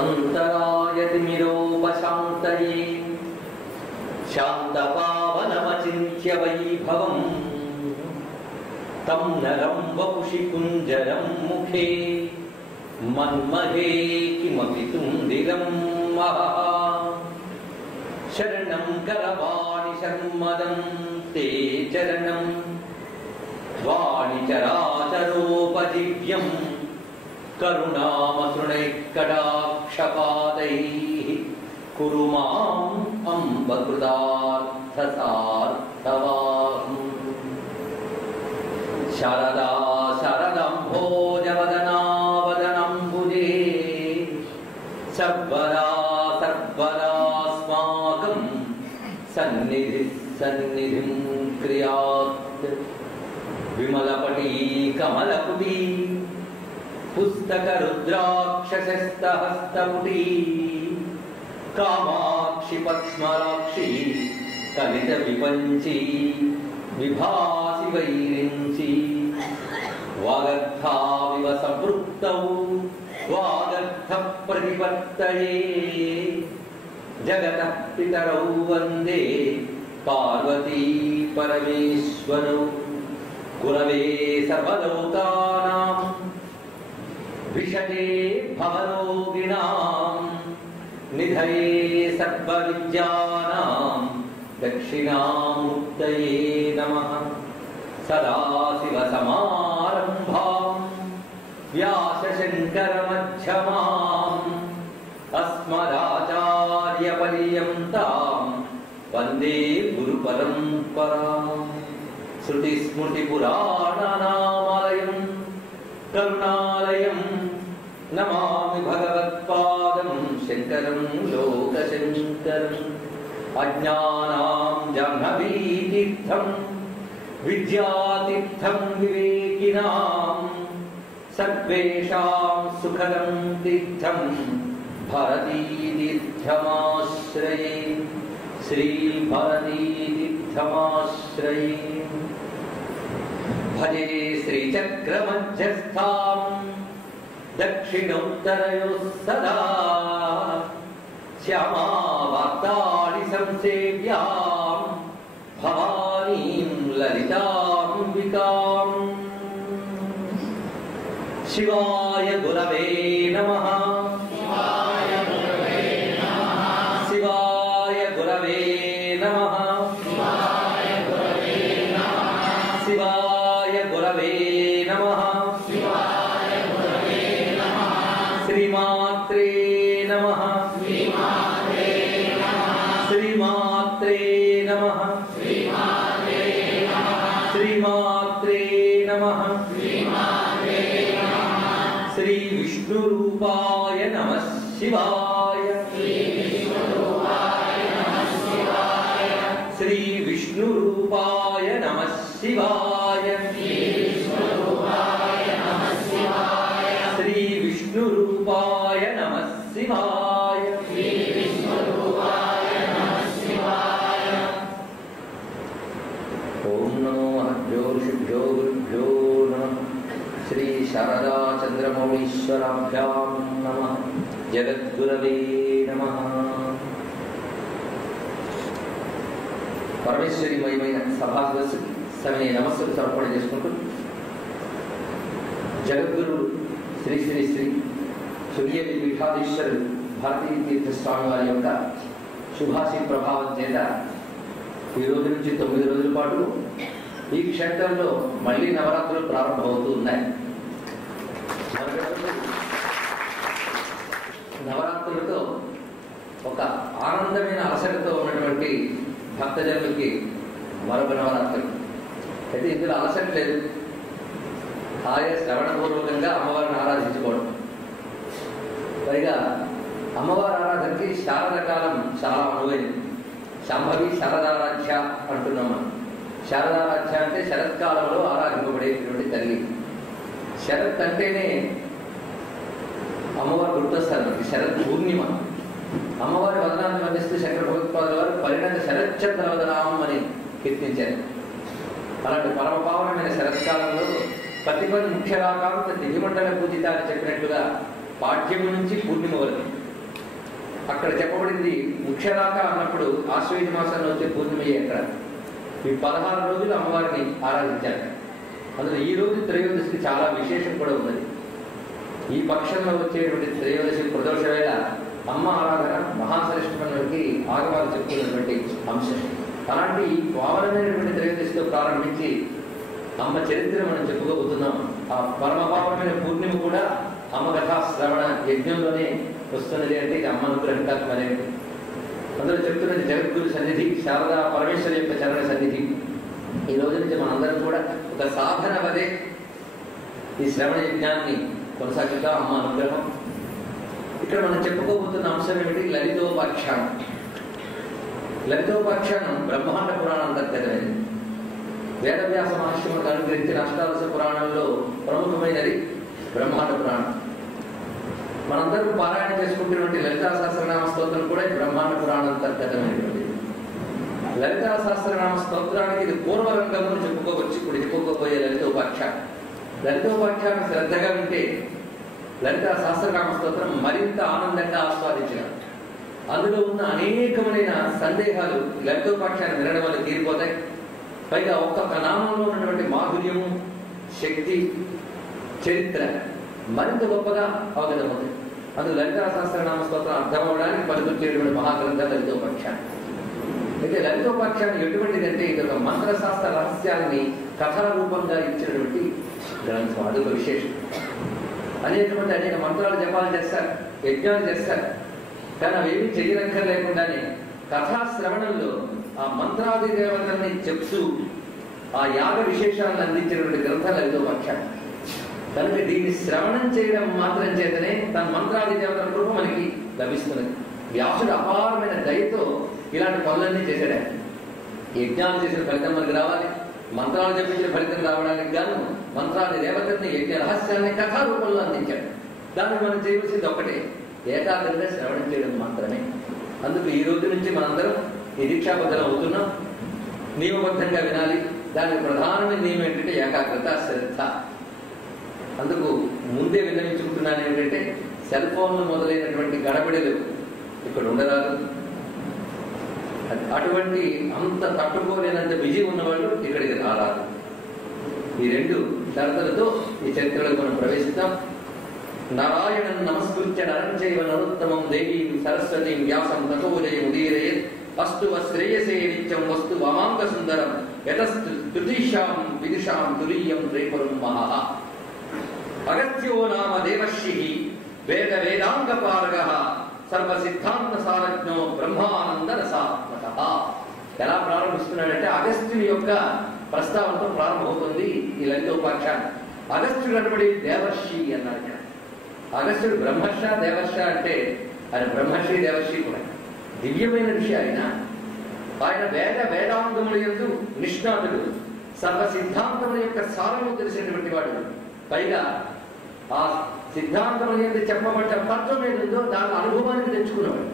अंतरायतिमिरोपशान्तये शान्तपावनमचिन्त्य वैभवम् तं नरं वपुषि कुञ्जरं मुखे मन्महे किमपि तुन्दिरं महः शरणं करवाणि शर्मदं ते चरणं वाणिचराचरोपजीव्यं करुणामसृणैकटाक्षपादैः कुरु माम् अम्ब कृतार्थसार्थवाहम्। शारदा शरदम्भोजवदना वदनम्बुजे सर्वदा सर्वदास्माकं सन्निधिः सन्निधिं क्रियात्। विमलपटी कमलपुटी पुस्तकरुद्राक्षसस्तहस्तपुटी कामाक्षि पद्मराक्षी कलितविपञ्ची विभासि वैरिञ्ची वागर्थाविव संवृत्तौ वागर्थप्रतिपत्तये जगतः पितरौ वन्दे पार्वती परमेश्वरौ। गुरवे सर्वलोकानां विषजे भवरोगिणां निधये सर्वविद्यानां दक्षिणामूर्तये नमः। सदाशिवसमारम्भां व्यासशङ्करमध्यमाम् अस्मदाचार्यपर्यन्तां वन्दे गुरुपरम्पराम्। श्रुतिस्मृतिपुराणानामालयं करुणालयं नमामि भगवत्पादं शङ्करं लोकशङ्करम्। अज्ञानां जाह्नवीतीर्थं विद्यातीर्थं विवेकिनां सर्वेषां सुखदं तीर्थं भारतीतीर्थमाश्रये श्रीभारतीतीर्थमाश्रये। भजे श्रीचक्रमध्यस्थां दक्षिणोत्तरयोः सदा श्यामावार्ताळि संसेव्यां भवानीं ललिताम्बिकाम्। शिवाय गुरवे नमः। शिवाय गुरवे नमः। शिवाय गुरवे नमः। शिवाय गुरवे नमः। शिवाय गुरवे नमः। शिवाय गुरवे नमः। श्रीमात्रे नमः। श्रीमात्रे नमः। श्रीमात्रे नमः। श्रीमात्रे नमः। श्रीमात्रे नमः। श्रीमात्रे नमः। श्री विष्णुरूपाय नमः शिवाय। श्री विष्णुरूपाय नमः शिवाय। श्री विष्णुरूपाय नमः शिवाय। श्री विष्णुरूपाय नमः शिवाय। श्री विष्णुरूपाय नमः शिवाय। श्री विष्णुरूपाय नमः शिवाय। ओम नमो महद्भ्यो ऋषिभ्यो गुरुभ्यो नमः। श्री शारदा चंद्रमौळीश्वराभ्यां नमः। जगद्गुरवे नमः। परमेश्वरी मयమైన సభాసదస్సుకి సమయ నమస్సులు సమర్పణ చేసుకుంటూ జగద్గురు శ్రీ శ్రీ శ్రీ సుర్యేటి పీఠాధీశ్వరుడు భారతీ తీర్థ స్వామి వారి యొక్క శుభాశీ ప్రభావం చేత ఈ రోజు నుంచి 9 రోజుల పాటు ఈ క్షేత్రంలో మళ్ళీ నవరాత్రులు ప్రారంభమవుతూ ఉన్నాయి. నవరాత్రులతో ఒక ఆనందమైన అలసటతో ఉన్నటువంటి భక్తజనులకి మరొక నవరాత్రులు అయితే ఇందులో అలసట లేదు. ఆయా శ్రవణపూర్వకంగా అమ్మవారిని ఆరాధించుకోవడం. పైగా అమ్మవారి ఆరాధనకి శారద కాలం చాలా అనువైనది. శాంభవి శారదారాధ్య అంటున్నాం మనం. శారదారాధ్య అంటే శరత్కాలంలో ఆరాధింపబడేటువంటి తల్లి. శరత్ అంటేనే అమ్మవారు గుర్తొస్తారు మనకి. శరత్ పూర్ణిమ. అమ్మవారి వదనాన్ని వర్ణిస్తూ శంకర భగవత్పాదుల వారు పరిణత శరత్చంద్ర వదనాం అని కీర్తించారు. అలాంటి పరమ పావనమైన శరత్కాలంలో ప్రతిపది ముఖ్యరాకాంత దివిమండల పూజిత అని చెప్పినట్లుగా పాఠ్యము నుంచి పూర్ణిమ వరకు అక్కడ చెప్పబడింది ముఖ్యరాక అన్నప్పుడు ఆశ్వయుజ మాసంలో వచ్చే పూర్ణిమయ్యే అక్కడ ఈ 16 రోజులు అమ్మవారిని ఆరాధించారు. అందులో ఈ రోజు త్రయోదశికి చాలా విశేషం కూడా ఉన్నది. ఈ పక్షంలో వచ్చేటువంటి త్రయోదశి ప్రదోష వేళ అమ్మ ఆరాధన మహాశ్రేష్టమైనటువంటి ఆగమాలు చెప్తున్నటువంటి అంశం. అలాంటి పావనమైనటువంటి త్రయోదశితో ప్రారంభించి అమ్మ చరిత్ర మనం చెప్పుకోబోతున్నాం. ఆ పరమపావనమైన పూర్ణిమ కూడా అమ్మ కథా శ్రవణ యజ్ఞంలోనే వస్తున్నది. అంటే ఇది అమ్మ అనుగ్రహం కాదు మరేంటి. అందులో చెప్తున్నది జగద్గురు సన్నిధి, శారదా పరమేశ్వర యొక్క చరణ సన్నిధి. ఈ రోజు నుంచి మనందరం కూడా ఒక సాధన వదే ఈ శ్రవణ యజ్ఞాన్ని కొనసాగిద్దాం. అమ్మ అనుగ్రహం. ఇక్కడ మనం చెప్పుకోబోతున్న అంశం ఏమిటి? లలితోపాఖ్యానం. లలితోపాఖ్యానం బ్రహ్మాండ పురాణం అంతర్గతమైనది. వేదవ్యాస మహర్షి మనకు అనుగ్రహించిన అష్టాదశ పురాణంలో ప్రముఖమైనది బ్రహ్మాండ పురాణం. మనందరూ పారాయణ చేసుకుంటున్నటువంటి లలితా సహస్రనామ స్తోత్రం కూడా బ్రహ్మాండ పురాణం అంతర్గతమైనటువంటి. లలితా సహస్రనామ స్తోత్రానికి ఇది పూర్వరంగంలో చెప్పుకోవచ్చు. ఇప్పుడు చెప్పుకోబోయే లలితోపాఖ్యానం. లలితోపాఖ్యానం శ్రద్ధగా ఉంటే లలితా సహస్రనామ స్తోత్రం మరింత ఆనందంగా ఆస్వాదించగలం. అందులో ఉన్న అనేకమైన సందేహాలు లలితోపాఖ్యానం వినడం వల్ల తీరిపోతాయి. పైగా ఒక్కొక్క నామంలో ఉన్నటువంటి మాధుర్యము, శక్తి, చరిత్ర మరింత గొప్పగా అవగతమవుతుంది. అందులో లలితా సహస్రనామ స్తోత్రం అర్థం అవడానికి పనికొచ్చేటువంటి మహాగ్రంథం లలితోపాఖ్యానం. అయితే లలితోపాఖ్యానం ఎటువంటిదంటే ఇది ఒక మంత్రశాస్త్ర రహస్యాన్ని కథారూపంగా ఇచ్చినటువంటి గ్రంథం. అదొక విశేషం. అనేక మంత్రాలు జపాలు చేస్తారు, యజ్ఞాలు చేస్తారు. కానీ అవేమీ చేయనక్కర్లేకుండానే కథా శ్రవణంలో ఆ మంత్రాది దేవతల్ని చెప్తూ ఆ యాగ విశేషాలను అందించినటువంటి గ్రంథం లలితోపాఖ్యానం. కనుక దీన్ని శ్రవణం చేయడం మాత్రం చేతనే తన మంత్రాది దేవతల కృప మనకి లభిస్తున్నది. వ్యాసుడు అపారమైన దయతో ఇలాంటి పనులన్నీ చేశాడు. యజ్ఞాలు చేసిన ఫలితం మనకి రావాలి, మంత్రాలు చెప్పించిన ఫలితం రావడానికి గాను మంత్రాది దేవతల్ని యజ్ఞ రహస్యాన్ని కథా రూపంలో అందించాడు. దాన్ని మనం చేయవలసింది ఒక్కటే, ఏకాగ్రంగా శ్రవణం చేయడం మాత్రమే. అందుకు ఈ రోజు నుంచి మనందరం ఈ దీక్షాబద్ధం అవుతున్నాం. నియమబద్ధంగా వినాలి. దానికి ప్రధానమైన నియమం ఏంటంటే ఏకాగ్రత, శ్రద్ధ. అందుకు ముందే విన్నవించుకుంటున్నాను ఏంటంటే సెల్ ఫోన్లు మొదలైనటువంటి గడబిడలు ఇక్కడ ఉండరాదు. అటువంటి అంత తట్టుకోలేనంత బిజీ ఉన్నవాళ్ళు ఇక్కడికి రారాదు. ఈ రెండు షరతులతో ఈ చరిత్రలో మనం ప్రవేశిస్తాం. నారాయణం నమస్కృత్య నరం చైవ నరోత్తమం దేవీం సరస్వతీం వ్యాసం తథోజయం ఉదీరయేత్ అస్తు శ్రేయసే నిత్యం వస్తు వామాంగ సుందరం యతస్తు తుతిషాం విదుషాం తురీయం రేపరం మహః. అగత్యో నామ దేవర్షిః వేద వేదాంగ పారగః సర్వ సిద్ధాంత సారజ్ఞో బ్రహ్మానంద రసాత్మకః. ఎలా ప్రారంభిస్తున్నాడంటే అగస్త్యుని యొక్క ప్రస్తావనతో ప్రారంభమవుతుంది ఈ లలితోపాఖ్యానం. అగస్త్యుడు అనబడి దేవర్షి అన్నాడు. అగస్త్యుడు బ్రహ్మర్ష దేవర్ష అంటే ఆయన బ్రహ్మర్షి దేవర్షి కూడా దివ్యమైన విషయం. ఆయన వేద వేదాంగముల యందు నిష్ణాతుడు, సర్వ సిద్ధాంతముల యొక్క సారము తెలిసినటువంటి వాడు. పైగా ఆ సిద్ధాంతముల యందు చెప్పబడ్డ తత్వం ఏదో దాని అనుభవానికి తెచ్చుకున్నవాడు.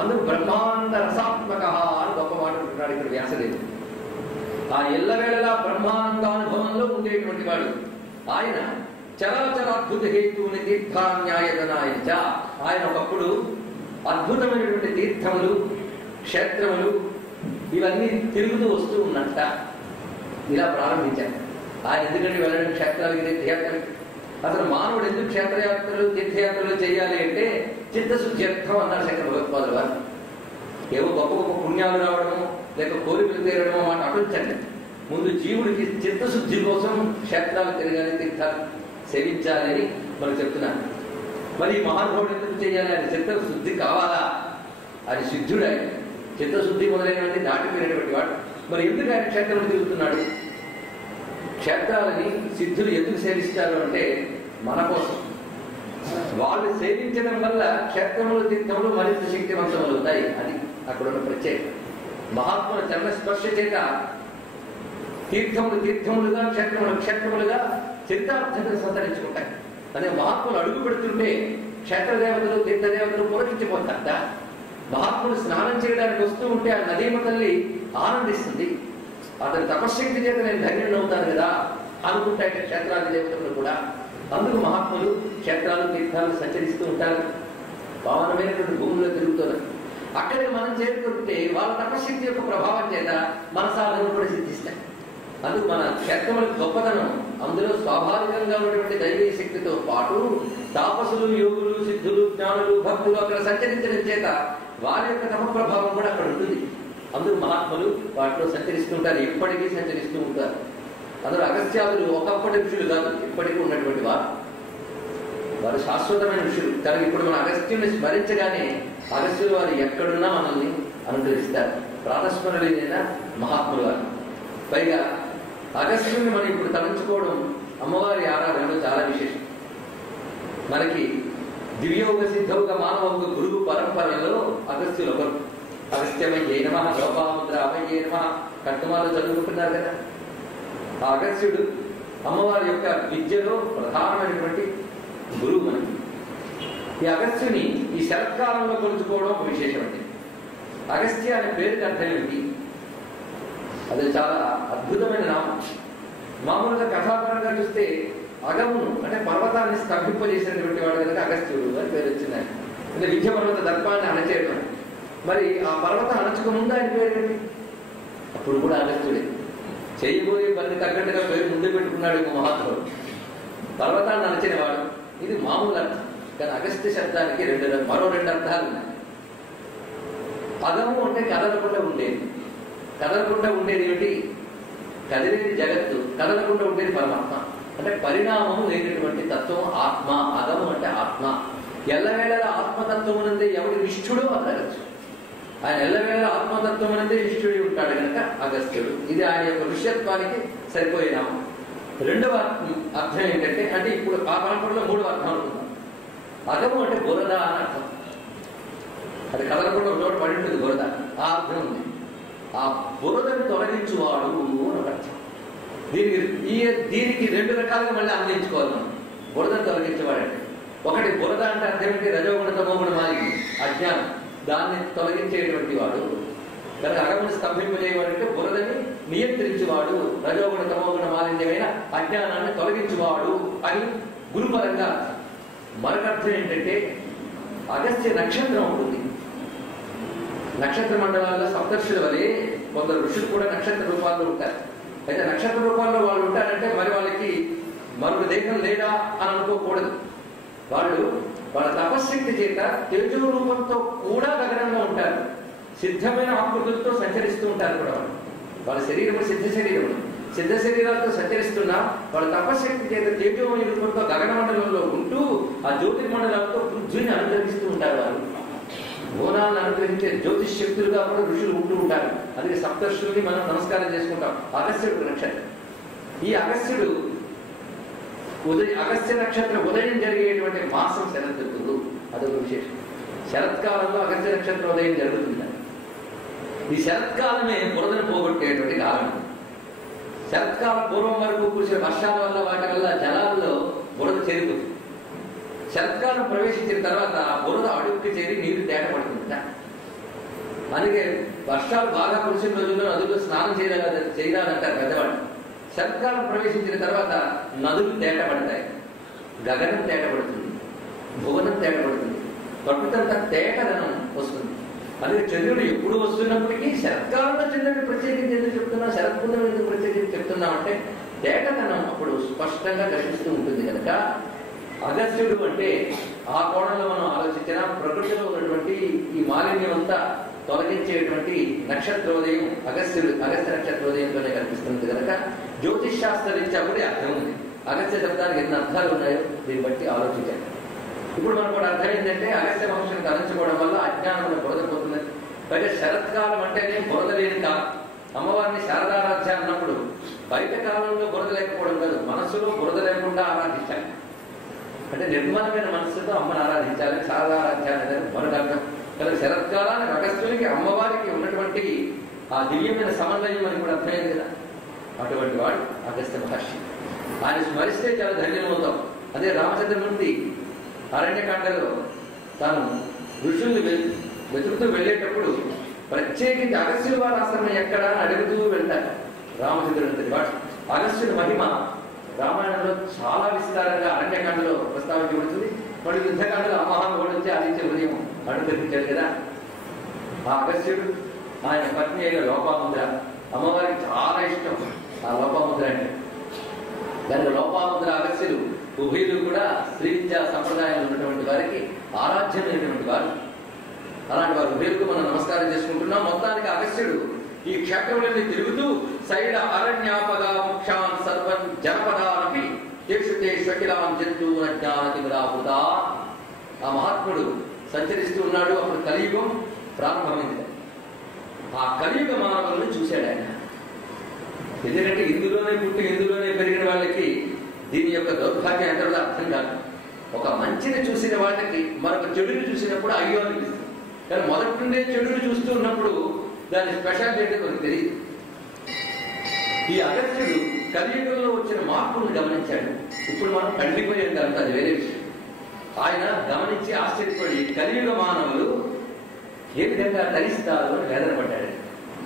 అందుకు బ్రహ్మాండ రసాత్మక అని గొప్ప మాట ఉంటున్నాడు ఇక్కడ వ్యాసదేవుడు. ఆ ఎల్లవేళలా బ్రహ్మాండానుభవంలో ఉండేటువంటి వాడు ఆయన. చరాచరాద్భుత హేతువుని తీర్థాన్యాయతనాయ. ఆయన ఒకప్పుడు అద్భుతమైనటువంటి తీర్థములు, క్షేత్రములు ఇవన్నీ తిరుగుతూ వస్తూ ఉన్నట్ట. ఇలా ప్రారంభించారు ఆయన. ఎందుకంటే వెళ్ళడం క్షేత్రాలకి, తీర్థయాత్రలకి. అసలు మానవుడు ఎందుకు క్షేత్రయాత్రలు తీర్థయాత్రలు చేయాలి అంటే చిత్తశుద్ధ్యర్థం అన్నారు శంకర భగవత్పాదులు వారు. ఏవో గొప్ప గొప్ప పుణ్యాలు రావడము లేక కోరికలు తీరడమో మాట అటుంచండి. ముందు జీవుడికి చిత్తశుద్ధి కోసం క్షేత్రాలు తిరగాలి, తీర్థాలు సేవించాలని మనం చెప్తున్నాను. మరి మహానుభావుడు ఎందుకు చేయాలి? ఆయన చిత్తశుద్ధి కావాలా? అది సిద్ధుడు. ఆయన చిత్తశుద్ధి మొదలైనవన్నీ దాటిపోయినటువంటి వాడు. మరి ఎందుకు ఆయన క్షేత్రం తిరుగుతున్నాడు? క్షేత్రాలని సిద్ధులు ఎందుకు సేవిస్తారు అంటే మన కోసం. వాళ్ళు సేవించడం వల్ల క్షేత్రములు తీర్థములు మరింత శక్తివంతములు అవుతాయి. అది అక్కడ ఉన్న ప్రత్యేకత. మహాత్ముల చరణ స్పర్శ చేత తీర్థములు తీర్థములుగా, క్షేత్రములు క్షేత్రములుగా చరితార్థతను సంతరించుకుంటాయి. అదే మహాత్ములు అడుగు పెడుతుంటే క్షేత్రదేవతలు తీర్థదేవతలు పులకించిపోతారట. మహాత్ములు స్నానం చేయడానికి వస్తూ ఉంటే ఆ నదీమ తల్లి ఆనందిస్తుంది. అతని తపశ్శక్తి చేత నేను ధైర్యం అవుతాను కదా అనుకుంటాయి క్షేత్రాది దేవతలు కూడా. అందుకు మహాత్ములు క్షేత్రాలు తీర్థాలు సంచరిస్తూ ఉంటారు. పావనమైనటువంటి భూమిలో తిరుగుతున్నారు. అక్కడికి మనం చేరుకుంటే వాళ్ళ తపశక్తి యొక్క ప్రభావం చేత మన సాధనలు కూడా సిద్ధిస్తాయి. అందుకు మన క్షేత్రముల గొప్పతనం అందులో స్వాభావికంగా ఉన్నటువంటి దైవీ శక్తితో పాటు తాపసులు, యోగులు, సిద్ధులు, జ్ఞానులు, భక్తులు అక్కడ సంచరించడం చేత వారి యొక్క తమ ప్రభావం కూడా అక్కడ ఉంటుంది. అందుకు మహాత్ములు వాటిలో సంచరిస్తుంటారు, ఎప్పటికీ సంచరిస్తూ ఉంటారు. అందులో అగస్త్యాదులు ఒకప్పటి ఋషులు కాదు, ఇప్పటికీ ఉన్నటువంటి వారు శాశ్వతమైన ఋషులు. కానీ ఇప్పుడు మన అగస్త్యుని స్మరించగానే అగస్త్యులు వారు ఎక్కడున్నా మనల్ని అనుగ్రహిస్తారు. ప్రాతస్మరణీయమైన మహాత్ములు వారు. పైగా అగస్త్యుని మనం ఇప్పుడు తలంచుకోవడం అమ్మవారి ఆరాధనలో చాలా విశేషం. మనకి దివ్యోగ సిద్ధౌగ మానవోగ గురువు పరంపరలో అగస్త్యులు ఒకరు. అగస్త్యమయ్యే నమః, లోపాముద్ర అమయ్యే నమః కట్టుమాలో చదువుకుంటున్నారు కదా. ఆ అగస్త్యుడు అమ్మవారి యొక్క విద్యలో ప్రధానమైనటువంటి గురువు మనకి. ఈ అగస్త్యుని ఈ శరత్కాలంలో కొలుచుకోవడం ఒక విశేషమండి. అగస్త్య అనే పేరుకి అర్థం ఏమిటి? అది చాలా అద్భుతమైన నామం. మామూలుగా కథాపరంగా చూస్తే అగమును అంటే పర్వతాన్ని స్తంభింపజేసినటువంటి వాడు కనుక అగస్త్యుడు అని పేరు వచ్చింది. అంటే విద్య పర్వత దర్పాన్ని అణచేయడం. మరి ఆ పర్వతం అణచుకు ముందు ఆయన పేరు ఏంటి? అప్పుడు కూడా అగస్త్యుడే. చేయబోయే పని తగ్గట్టుగా పేరు ముందు పెట్టుకున్నాడు మహాత్ముడు. పర్వతాన్ని అణచిన వాడు, ఇది మామూలు అర్థం. కానీ అగస్త్య శబ్దానికి మరో రెండు అర్థాలు ఉన్నాయి. అగము అంటే కదలకుండా ఉండేది. కదలకుండా ఉండేది ఏమిటి? కదిలేది జగత్తు, కదలకుండా ఉండేది పరమాత్మ. అంటే పరిణామము లేనటువంటి తత్వం ఆత్మ. అగము అంటే ఆత్మ. ఎల్లవేళ ఆత్మతత్వం అనేది ఎవడి నిష్ఠుడో అడగచ్చు. ఆయన ఎల్లవేళ ఆత్మతత్వం అనేది నిష్ఠుడి ఉంటాడు కనుక అగస్త్యుడు. ఇది ఆయన యొక్క ఋష్యత్వానికి సరిపోయే నామం. రెండవ అర్థం ఏంటంటే, అంటే ఇప్పుడు ఆ పరంపరలో మూడు అర్థం అనుకుందాం. అగము అంటే బురద అని అర్థం. అది కదలకుండా ఒక చోట పడి ఉంటుంది బురద, ఆ అర్థం ఉంది. ఆ బురదను తొలగించువాడు అని అర్థం. దీనికి రెండు రకాలుగా మళ్ళీ అందించుకోవాలి మనం. బురదను తొలగించేవాడంటే ఒకటి బురద అంటే అర్థం ఏంటి? రజోగుణ తమోగుణ మాలిని అజ్ఞానం, దాన్ని తొలగించేటువంటి వాడు. కనుక అగమును స్తంభింపజేయవాడంటే బురదని నియంత్రించేవాడు, రజోగుణ తమోగుణ మాలిన్యమైన అజ్ఞానాన్ని తొలగించేవాడు అని గురుపరంగా. మరొక అర్థం ఏంటంటే అగస్త్య నక్షత్రం ఉంటుంది. నక్షత్ర మండలాల్లో సప్తర్షుల వలె కొందరు ఋషులు కూడా నక్షత్ర రూపాల్లో ఉంటారు. అయితే నక్షత్ర రూపాల్లో వాళ్ళు ఉంటారంటే మరి వాళ్ళకి మరొక దేహం లేదా అని అనుకోకూడదు. వాళ్ళ తపశక్తి చేత తేజో రూపంతో కూడా గగనంలో ఉంటారు. సిద్ధమైన ఆకృతులతో సంచరిస్తూ ఉంటారు కూడా. వాళ్ళ శరీరం సిద్ధ శరీరాలతో సంచరిస్తున్నా వాళ్ళ తపశక్తి చేత తేజోమయ రూపంతో గగన మండలంలో ఉంటూ ఆ జ్యోతిర్మండలంతో పృథ్వీని అనుగ్రహిస్తూ ఉంటారు. వాళ్ళు భువనాలను అనుగ్రహించే జ్యోతిష్ శక్తులుగా కూడా ఋషులు ఉంటూ ఉంటారు. అందుకే సప్తర్షుల్ని మనం నమస్కారం చేసుకుంటాం. అగస్త్యుడు నక్షత్రం. ఈ అగస్త్యుడు అగస్త్య నక్షత్రం ఉదయం జరిగేటువంటి మాసం శరత్ ఋతువు. అదొక విశేషం. శరత్కాలంలో అగస్త్య నక్షత్ర ఉదయం జరుగుతుంది. ఈ శరత్కాలమే బురదను పోగొట్టేటువంటి కాలం. శరత్కాల పూర్వం వరకు కురిసిన వర్షాల వల్ల వాటి వల్ల జలాల్లో బురద చేరుతుంది. శరత్కాలం ప్రవేశించిన తర్వాత ఆ బురద అడుగుకి చేరి నీరు తేట పడుతుందట. అందుకే వర్షాలు బాగా కురిసిన రోజుల్లో నదుల్లో స్నానం చేయాలంటారు పెద్దవాళ్ళు. శరత్కాలం ప్రవేశించిన తర్వాత నదులు తేట పడతాయి, గగనం తేట పడుతుంది, భువనం తేట పడుతుంది, ప్రకృతంతా తేటదనం వస్తుంది. అందుకే చంద్రుడు ఎప్పుడు వస్తున్నప్పటికీ శరత్కాలంలో చంద్రుడిని ప్రత్యేకించి ఎందుకు చెప్తున్నాం, శరత్పుణ్యం ఎందుకు ప్రత్యేకించి చెప్తున్నాం అంటే తేటదనం అప్పుడు స్పష్టంగా దర్శిస్తూ ఉంటుంది కనుక అగస్త్యుడు అంటే ఆ కోణంలో మనం ఆలోచించిన ప్రకృతిలో ఉన్నటువంటి ఈ మాలిన్యం అంతా తొలగించేటువంటి నక్షత్రోదయం అగస్త్య నక్షత్రోదయంతోనే కనిపిస్తుంది కనుక జ్యోతిష్ శాస్త్రరీత్యా కూడా అర్థం ఉంది. అగస్త్య శబ్దానికి ఎన్ని అర్థాలు ఉన్నాయో దీన్ని బట్టి ఆలోచించాలి. ఇప్పుడు మనకు కూడా అర్థం ఏంటంటే అగస్త్య మహర్షిని తలంచుకోవడం వల్ల అజ్ఞానం బురద పోతుంది. పైగా శరత్కాలం అంటేనే బురద లేని కాలం. అమ్మవారిని శారదారాధ్య అన్నప్పుడు బయట కాలంలో బురద లేకపోవడం కాదు, మనస్సులో బురద లేకుండా ఆరాధించాలి. అంటే నిర్మలమైన మనస్సుతో అమ్మను ఆరాధించాలి. శారదారాధ్య అనేది మరొక అర్థం. కానీ శరత్కాలానికి అగస్త్యునికి అమ్మవారికి ఉన్నటువంటి ఆ దివ్యమైన సమన్వయం అని కూడా అర్థమైంది కదా. అటువంటి వాడు అగస్త్య మహర్షి. ఆయన స్మరిస్తే చాలా ధన్యమవుతాం. అదే రామచంద్రమూర్తి అరణ్యకాండలో తాను ఋషుల్ని వెతుకుతూ వెళ్ళేటప్పుడు ప్రత్యేకించి అగస్త్యుల వారి ఆశ్రమం ఎక్కడ అని అడుగుతూ వెళ్తాడు రామచంద్రుడి వాడు. అగస్త్యుడి మహిమ రామాయణంలో చాలా విస్తారంగా అరణ్యకాండలో ప్రస్తావించబడుతుంది. వాడు యుద్ధకాండలో అమహానుభావుడు వచ్చి ఆదిత్య హృదయం అనుగ్రహించాడు కదా. ఆ అగస్త్యుడు ఆయన పత్ని అయిన లోపాముద్ర, అమ్మవారికి చాలా ఇష్టం ఆ లోపాముద్ర అంటే. దానికి లోపాముద్ర అగస్త్యులు ఉభయులు కూడా స్త్రీ విద్యా సంప్రదాయాలు ఉన్నటువంటి వారికి ఆరాధ్యమైనటువంటి వారు. అలాంటి వారు ఉభయులకు మనం నమస్కారం చేసుకుంటున్నాం. మొత్తానికి అగస్త్యుడు ఈ క్షేత్రములన్నీ తిరుగుతూ సైడ అరణ్యాపగా ముఖ్యాన్ సర్వం జనపదానపి తేషుతేషకిలాం జంతువున జ్ఞానతిమిరాపుతా. ఆ మహాత్ముడు సంచరిస్తూ ఉన్నాడు. అప్పుడు కలియుగం ప్రారంభమైంది. ఆ కలియుగ మానవులను చూశాడు ఆయన. ఎందుకంటే ఇందులోనే పుట్టి ఇందులోనే పెరిగిన వాళ్ళకి దీని యొక్క దౌర్భాగ్యం ఎంతో అర్థం కాదు. ఒక మంచిని చూసిన వాళ్ళకి మరొక చెడుని చూసినప్పుడు అయ్యో అనిపిస్తుంది. కానీ మొదటి నుండే చెడుని చూస్తూ ఉన్నప్పుడు దాని స్పెషాలిటీ అంటే మనకు తెలియదు. ఈ అగస్త్యుడు కలియుగంలో వచ్చిన మార్పులను గమనించాడు. ఇప్పుడు మనం కండిపోయాం కనుక అది వేరే విషయం. ఆయన గమనించి ఆశ్చర్యపడి కలియుగ మానవులు ఏ విధంగా ధరిస్తారు అని వేదన పడ్డాడు.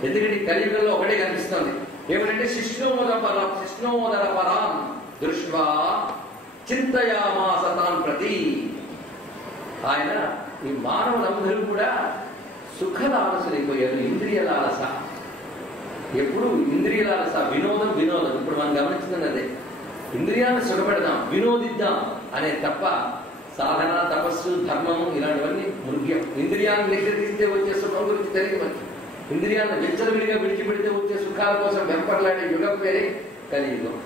ఎందుకంటే కలియుగంలో ఒకటే కనిపిస్తుంది, ఏమిటంటే శిష్ణోదర పరాం దృష్ట్వా చింతయామాస తాన్ ప్రతి. ఆయన ఈ మానవులందరూ కూడా సుఖలాలసులైపోయారు. ఇంద్రియ లాలస, ఎప్పుడు ఇంద్రియ లాలస, వినోదం. ఇప్పుడు మనం గమనించుతున్నది అదే. ఇంద్రియాలను సుఖపెడదాం, వినోదిద్దాం అనే తప్ప సాధన, తపస్సు, ధర్మము ఇలాంటివన్నీ మృగ్యం. ఇంద్రియాలను నిగ్రహిస్తే వచ్చే సుఖం గురించి తెలియదు మనకి. ఇంద్రియాలను విచ్చలవిడిగా విడిచిపెడితే వచ్చే సుఖాల కోసం వెంపర్లాడే యుగం పేరే కలియుగం.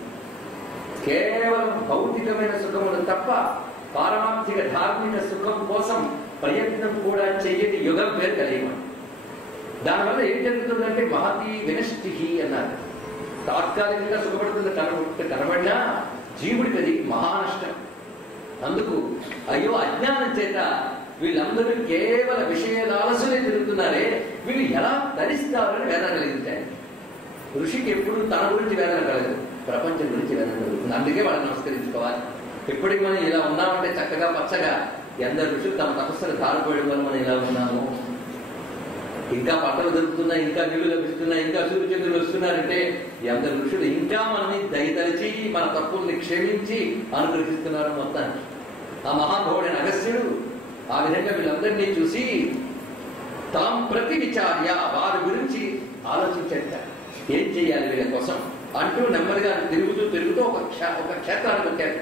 కేవలం భౌతికమైన సుఖములు తప్ప పారమార్థిక ధార్మిక సుఖం కోసం ప్రయత్నం కూడా చెయ్యని యుగం పేరు కలియుగం. దానివల్ల ఏం జరుగుతుందంటే మహతి వినష్టి అన్నారు. తాత్కాలికంగా సుఖపడుతుంది కనబడినా జీవుడికి అది మహానష్టం. అందుకు అయ్యో అజ్ఞానం చేత వీళ్ళందరూ కేవల విషయాలసులే తిరుగుతున్నారే, వీళ్ళు ఎలా ధరిస్తారని వేదన కలిగించాయి. ఋషికి ఎప్పుడు తన గురించి వేదన కలగదు, ప్రపంచం గురించి వేదన కలుగుతుంది. అందుకే వాళ్ళని నమస్కరించుకోవాలి. ఎప్పటికి మనం ఇలా ఉన్నామంటే చక్కగా పచ్చగా ఎందరు ఋషులు తమ తపస్సులు దారిపోయడం వల్ల మనం ఇలా ఉన్నాము. ఇంకా పంటలు దొరుకుతున్నాయి, ఇంకా నీళ్లు లభిస్తున్నాయి, ఇంకా సూర్యచంద్రులు వస్తున్నారంటే ఎందరు ఋషులు ఇంకా మనని దయతలిచి మన తప్పుల్ని క్షమించి అనుగ్రహిస్తున్నారు మొత్తాన్ని. ఆ మహానుభావుడైన అగస్త్యుడు ఆ విధంగా వీళ్ళందరినీ చూసి తాం ప్రతి విచార్య, వారి గురించి ఆలోచించట. ఏం చేయాలి వీళ్ళ కోసం అంటూ నెమ్మదిగా తిరుగుతూ ఒక క్షేత్రానికి వచ్చాడు.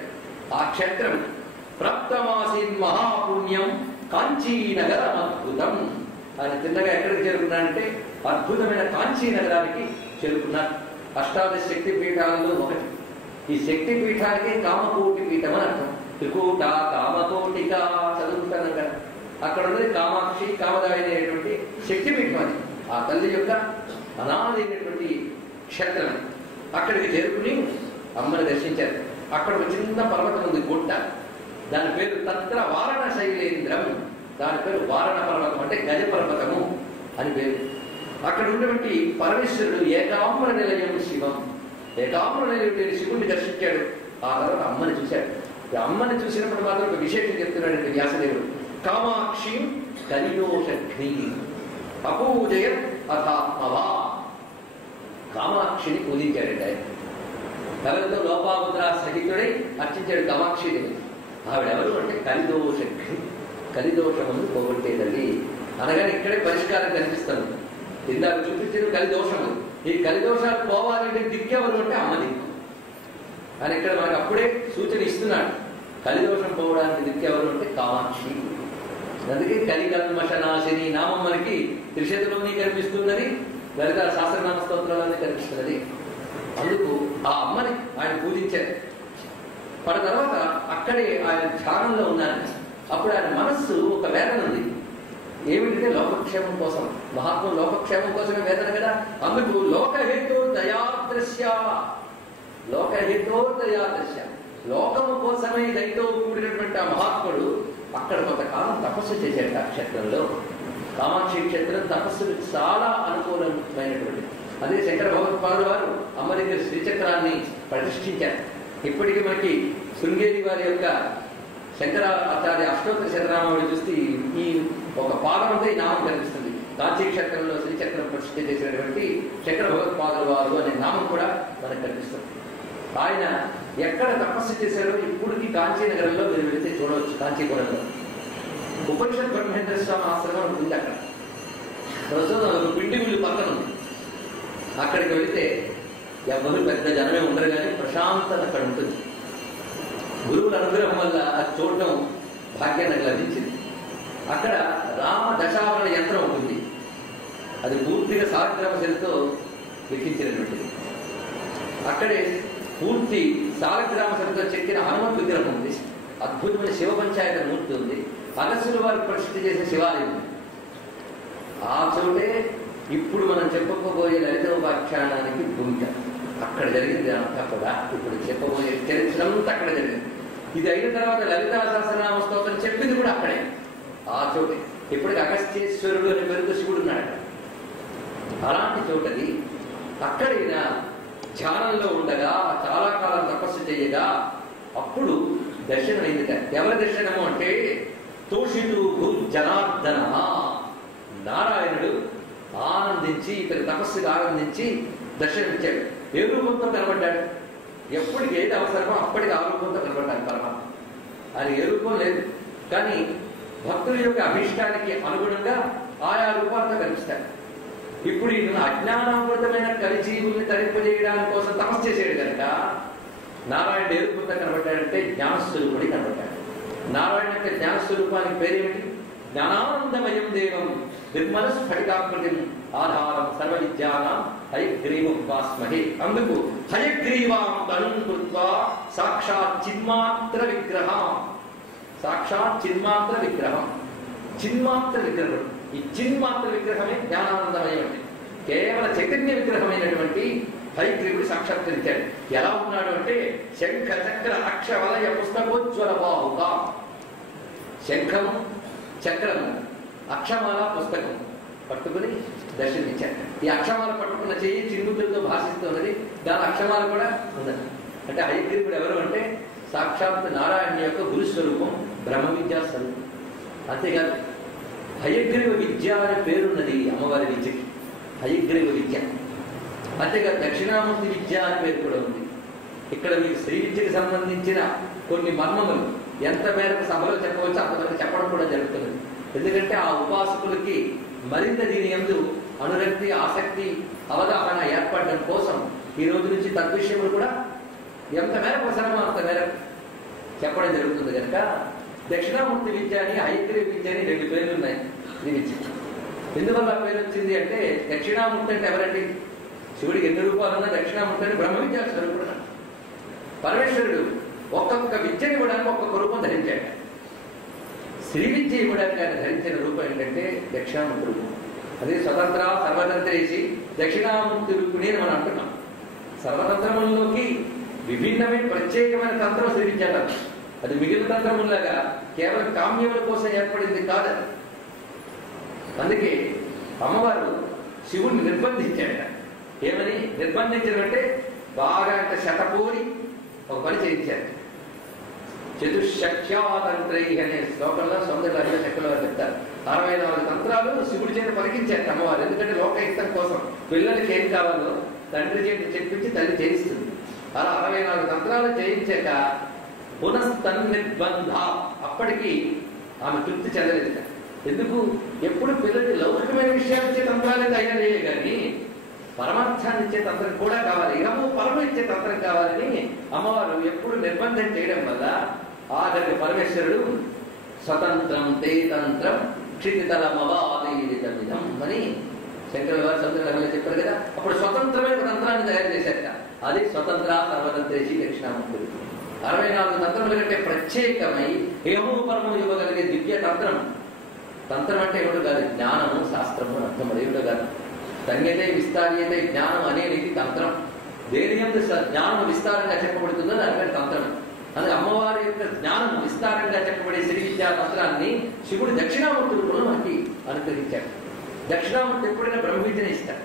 ఆ క్షేత్రం ప్రాప్తమాసీన్ మహాపుణ్యం కాంచీనగరం అద్భుతం. ఆయన తిన్నగా ఎక్కడికి చేరుకున్నాడంటే అద్భుతమైన కాంచీ నగరానికి చేరుకున్నారు. అష్టాదశ శక్తి పీఠాలలో ఒకటి. ఈ శక్తి పీఠానికి కామకోటి పీఠం అని అర్థం. త్రికూట కామకోటిక చదువుతాను కదా. అక్కడ ఉన్నది కామాక్షి కామదాయి అనేటువంటి శక్తి పీఠం. అది ఆ తల్లి యొక్క అనాది అయినటువంటి క్షేత్రం. అక్కడికి చేరుకుని అమ్మని దర్శించారు. అక్కడ ఒక చిన్న పర్వతం ఉంది, గుట్ట. దాని పేరు తత్ర వారణ శైలేంద్రం. దాని పేరు వారణ పర్వతం, అంటే గజ పర్వతము అని పేరు. అక్కడ ఉన్నటువంటి పరమేశ్వరుడు ఏకాంబర నిలయం శివం. ఏకాంబర నిలయం శివుడిని దర్శించాడు. ఆ తర్వాత అమ్మని చూశాడు. అమ్మని చూసినప్పుడు మాత్రం ఒక విశేషం చెప్తున్నాడు వ్యాసదేవుడు. కామాక్షి కలిదోషఘ్ని అపూజయ అథాత్మవా. కామాక్షిని పూజించాడండి ఆయన. కలతో లోపాముద్ర సహితుడై అర్చించాడు కామాక్షిని. ఆవిడెవరు అంటే కలిదోషఘ్ని, కలిదోషమును పోగొట్టే తల్లి. అనగానే ఇక్కడే పరిష్కారం కనిపిస్తుంది. ఇందాక చూపించిన కలిదోషము. ఈ కలిదోషాలు పోవాలంటే దిక్కెవరు అంటే అమ్మ దిక్కు అని ఇక్కడ మనకు అప్పుడే సూచన ఇస్తున్నాడు. కలిదోషం పోవడానికి దిక్కెవరు అంటే కామాక్షి. అందుకే కలికల్మషనాశిని నామం మనకి త్రిశతిలోని కనిపిస్తున్నది, లలిత సహస్రనామ స్తోత్రాలని కనిపిస్తున్నది. అందుకు ఆ అమ్మని ఆయన పూజించారు. పడ తర్వాత అక్కడే ఆయన ధ్యానంలో ఉన్నారు. అప్పుడు ఆయన మనస్సు ఒక వేదన ఉంది. ఏమిటంటే లోకక్షేమం కోసం. మహాత్ములు లోకక్షేమం కోసమే వేదన కదా. అందుకు లోకహేతో దయాదృశ్య, లోకహేతో దయాదృశ్య, లోకము కోసమే దయతో కూడినటువంటి ఆ మహాత్ముడు అక్కడ కొంతకాలం తపస్సు చేశాడు. ఆ క్షేత్రంలో కామాక్షి క్షేత్రం తపస్సుకు చాలా అనుకూలమైనటువంటి. అదే శంకర భగవత్పాదుల వారు అమ్మ దగ్గర శ్రీచక్రాన్ని ప్రతిష్ఠించారు. ఇప్పటికీ మనకి శృంగేరి వారి యొక్క శంకర ఆచార్య అష్టోత్తర శతనామావళి చూస్తే ఈ ఒక పాదంతో ఈ నామం కనిపిస్తుంది. కాంచీ క్షేత్రంలో శ్రీచక్రం ప్రతిష్ఠ చేసినటువంటి శంకర భగవత్పాదుల వారు అనే నామం కూడా మనకు కనిపిస్తుంది. ఆయన ఎక్కడ తపస్సు చేశారో ఇప్పటికి కాంచీనగరంలో మీరు వెళితే చూడవచ్చు. కాంచీపురంలో ఉపనిషత్ బ్రహ్మేంద్ర స్వామి ఆశ్రమం ఉంది. అక్కడ ప్రస్తుతం పిండి మిల్లు పక్కన ఉంది. అక్కడికి వెళితే ఎవరు పెద్ద జనమే ఉండరు, కానీ ప్రశాంతత అక్కడ ఉంటుంది. గురువుల అనుగ్రహం వల్ల అది చూడటం భాగ్యం నాకు లభించింది. అక్కడ రామ దశావరణ యంత్రం ఉంటుంది. అది పూర్తిగా సాలగ్రామ శిలతో లిఖించినటువంటిది. అక్కడే పూర్తి సాలగ్రామ శిలతో చెక్కిన హనుమంతు విగ్రహం ఉంది. అద్భుతమైన శివ పంచాయత మూర్తి ఉంది. అగస్సుల వారు ప్రతిష్ఠ చేసిన శివాలయం ఉంది. ఆ చోటే ఇప్పుడు మనం చెప్పుకోబోయే లలితోపాఖ్యానానికి భూమిక. అక్కడ జరిగింది అంతా కూడా. ఇప్పుడు చెప్పబోయే చరిత్ర అంతా అక్కడ జరిగింది. ఇది అయిన తర్వాత లలితా సహస్రనామ స్తోత్రం చెప్పింది కూడా అక్కడే, ఆ చోటే. ఇప్పటికి అగస్త్యేశ్వరుడు అనే పేరుతో శివుడు ఉన్నాడు. అలాంటి చోటది. అక్కడైనా ధ్యానంలో ఉండగా చాలా కాలం తపస్సు చేయగా అప్పుడు దర్శనం అయిందిట. ఎవరి దర్శనము అంటే తోషితు జనార్దన, నారాయణుడు ఆనందించి ఇతని తపస్సుగా ఆనందించి దర్శనమిచ్చాడు. ఏ రూపంతో కనబడ్డాడు? ఎప్పటికి ఏది అవసరమో అప్పటికి ఆ రూపంతో కనబడ్డాడు పరమాత్మ. అది ఏ రూపం లేదు, కానీ భక్తుల యొక్క అభిష్టానికి అనుగుణంగా ఆయా రూపాలతో కనిపిస్తాడు. ఇప్పుడు ఈయన అజ్ఞానామృతమైన కలిజీవుల్ని తరింపజేయడానికి కోసం తపస్సు చేసేడు కనుక నారాయణుడు ఏ రూపంతో కనబడ్డాడంటే జ్ఞానస్వరూపుడి కనబడ్డాడు. నారాయణ యొక్క జ్ఞానస్వరూపానికి పేరేమిటి? జ్ఞానానందమయం దేవం నిర్మల స్ఫటికాకృతిం ఆధారం సర్వ విద్యానాం హయగ్రీవం ఉపాస్మహే. అందుకు హయగ్రీవాం తనుం కృత్వా సాక్షాత్ చిన్మాత్ర విగ్రహం. సాక్షాత్ చిన్మాత్ర విగ్రహం, చిన్మాత్ర విగ్రహం. ఈ చిన్మాత్ర విగ్రహమే జ్ఞానానందమయం అంటే. కేవల చైతన్య విగ్రహమైనటువంటి హయగ్రీవుడు సాక్షాత్కరించాడు. ఎలా ఉన్నాడు అంటే శంఖ చక్ర అక్ష వలయ పుస్తకోజ్వల బాహుగా. శంఖము, చక్రము, అక్షమాల, పుస్తకం పట్టుకుని దర్శనమిచ్చాడు. ఈ అక్షమాల పట్టుకున్న చెయ్యి చిన్ముద్రతో భాషిస్తున్నది. దాని అక్షమాల కూడా ఉన్నది. అంటే హయగ్రీవుడు ఎవరు అంటే సాక్షాత్ నారాయణ యొక్క గురుస్వరూపం, బ్రహ్మ విద్యా స్వరూపం. అంతేకాదు హయగ్రీవ విద్య అనే పేరున్నది అమ్మవారి విద్యకి, హయగ్రీవ విద్య. అంతేకాదు దక్షిణామూర్తి విద్య అనే పేరు కూడా ఉంది. ఇక్కడ మీకు శ్రీ విద్యకి సంబంధించిన కొన్ని మర్మములు ఎంత మేరకు సభలో చెప్పవచ్చు అంతవరకు చెప్పడం కూడా జరుగుతున్నది. ఎందుకంటే ఆ ఉపాసకులకి మరింత దీని యందు అనురక్తి, ఆసక్తి, అవగాహన ఏర్పడడం కోసం ఈ రోజు నుంచి తద్విషయములు కూడా ఎంత మేరకు అవసరమో అంత మేరకు చెప్పడం జరుగుతుంది. కనుక దక్షిణామూర్తి విద్య అని, హయగ్రీవ విద్య అని రెండు పేర్లు ఉన్నాయి ఈ విద్య. ఎందువల్ల పేరు వచ్చింది అంటే దక్షిణామూర్తి అంటే ఎవరండి? శివుడికి ఎన్ని రూపాలున్నా దక్షిణామూర్తి అని బ్రహ్మ విద్యా స్వరూపుడు. పరమేశ్వరుడు ఒక్కొక్క విద్యని ఇవ్వడానికి ఒక్కొక్క రూపం ధరించాడు. శ్రీ విద్య ఇవ్వడానికి ఆయన ధరించిన రూపం ఏంటంటే దక్షిణామూర్తి రూపం. అదే స్వతంత్ర సర్వతంత్రేసి దక్షిణామూర్తి రూపుని అని మనం అంటున్నాం. సర్వతంత్రముల్లోకి విభిన్నమైన ప్రత్యేకమైన తంత్రం శ్రీ విద్య. అది మిగిలిన తంత్రములాగా కేవలం కామ్యముల కోసం ఏర్పడింది కాదు. అందుకే అమ్మవారు శివుడిని నిర్బంధించాడ. ఏమని నిర్బంధించారంటే బాగా అంటే శతకోరి ఒక పని చేయించారు. చతుశక్త్యాతంత్రై అనే శ్లోకంలో సౌందర్య శక్తులు చెప్తారు. 64 తంత్రాలు శివుడి చేత పలికించారు అమ్మవారు. ఎందుకంటే లోకహితం కోసం పిల్లలకి ఏం కావాలో తండ్రి చేతి చెప్పించి తల్లి చేయిస్తుంది. అలా 64 తంత్రాలు చేయించాక పునస్తన్నిర్బంధ అప్పటికి ఆమె తృప్తి చెందలేదు. ఎందుకు? ఎప్పుడు పిల్లలకి లౌకికమైన విషయాలు ఇచ్చే తంత్రాలే తయారే కానీ పరమార్థాన్ని ఇచ్చే తంత్రం కూడా కావాలి, ఇహము పరమ ఇచ్చే తంత్రం కావాలని అమ్మవారు ఎప్పుడు నిర్బంధం చేయడం వల్ల ఆఖరికి పరమేశ్వరుడు స్వతంత్రం తే తంత్రం క్షితితలమవాదీరితం అని శంకర వారు సముద్రంలో చెప్పారు కదా. అప్పుడు స్వతంత్రమైన తంత్రాన్ని తయారు చేశాక అది స్వతంత్ర సర్వతంత్రేసి దక్షిణామూర్తులు. 64 తంత్రముల కంటే ప్రత్యేకమై ఏమో పరము ఇవ్వగలిగే దివ్య తంత్రం. తంత్రం అంటే ఏమిటో కాదు, జ్ఞానము, శాస్త్రము అర్థం ఏమిటో కాదు. ధన్యతే విస్తార్యతే జ్ఞానం అనేది తంత్రం. దేని యందు జ్ఞానం విస్తారంగా చెప్పబడుతుందో దాని తంత్రం. అది అమ్మవారి యొక్క జ్ఞానం విస్తారంగా చెప్పబడే శ్రీ విద్యా తంత్రాన్ని శివుడు దక్షిణామూర్తి రూపంలో మనకి అనుగ్రహించాడు. దక్షిణామూర్తి ఎప్పుడైనా బ్రహ్మ విద్యను ఇస్తాడు.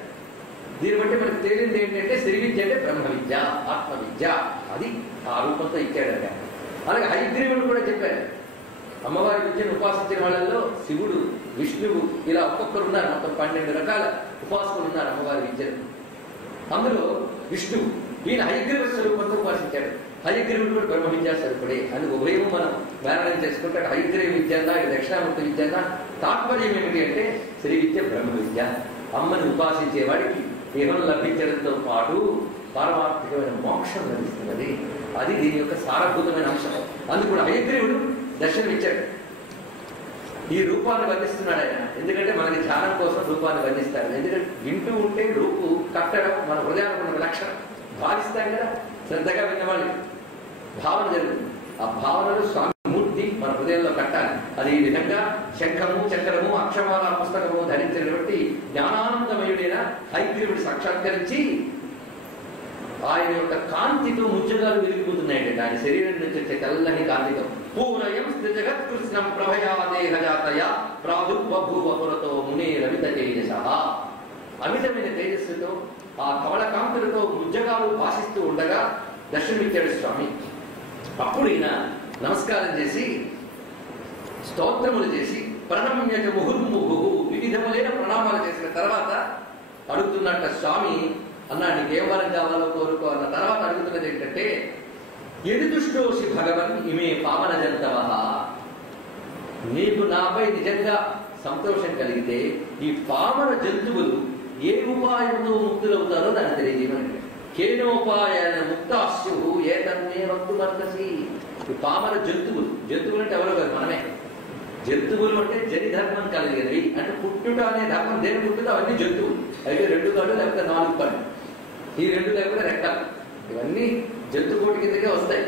దీన్ని బట్టి మనకు తేలింది ఏంటంటే శ్రీ విద్య అంటే బ్రహ్మ విద్య, ఆత్మ విద్య. అది ఆ రూపంతో ఇచ్చాడట. అలాగే హయగ్రీవుడు కూడా చెప్పారు. అమ్మవారి విద్యను ఉపాసించిన వాళ్ళల్లో శివుడు, విష్ణువు ఇలా ఒక్కొక్కరు ఉన్నారు. మొత్తం 12 రకాల ఉపాసకులు ఉన్నారు అమ్మవారి విద్యను. అందులో విష్ణువు ఈయన హయగ్రీవ స్వరూపంతో ఉపాసించాడు. హయగ్రీవుడు కూడా బ్రహ్మ విద్యా స్వరూపుడే అని ఉభయం మనం వేరణం చేసుకుంటే హయగ్రీవ విద్య దక్షిణామూర్తి విద్య తాత్పర్యం ఏమిటి అంటే శ్రీ విద్య బ్రహ్మ విద్య. అమ్మని ఉపాసించే వాడికి కేవలం లభించడంతో పాటు పారమార్థికమైన మోక్షం లభిస్తున్నది. అది దీని యొక్క సారభూతమైన అంశం. అందుకు కూడా హయగ్రీవుడు దర్శనమిచ్చాడు. ఈ రూపాన్ని వర్ణిస్తున్నాడు ఆయన. ఎందుకంటే మనకి ధ్యానం కోసం రూపాన్ని వర్ణిస్తాడు. ఎందుకంటే వింటూ ఉంటే రూపు కట్టడం మన హృదయానికి ఉన్న లక్షణం. భావిస్తాం కదా, శ్రద్ధగా విన్నవాళ్ళు భావన జరుగుతుంది. ఆ భావనలు స్వామి మూర్తి మన హృదయంలో కట్టాలి. అది ఈ విధంగా శంఖము చక్రము అక్షమాల పుస్తకము ధరించినటువంటి జ్ఞానానందమయుడైన హయగ్రీవుడు సాక్షాత్కరించి ఆయన యొక్క కాంతితో ముచ్చగాలు వెలిగిపోతున్నాయండి. ఆయన శరీరం నుంచి వచ్చే తెల్లని కాంతితో పూరయం జగత్కృష్ణం ప్రభయా దేహజాతయ ప్రాదుర్బభూవపురతో మునే రవిత తేజస. అమితమైన తేజస్సుతో ఆ కవళ కాంతులతో ముజ్జగాలు భాషిస్తూ ఉండగా దర్శనమిచ్చాడు స్వామి. అప్పుడు ఈయన నమస్కారం చేసి స్తోత్రములు చేసి ప్రణమ్యత ముహుర్ముహు వివిధములైన ప్రణామాలు చేసిన తర్వాత అడుగుతున్నట్ట స్వామి అన్నా నీకేం వరం కావాలో కోరుకో అన్న తర్వాత అడుగుతున్నది ఏంటంటే ఎదుదుష్టోషి భగవన్ ఇమే పావన జంతవ. నీకు నాపై నిజంగా సంతోషం కలిగితే ఈ పావన జంతువులు ఏ ఉపాయంతో ముక్తులవుతారో దాన్ని తెలియజేయమని. కేనోపాయన ముక్తాస్యు ఏతన్నే వక్తుమర్హసి. ఈ పామర జంతువులు అంటే ఎవరో కాదు, మనమే. జంతువులు అంటే జని ధర్మం కలిగినవి. అంటే పుట్టుట అనే ధర్మం దేని పుట్టుట అవన్నీ జంతువులు. అయితే 2 కళ్ళు లేకపోతే 4 పళ్ళు, ఈ 2 లేకపోతే రెక్కలు, ఇవన్నీ జంతుకోటి కిందకే వస్తాయి.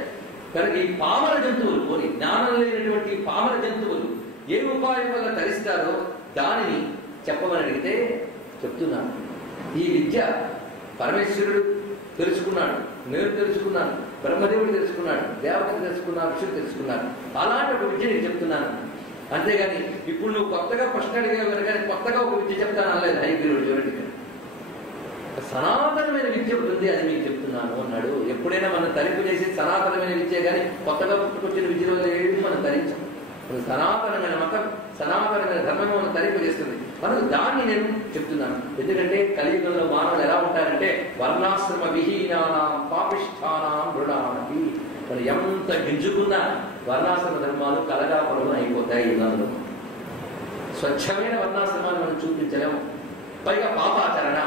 కనుక ఈ పామర జంతువులు పోని జ్ఞానం లేనటువంటి పామర జంతువులు ఏ ఉపాయం వల్ల తరిస్తారో దానిని చెప్పమని అడిగితే చెప్తున్నాను. ఈ విద్య పరమేశ్వరుడు తెలుసుకున్నాడు, నేను తెలుసుకున్నాను, బ్రహ్మదేవుడు తెలుసుకున్నాడు, దేవతలు తెలుసుకున్నారు, ఋషులు తెలుసుకున్నారు. అలాంటి ఒక విద్య నేను చెప్తున్నాను. అంతేగాని ఇప్పుడు నువ్వు కొత్తగా ప్రశ్న అడిగావు కానీ కొత్తగా ఒక విద్య చెప్తాను అనలేదు హయగ్రీవుడు. చూడండి, సనాతనమైన విద్య ఉంటుంది, అది మీకు చెప్తున్నాను అన్నాడు. ఎప్పుడైనా మనం తరింపు చేసి సనాతనమైన విద్య కానీ కొత్తగా పుట్టుకొచ్చిన విద్యలో ఏది మనం తరించాం. సనాతనమైన మతం, సనాతనమైన ధర్మం మనం తరింపు చేస్తుంది. మనకు దాన్ని నేను చెప్తున్నాను. ఎందుకంటే కలియుగంలో మానవులు ఎలా ఉంటారంటే వర్ణాశ్రమ విహీనానాం పాపిష్ఠానాం మృణానపి. మనం ఎంత గింజుకున్నా వర్ణాశ్రమ ధర్మాలు కలగాపలము అయిపోతాయి. యుగాల్లో స్వచ్ఛమైన వర్ణాశ్రమాన్ని మనం చూపించలేము. పైగా పాపాచరణ,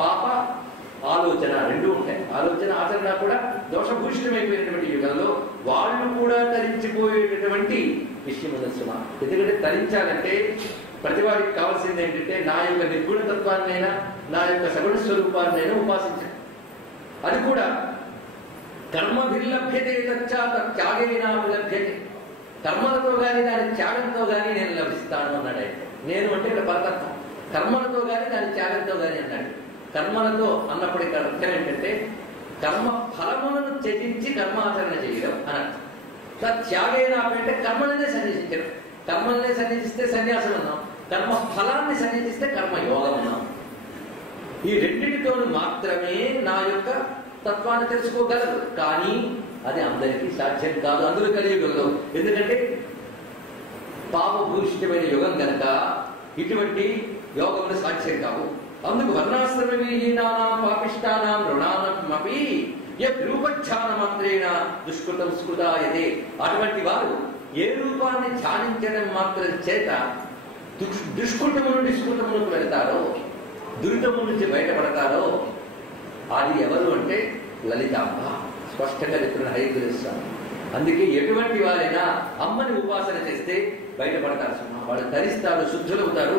పాప ఆలోచన రెండూ ఉంటాయి. ఆలోచన ఆచరణ కూడా దోషభూషితమైపోయినటువంటి యుగంలో వాళ్ళు కూడా తరించిపోయేటటువంటి విషయం ఉంది సుమా. ఎందుకంటే తరించాలంటే ప్రతివాడికి కావాల్సింది ఏంటంటే నా యొక్క నిర్గుణతత్వాన్నైనా నా యొక్క సగుణ స్వరూపాన్నైనా ఉపాసించాలి. అది కూడా కర్మభిర్లభ్యతే త్యాగేనా విలభ్యతే. కర్మలతో కానీ దాని త్యాగంతో కానీ నేను లభిస్తాను అన్నాడు ఆయన. నేను అంటే ఇక్కడ పరతత్వం. కర్మలతో కానీ దాని త్యాగంతో కానీ అన్నాడు. కర్మలతో అన్నప్పుడు ఇక్కడ అర్థం ఏంటంటే కర్మ ఫలములను త్యజించి కర్మాచరణ చేయడం అని అర్థం. త్యాగేనా అంటే కర్మలనే సన్యసించడం. కర్మలనే సన్యసిస్తే సన్యాసం అన్నాం, కర్మ ఫలాన్ని సన్యసిస్తే కర్మయోగం అన్నాం. ఈ రెండింటితోనూ మాత్రమే నా యొక్క తత్వాన్ని తెలుసుకోగలరు. కానీ అది అందరికీ సాధ్యం కాదు అందులో కలియుగంలో. ఎందుకంటే పాపభూషితమైన యుగం కనుక ఇటువంటి యోగములు సాధ్యం కావు. అందుకు వర్ణాశ్రమ విహీనానాం పాపిష్టానాం రుణానమపి యద్రూపధ్యాన మాత్రేణ దుష్కృతం స్కృతాయతే. అటువంటి వారు ఏ రూపాన్ని ధ్యానించడం మాత్రం చేత దుష్కృతము నుండి స్కృతములకు వెళతారో, దురితము నుంచి బయటపడతారో అది ఎవరు అంటే లలితాంబ. స్పష్టంగా చెప్తున్న హయగ్రీవ స్వామి. అందుకే ఎటువంటి వారైనా అమ్మని ఉపాసన చేస్తే బయటపడతారు సుమా. వాళ్ళు ధరిస్తారు, శుద్ధులవుతారు.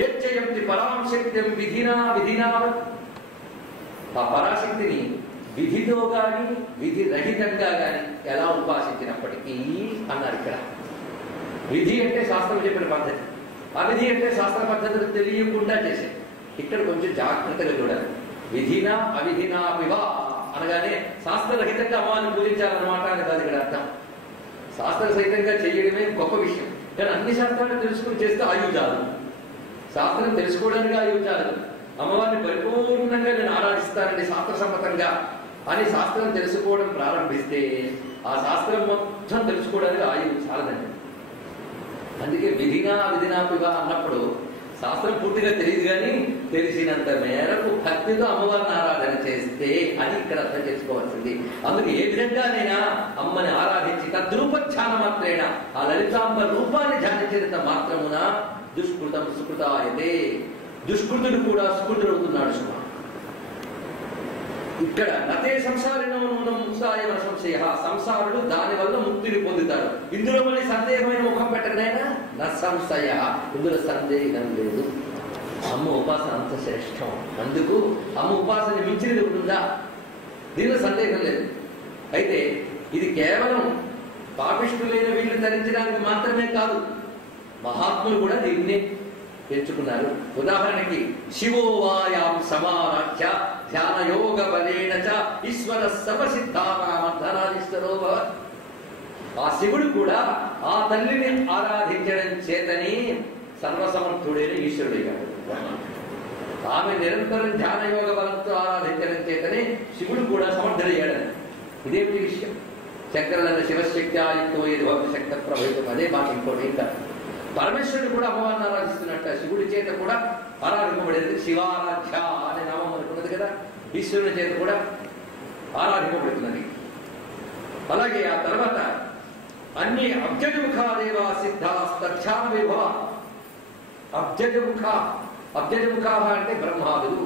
యచ్చయంతి పరాశక్త్యం విధినా ఆ పరాశక్తిని విధితో గాని విధి రహితంగా గాని ఎలా ఉపాసించినప్పటికీ అన్నారు. ఇక్కడ విధి అంటే శాస్త్రం చెప్పిన పద్ధతి, అవిధి అంటే శాస్త్ర పద్ధతులు తెలియకుండా చేసే. ఇక్కడ కొంచెం జాగ్రత్తగా చూడాలి. విధినా అవిధినా వివా అనగానే శాస్త్రరహితంగా అమ్మవారిని పూజించాలన్నమాట అని కాదు ఇక్కడ అర్థం. శాస్త్ర సహితంగా చేయడమే గొప్ప విషయం. కానీ అన్ని శాస్త్రాలు తెలుసుకుని చేస్తే ఆయుధాలు. శాస్త్రం తెలుసుకోవడానికి ఆయుధాలు. అమ్మవారిని పరిపూర్ణంగా నేను ఆరాధిస్తానండి శాస్త్రసమ్మతంగా అని శాస్త్రం తెలుసుకోవడం ప్రారంభిస్తే ఆ శాస్త్రం మొత్తం తెలుసుకోవడానికి ఆయువు చాలదండి. అందుకే విధినా విధినా పివ అన్నప్పుడు శాస్త్రం పూర్తిగా తెలియదు కానీ తెలిసినంత మేరకు భక్తితో అమ్మవారిని ఆరాధన చేస్తే అది ఇక్కడ అర్థం చేసుకోవాల్సింది. అందుకే ఏ విధంగానైనా అమ్మని ఆరాధించి తద్రూపధ్యాన మాత్రేణ ఆ లలితాంబ రూపాన్ని ధ్యానించేంత మాత్రమున దుష్కృతం సుకృతాయతే, దుష్కృతుడు కూడా సుకృతుడవుతున్నాడు. సుమ ఇక్కడ నతే సంసారినో నూనం ముక్తాయ సంశయ, సంసారుడు దాని వల్ల ముక్తిని పొందుతాడు. ఇందులో మళ్ళీ సందేహమైన ముఖం పెట్టకనైనా నా సంశయ, ఇందులో సందేహం లేదు. అమ్మ ఉపాసన అంత శ్రేష్టం. అందుకు అమ్మ ఉపాసన మించినది ఉంటుందా? దీనిలో సందేహం లేదు. అయితే ఇది కేవలం పాపిష్టులైన వీళ్ళు ధరించడానికి మాత్రమే కాదు, మహాత్ములు కూడా దీన్నే పెంచుకున్నారు. ఉదాహరణకి శివోవాయాం సమారాధ్య ధ్యాన యోగ బలేన చ ఈశ్వర సమసిద్ధానామర్ధనాదిశ్వరో భవత్. ఆ శివుడు కూడా ఆ తల్లిని ఆరాధించడం చేతని సర్వసమర్థుడైన ఈశ్వరుడయ్యాడు. ఆమె నిరంతరం ధ్యాన యోగ బలంతో ఆరాధించడం చేతనే శివుడు కూడా సమర్థుడయ్యాడని. ఇదేమిటి విషయం? శంకరుల శివశక్తి ఆయుక్తో ఏది భక్తి శక్త ప్రభావితం. అదే మాకు ఇంకోటి. ఇంకా పరమేశ్వరుడు కూడా అమ్మవారిని ఆరాధిస్తున్నట్ట, శివుడి చేత కూడా ఆరాధింపబడేది. శివారాధ్య అనే నామం అనుకున్నది కదా, ఈశ్వరుని చేత కూడా ఆరాధింపబడుతున్నది. అలాగే ఆ తర్వాత అన్ని అబ్జజముఖాదేవ సిద్ధాస్తధ్యాన విభవ. అబ్జజముఖ అంటే బ్రహ్మాదులు,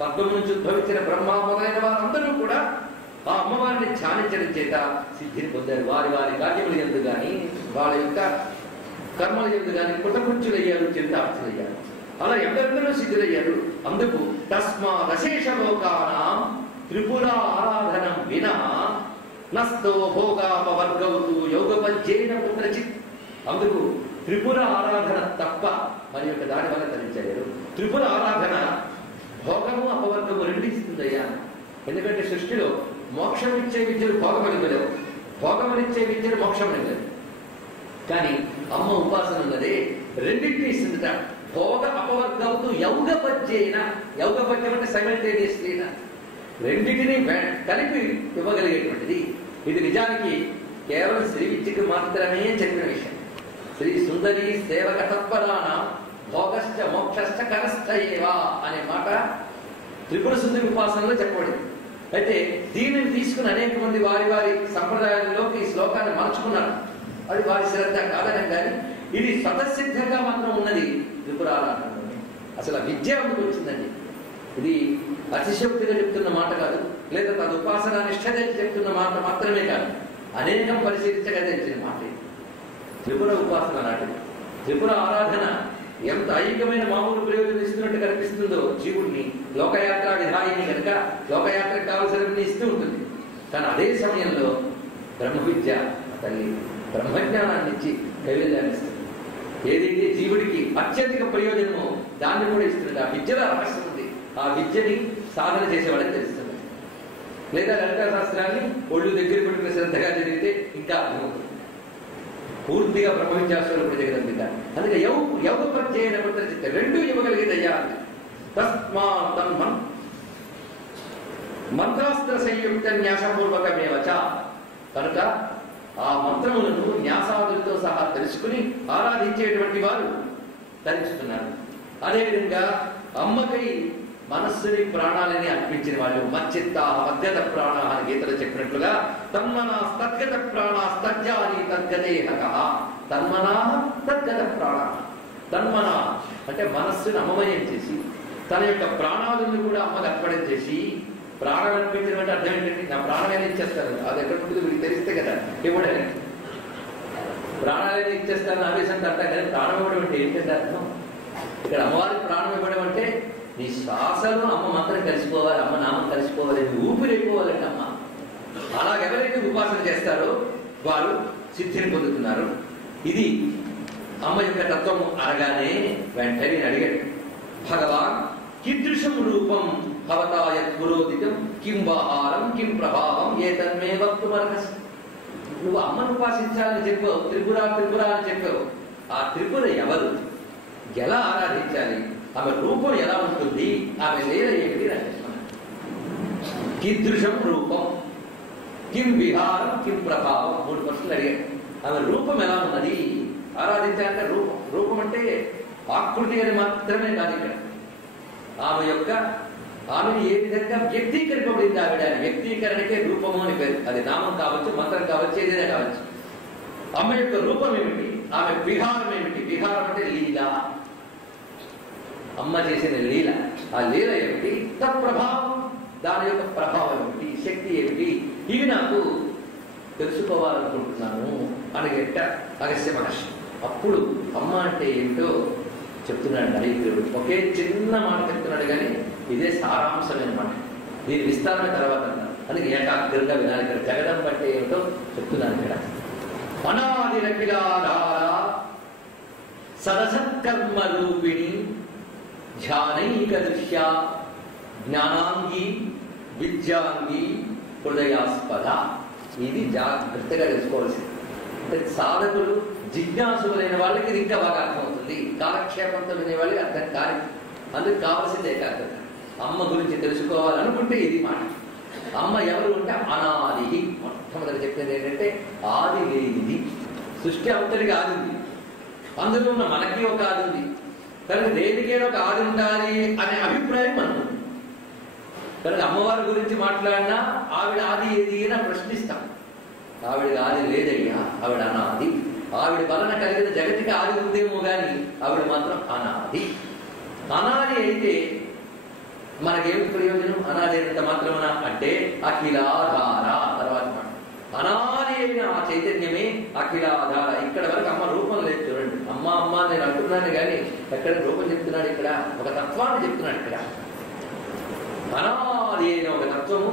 పద్మం నుంచి ఉద్భవించిన బ్రహ్మ మొదలైన వారందరూ కూడా ఆ అమ్మవారిని ధ్యానించడం చేత సిద్ధిని పొందారు. వారి వారి కార్యములు ఎందు కానీ వాళ్ళ యొక్క కర్మల ఎందు కానీ కృతకృత్యులయ్యారు, చరితార్థులయ్యారు. అలా ఎవరెందరూ సిద్ధులయ్యారు. అందుకు తస్మాదశేష లోకానాం త్రిపుర ఆరాధనం వినా నస్తో భోగాపవర్గవుతూ యోగపజ్యేన కుత్రచిత్. అందుకు త్రిపుర ఆరాధన తప్ప మరి యొక్క దాని వల్ల తరించలేరు. త్రిపుర ఆరాధన భోగము అపవర్గము రెండు ఇస్తుందయ్యా. ఎందుకంటే సృష్టిలో మోక్షం ఇచ్చే విద్యలు భోగమనివ్వలేవు, భోగమనిచ్చే విద్యలు మోక్షం ఇవ్వలేవు. కానీ అమ్మ ఉపాసన ఉన్నదే రెండింటినీ ఇస్తుందట. భోగ అపవర్గవుతూ యౌగపజ్యేన, యౌగపజ్యం అంటే సైమల్టేనియస్లీ రెండింటినీ కలిపి ఇవ్వగలిగేటువంటిది. ఇది నిజానికి కేవలం శ్రీ విద్యకు మాత్రమే చెప్పిన విషయం. శ్రీ సుందరి సేవక తత్పరాన భోగశ్చ మోక్షశ్చ కరస్థయేవా అనే మాట త్రిపుర సుందరి ఉపాసనలో చెప్పబడింది. అయితే దీనిని తీసుకుని అనేక మంది వారి వారి సంప్రదాయాల్లోకి ఈ శ్లోకాన్ని మార్చుకున్నారు. అది వారి శ్రద్ధ కాదనం కానీ ఇది స్వతసిద్ధంగా మాత్రం ఉన్నది త్రిపుర ఆరాధనలోనే. అసలు ఆ విద్య అందుకు వచ్చిందండి. ఇది అతిశక్తిగా చెప్తున్న మాట కాదు, లేదా తన ఉపాసన నిష్ఠగా చెప్తున్న మాట మాత్రమే కాదు, అనేకం పరిశీలించగా తెలిసిన మాట. త్రిపుర ఉపాసన నాటిది. త్రిపుర ఆరాధన ఎంత ఐక్యమైన మామూలు ప్రయోజనం ఇస్తున్నట్టు కనిపిస్తుందో జీవుడిని, లోకయాత్ర విధాయిని కనుక లోకయాత్రకు కావలసినవన్నీ ఇస్తూ ఉంటుంది. కానీ అదే సమయంలో బ్రహ్మ విద్య తల్లి బ్రహ్మజ్ఞానాన్ని ఇచ్చి కైవల్యాన్ని ఇస్తుంది. ఏదైతే జీవుడికి అత్యధిక ప్రయోజనమో దాన్ని కూడా ఇస్తుంది. ఆ విద్యలో రహస్యం ఉంది. ఆ విద్యని సాధన చేసేవాళ్ళని తెలుస్తుంది. లేదా లలితా శాస్త్రాన్ని ఒళ్ళు దగ్గర పెట్టుకుని శ్రద్ధగా చదివితే ఇంకా అర్థమవుతుంది. పూర్తిగా బ్రహ్మ విద్యాస్వరూపుడు జగదంబిక. అందుకే యోగ ప్రత్యయన చిత్త రెండు ఇవ్వగలిగేదయ్యా. తస్మాత్ మంత్రాస్త్ర సంయుక్త న్యాసపూర్వకమేవచ. కనుక ఆ మంత్రములను న్యాసాదులతో సహా తెలుసుకుని ఆరాధించేటువంటి వారు ధరిస్తున్నారు. అదేవిధంగా అమ్మకై మనస్సుని ప్రాణాలని అర్పించిన వాళ్ళు మచ్చిత్తా మద్గత ప్రాణ అని గీతలు చెప్పినట్లుగా తన్మనా తద్గత ప్రాణ తజ్జాని తద్గదేహక. తన్మనా తద్గత ప్రాణ. తన్మన అంటే మనస్సుని అమ్మమయం చేసి తన యొక్క ప్రాణాలను కూడా అమ్మకు అర్పణం చేసి, ప్రాణం అర్పించడం అంటే అర్థం ఏంటంటే నా ప్రాణాలను ఇచ్చేస్తాను. అది ఎక్కడ ఉంటుంది మీకు తెలిస్తే కదా ఇవ్వడని. ప్రాణాలను ఇచ్చేస్తాను ఆవేశంతో అంటాం కానీ ప్రాణం ఇవ్వడం అంటే ఏంటంటే అర్థం. ఇక్కడ అమ్మవారికి ప్రాణం ఇవ్వడం అంటే నీ శ్వాసలో అమ్మ మాత్రం కలిసిపోవాలి, అమ్మ నామం కలిసిపోవాలి, ఊపిరి అయిపోవాలంటే అమ్మ. అలాగెవరైతే ఉపాసన చేస్తారో వారు సిద్ధిని పొందుతున్నారు. ఇది అమ్మ యొక్క తత్వము అనగానే వెంటనే నేను అడిగాడు, భగవాన్ కీదృశం రూపం భవతాయ పురోదితం కిం వాహారం కిం ప్రభావం ఏ తన్మే వక్తుమర్హసి. నువ్వు అమ్మను ఉపాసించాలని చెప్పావు, త్రిపుర త్రిపుర అని చెప్పావు. ఆ త్రిపుర ఎవరు, ఎలా ఆరాధించాలి, ఆమె రూపం ఎలా ఉంటుంది, ఆమె లీల ఏమిటి అని చెప్తున్నాను. కీదృశం రూపం కిం విహారం కిం ప్రభావం 3 ప్రశ్నలు అడిగాడు. ఆమె రూపం ఎలా ఉన్నది, ఆరాధించాలంటే రూపం. రూపం అంటే ఆకృతి అని మాత్రమే కాదు. ఇక్కడ ఆమెను ఏ విధంగా వ్యక్తీకరింపబడింది ఆవిడ వ్యక్తీకరణకే రూపము అని పేరు. అది నామం కావచ్చు, మంత్రం కావచ్చు, ఏదైనా కావచ్చు. అమ్మ యొక్క రూపం ఏమిటి, ఆమె విహారం ఏమిటి? విహారం అంటే లీల. అమ్మ చేసిన లీల, ఆ లీల ఏమిటి? తత్ప్రభావం, దాని యొక్క ప్రభావం ఏమిటి, శక్తి ఏమిటి, ఇవి నాకు తెలుసుకోవాలనుకుంటున్నాను అని అగస్త్య మహర్షి. అప్పుడు అమ్మ అంటే ఏమిటో చెప్తున్నాడు హరిగ్రీవుడు. ఒకే చిన్న మాట చెప్తున్నాడు కానీ ఇదే సారాంశమైన మాట. దీని విస్తారణ తర్వాత అందుకే ఏకాగ్రంగా వినాలి. ఇక్కడ జగడం అంటే ఏమిటో చెప్తున్నాను. ఇక్కడ అనాదిరఖిలాధార సదసత్కర్మ రూపిణి ధ్యానైక దృశ్య జ్ఞానాంగి విద్యాంగి హృదయాస్పద. ఇది జాగ్రత్తగా తెలుసుకోవాల్సింది. అంటే సాధకులు జిజ్ఞాసులైన వాళ్ళకి ఇది ఇంకా బాగా అర్థమవుతుంది. కాలక్షేపంతో వినే వాళ్ళకి అర్థం కాదు. అందుకు కావాల్సింది ఏకాగ్రత. అమ్మ గురించి తెలుసుకోవాలనుకుంటే ఇది మాట. అమ్మ ఎవరు అంటే అనాది. మొట్టమొదటి చెప్పేది ఏంటంటే ఆది లేనిది. సృష్టి అంతటికి ఆది ఉంది, అందులో ఉన్న మనకి ఒక ఆది ఉంది. కనుక దేనికైనా ఒక ఆది ఉండాలి అనే అభిప్రాయం మనకు. కనుక అమ్మవారి గురించి మాట్లాడినా ఆవిడ ఆది ఏది అని ప్రశ్నిస్తాం. ఆవిడకి ఆది లేదయ్యా, ఆవిడ అనాది. ఆవిడ వలన కలిగిన జగతికి ఆది ఉందేమో కానీ ఆవిడ మాత్రం అనాది. అనాది అయితే మనకేమిటి ప్రయోజనం? అనాది అయినంత మాత్రమేనా అంటే అఖిలాధార. తర్వాత మాట అనాది అయిన ఆ చైతన్యమే అఖిలాధార. ఇక్కడ వరకు అమ్మ రూపం లేదు చూడండి. అమ్మ అమ్మ నేను అంటున్నాను కానీ ఎక్కడ రూపం చెప్తున్నాడు? ఇక్కడ ఒక తత్వాన్ని చెప్తున్నాడు. ఇక్కడ అనాది అయిన ఒక తత్వము,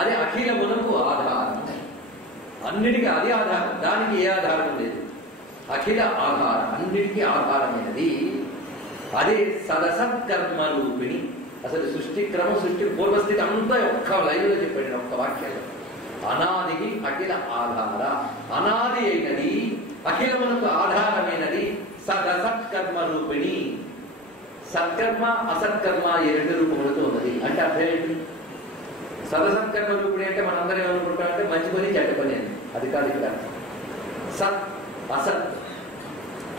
అది అఖిలమునకు ఆధారం. అన్నిటికీ అది ఆధారం, దానికి ఏ ఆధారం లేదు. అఖిల ఆధారం, అన్నిటికీ ఆధారమైనది. అదే సదసత్కర్మ రూపిణి. అసలు సృష్టి క్రమం, సృష్టి పూర్వస్థితి అంతా ఒక్క లైన్లో చెప్పాడు, ఒక్క వాక్యంలో. అనాదికి అఖిల ఆధార, అనాది అయినది, అఖిలమునకు ఆధారమైనది, సదసత్కర్మ రూపిణి. సత్కర్మ అసత్కర్మ ఈ రెండు రూపములతో ఉన్నది. అంటే అర్థం ఏంటి? సదసత్కర్మ రూపిణి అంటే మనందరం ఏమనుకుంటామంటే మంచి పని చెడ్డ పని అని. అది కాదు ఇక్కడ. సత్ అసత్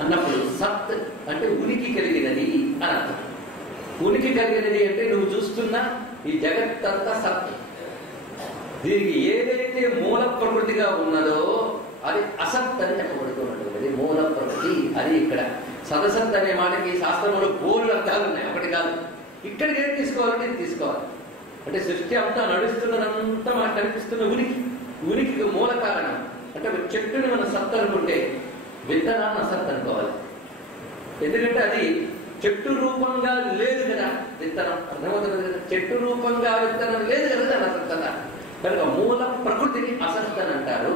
అన్నప్పుడు సత్ అంటే ఉనికి కలిగినది అని అర్థం. ఉనికి కలిగినది అంటే నువ్వు చూస్తున్న ఈ జగత్తంతా సత్. దీనికి ఏదైతే మూల ప్రకృతిగా ఉన్నదో అది అసత్ అని చెప్పబడుతున్నటువంటిది. మూల ప్రకృతి అది ఇక్కడ. సదసత్ అనే మాటకి శాస్త్రంలో బోర్డు అర్థాలు ఉన్నాయి, ఒకటి కాదు. ఇక్కడికి ఏం తీసుకోవాలంటే ఇది తీసుకోవాలి. అంటే సృష్టి అంతా నడుస్తున్నదంతా మనకు కనిపిస్తున్న ఉనికి, ఉనికికి మూల కారణం. అంటే ఒక చెట్టుని మనం సత్ అనుకుంటే విత్తనాన్ని అసత్ అనుకోవాలి. ఎందుకంటే అది చెట్టు రూపంగా లేదు కదా విత్తనం. అర్థమవుతుంది కదా? చెట్టు రూపంగా విత్తనం లేదు కదా దాని అసత్ అన్న. కనుక మూల ప్రకృతిని అసత్ అని అంటారు.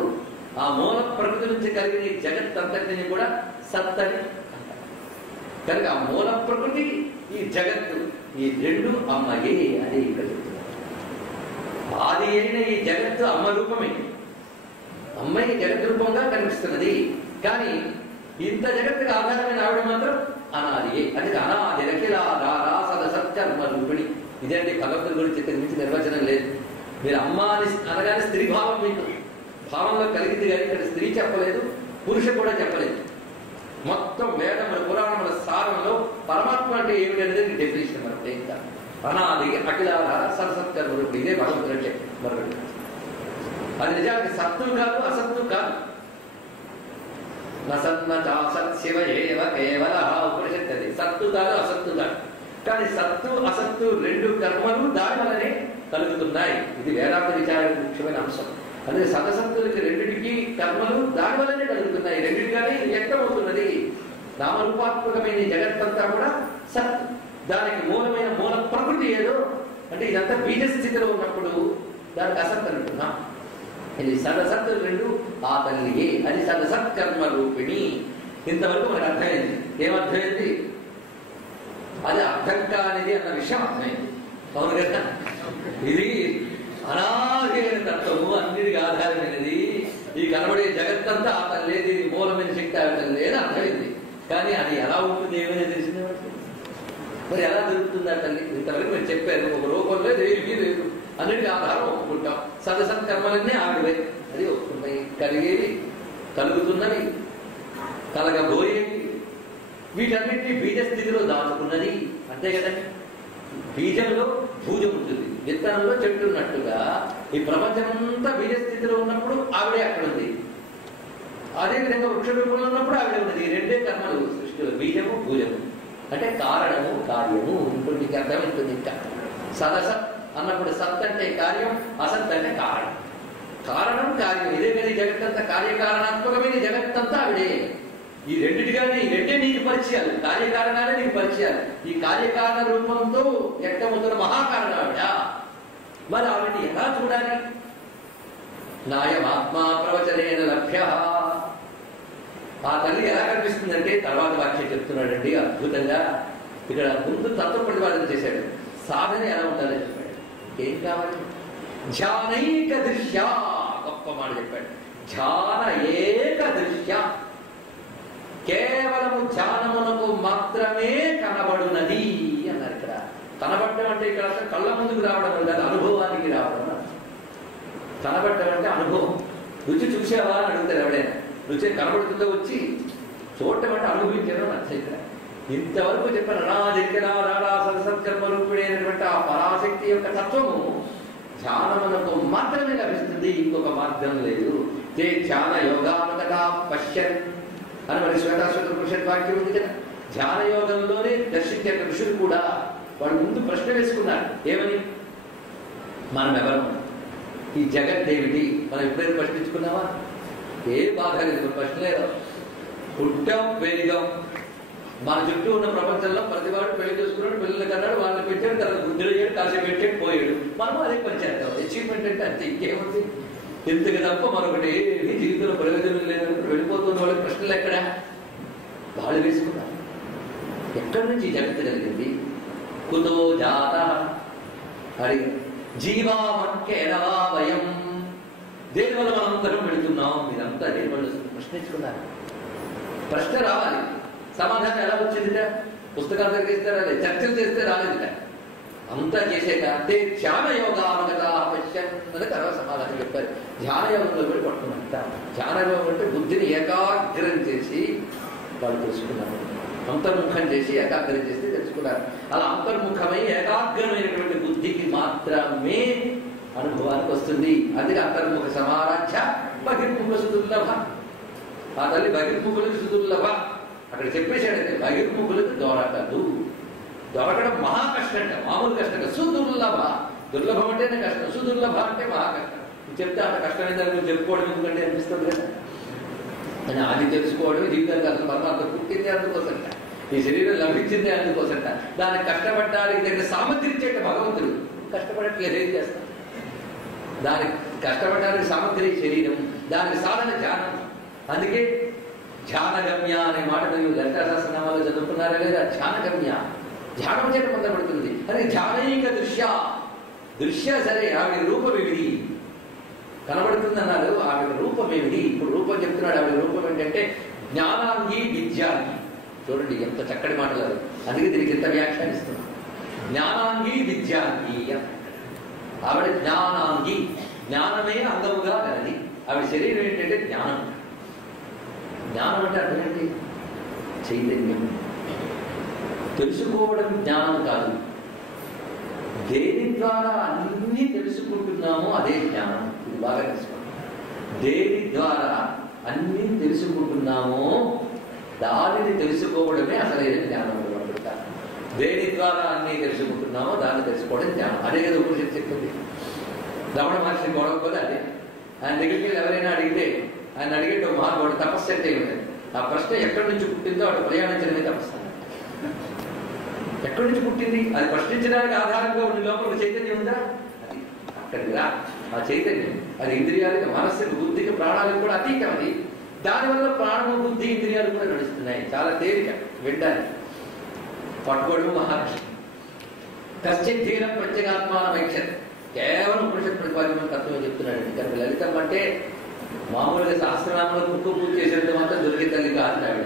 ఆ మూల ప్రకృతి నుంచి కలిగిన జగత్ అంతటిని కూడా సత్ అని అంటారు. కనుక ఆ మూల ప్రకృతి, ఈ జగత్తు, ఈ రెండు అమ్మయే అని ఇక్కడ చెప్తున్నారు. ఆది అయిన ఈ జగత్తు అమ్మ రూపమే. అమ్మాయి జగత్ రూపంగా కనిపిస్తున్నది. కానీ ఇంత జగత్తుకి ఆధారమైన ఆవిడ మాత్రం అనాదియే. అది అనాది అఖిలాధార సదసత్కర్మ రూపిణి. ఇదేంటి భగవంతుడి గురించి మించి నిర్వచనం లేదు. మీరు అమ్మ అని అనగానే స్త్రీ భావం మీకు భావంలో కలిగింది కానీ ఇక్కడ స్త్రీ చెప్పలేదు, పురుష కూడా చెప్పలేదు. మొత్తం వేదముల పురాణముల సారంలో పరమాత్మ అంటే ఏమిటి అనేది డెఫినేషన్ మనకు ఇంకా అనాది అఖిలాధార సదసత్కర్మ రూపిణి. ఇదే భగవంతుడు అంటే మరొకటి. అది నిజానికి సత్తు కాదు, అసత్తు కాదు. శివ ఏవ కేవల ఉపనిషత్తు. అది సత్తు కాదు, అసత్తు కాదు. కానీ సత్తు అసత్తు రెండు కర్మలు దాని వల్లనే కలుగుతున్నాయి. ఇది వేదాంత విచారానికి ముఖ్యమైన అంశం. అందుకే సదసత్తులకి రెండింటికి కర్మలు దాని వల్లనే కలుగుతున్నాయి. రెండింటిగానే వ్యక్తమవుతున్నది. నామరూపాత్మకమైన జగత్తంతా కూడా సత్. దానికి మూలమైన మూల ప్రకృతి ఏదో అంటే ఇదంతా బీజ స్థితిలో ఉన్నప్పుడు దానికి అసత్ అంటున్నాం. ఇది సదసత్తు రెండు ఆ తల్లియే. అది సదసత్కర్మ రూపిణి. ఇంతవరకు మనకు అర్థమైంది. ఏమర్థమైంది? అది అర్థం కానిది అన్న విషయం అర్థమైంది. అవును కదా? ఇది అనాది అయిన తత్వము, అన్నిటికి ఆధారమైనది. ఈ కనబడే జగత్తంతా ఆ తల్లి, దీని మూలమైన శక్తి ఆ తల్లి అని అర్థమైంది. కానీ అది ఎలా ఉంటుంది ఏమైనా తెలిసిందే. మరి ఎలా దొరుకుతుంది ఆ తల్లి? ఇంతవరకు నేను చెప్పాను, ఒక రూపంలో దేనికి లేదు, అన్నిటికీ ఆధారం ఒప్పుకుంటాం. సదసత్కర్మలన్నీ ఆవిడవే. అది ఒప్పుకున్నాయి. కలిగేవి, కలుగుతున్నవి, కలగబోయేవి, వీటన్నిటినీ బీజ స్థితిలో దాచుకున్నది. అంతే కదండి. బీజంలో భూజం ఉంటుంది, విత్తనంలో చెట్టు ఉన్నట్టుగా ఈ ప్రపంచమంతా బీజ స్థితిలో ఉన్నప్పుడు ఆవిడే అక్కడ ఉంది. అదేవిధంగా వృక్ష రూపంలో ఉన్నప్పుడు ఆవిడ ఉన్నది. ఈ రెండే కర్మలు సృష్టిలో, బీజము భూజము. అంటే కారణము కార్యము ఉంటుంది. మీకు అర్థమవుతుంది. ఇంకా సదసత్ అన్నప్పుడు సత్ అంటే కార్యం, అసత్ అంటే కారణం. కారణం కార్యం ఇదే కదా. జగత్తంతా కార్యకారణాత్మకమైన జగత్తంతా ఆవిడే. ఈ రెండింటిగానే ఈ రెండే నీకు పరిచయాలు, కార్యకారణాలే నీకు పరిచయాలు. ఈ కార్యకారణ రూపంతో వ్యక్తమవుతున్న మహాకారణం ఆవిడ. మరి ఆవిడని ఎలా చూడాలి? నాయమాత్మా ప్రవచనేన లభ్య. ఆ తల్లి ఎలా కనిపిస్తుందంటే తర్వాత వాక్యం చెప్తున్నాడండి అద్భుతంగా. ఇక్కడ ముందు తత్వ ప్రతిపాదన చేశాడు. సాధన ఎలా ఉండాలో చెప్పాడు. ఏం కావాలి? ధ్యానైక దృశ్య. గొప్ప మాట చెప్పాడు. ధ్యాన ఏక దృశ్య. కేవలము ధ్యానమునకు మాత్రమే కనబడునది అన్నారు. ఇక్కడ కనబడటం అంటే ఇక్కడ అసలు కళ్ళ ముందుకు రావడం కాదు, అనుభవానికి రావడం. కనబడటం అంటే అనుభవం. రుచి చూసావా అని అడుగుతారు ఎవడైనా. రుచి కనబడుతుందో వచ్చి చూడటం అంటే అనుభవించడం అర్థం. ఇక్కడ ఇంతవరకు చెప్పాను. రాడా సత్కర్మ రూపుడైనటువంటి ఆ పరాశక్తి యొక్క తత్వము ధ్యానమునకు మాత్రమే లభిస్తుంది, ఇంకొక మార్గం లేదు. తే ధ్యాన యోగానుగత పశ్యన్ అని మరి శ్వేతాశ్వత పురుషత్ వాక్యం ఉంది కదా. ధ్యాన యోగంలోనే దర్శించే ఋషులు కూడా వాళ్ళు ముందు ప్రశ్న వేసుకున్నారు. ఏమని? మనం ఎవరు? ఈ జగత్తేమిటి? మనం ఎప్పుడైనా ప్రశ్నించుకున్నావా? ఏ బాధ లేదు, ప్రశ్న లేదు. పుట్టాం, పెరిగాం. మన చుట్టూ ఉన్న ప్రపంచంలో ప్రతివాడు పెళ్లి చేసుకున్నాడు, పిల్లలు కన్నాడు, వాళ్ళని పెట్టాడు, తర్వాత బుద్ధులు అయ్యాడు, కాసేపు పెట్టాడు, పోయాడు. మనం అదే పని చేద్దాం. అచీవ్మెంట్ అంటే అంతే, ఇంకేముంది? ఎందుకు తప్ప మరొకటి ఏమి జీవితంలో ప్రయోజనం లేనప్పుడు వెళ్ళిపోతున్న వాళ్ళకి ప్రశ్నలు ఎక్కడ? వాళ్ళు వేసుకున్నారు. ఎక్కడి నుంచి జగత్తు కలిగింది? కుతో జాత అడిగి జీవామక్కేనవా వయం. దేనివల్ల మనం అందరం వెళుతున్నాం? మీరంతా దేనివల్ల ప్రశ్నించుకున్నారు. ప్రశ్న రావాలి, సమాధానం ఎలా వచ్చిందిట? పుస్తకాలు తగ్గిస్తే రాలేదు, చర్చలు చేస్తే రాలేదుట. అంతా చేసేట అంటే ధ్యాన యోగానుగత పశ్యన్నది తర్వాత సమాధానం చెప్పారు. ధ్యాన యోగంలో కూడా పట్టుకున్నట్ట. ధ్యాన యోగం అంటే బుద్ధిని ఏకాగ్రం చేసి వాళ్ళు తెలుసుకున్నారు. అంతర్ముఖం చేసి ఏకాగ్రం చేసి తెలుసుకున్నారు. అలా అంతర్ముఖమై ఏకాగ్రమైనటువంటి బుద్ధికి మాత్రమే అనుభవానికి వస్తుంది. అందుకే అంతర్ముఖ సమారాధ్య బహిర్ముఖ సుదుర్లభ. ఆ తల్లి బహిర్ముఖులకు సుదుర్లభ అక్కడ చెప్పేశాడంటే బహిర్ముఖులకు దొరకదు. దొరకడం మహా కష్టం, మామూలు కష్టంగా. సుదుర్లభ. దుర్లభం అంటేనే కష్టం, సుదుర్లభ అంటే మహా కష్టం. చెప్తే అంత కష్టమైన చెప్పుకోవడం ఎందుకంటే అనిపిస్తుంది కదా. అని అది తెలుసుకోవడం జీవితానికి అసలు పరమాత్మ పుట్టిందే అందుకోసంట, ఈ శరీరం లభించిందే అందుకోసంట. దానికి కష్టపడ్డానికి దగ్గర సామర్థ్యం ఇచ్చేట భగవంతుడు. కష్టపడట్లేదు, ఏం చేస్తాం? దానికి కష్టపడడానికి సామగ్రి శరీరం, దానికి సాధన ధ్యానం. అందుకే ధ్యానగమ్య అనే మాట మీరు లలితా సహస్రనామాలో చదువుకున్నారా లేదా? ధ్యానగమ్య, ధ్యానం చేత పొందబడుతుంది. అది ధ్యానైక దృశ్య. దృశ్య సరే, ఆవిడ రూపం ఏమిటి? కనబడుతుంది అన్నారు. ఆవిడ రూపం ఏమిటి? ఇప్పుడు రూపం చెప్తున్నాడు. ఆవిడ రూపం ఏంటంటే జ్ఞానాంగి విద్యాన్ని. చూడండి ఎంత చక్కటి మాటలు. అందుకే దీనికి ఎంత వ్యాఖ్యానిస్తున్నాం. జ్ఞానాంగి విద్యాన్ని. ఆవిడ జ్ఞానాంగి, జ్ఞానమే అంగముగా కలది. ఆవిడ శరీరం ఏంటంటే జ్ఞానం. జ్ఞానం అంటే అర్థం ఏంటి? చైతన్యం. తెలుసుకోవడం జ్ఞానం కాదు. దేని ద్వారా అన్ని తెలుసుకుంటున్నామో అదే జ్ఞానం. ఇది బాగా తెలుసుకోండి. దేని ద్వారా అన్ని తెలుసుకుంటున్నామో దానిని తెలుసుకోవడమే అసలైన జ్ఞానం అనమాట. దేని ద్వారా అన్ని తెలుసుకుంటున్నామో దాన్ని తెలుసుకోవడం జ్ఞానం. అదే కదా ఉపనిషత్తు చెప్తుంది. రమణ మహర్షి గొడవకపోతే అదే. ఆయన దగ్గరికి వెళ్ళి ఎవరైనా అడిగితే ఆయన అడిగేట మహాత్ముడు తపస్సు అంటే ఏమిటి? ఆ ప్రశ్న ఎక్కడి నుంచి పుట్టిందో అటు ప్రయాణించడమే తపస్సు. ఎక్కడి నుంచి పుట్టింది? అది ప్రశ్నించడానికి ఆధారంగా ఉన్న లోపల చైతన్యం ఉందా? అది అక్కడికి రా. ఆ చైతన్యం అది ఇంద్రియాలకు, మనస్సుకు, బుద్ధికి, ప్రాణాలకు కూడా అతీతం. అది దానివల్ల ప్రాణము, బుద్ధి, ఇంద్రియాలు కూడా నడుస్తున్నాయి. చాలా తేలిక వినడానికి. పట్టుకోవడం మహాలక్ష్మి. కశ్చిత్ ధీరం ప్రత్యేగాత్మానమైక్షత్. కేవలం ఉపనిషత్ ప్రతిపాదించిన తత్వం చెప్తున్నాడు. కనుక లలితం అంటే మామూలుగా శాస్త్రనామంలో కుక్కు పూజ చేసేంత మాత్రం దొరికే తల్లి కాదు ఆవిడ.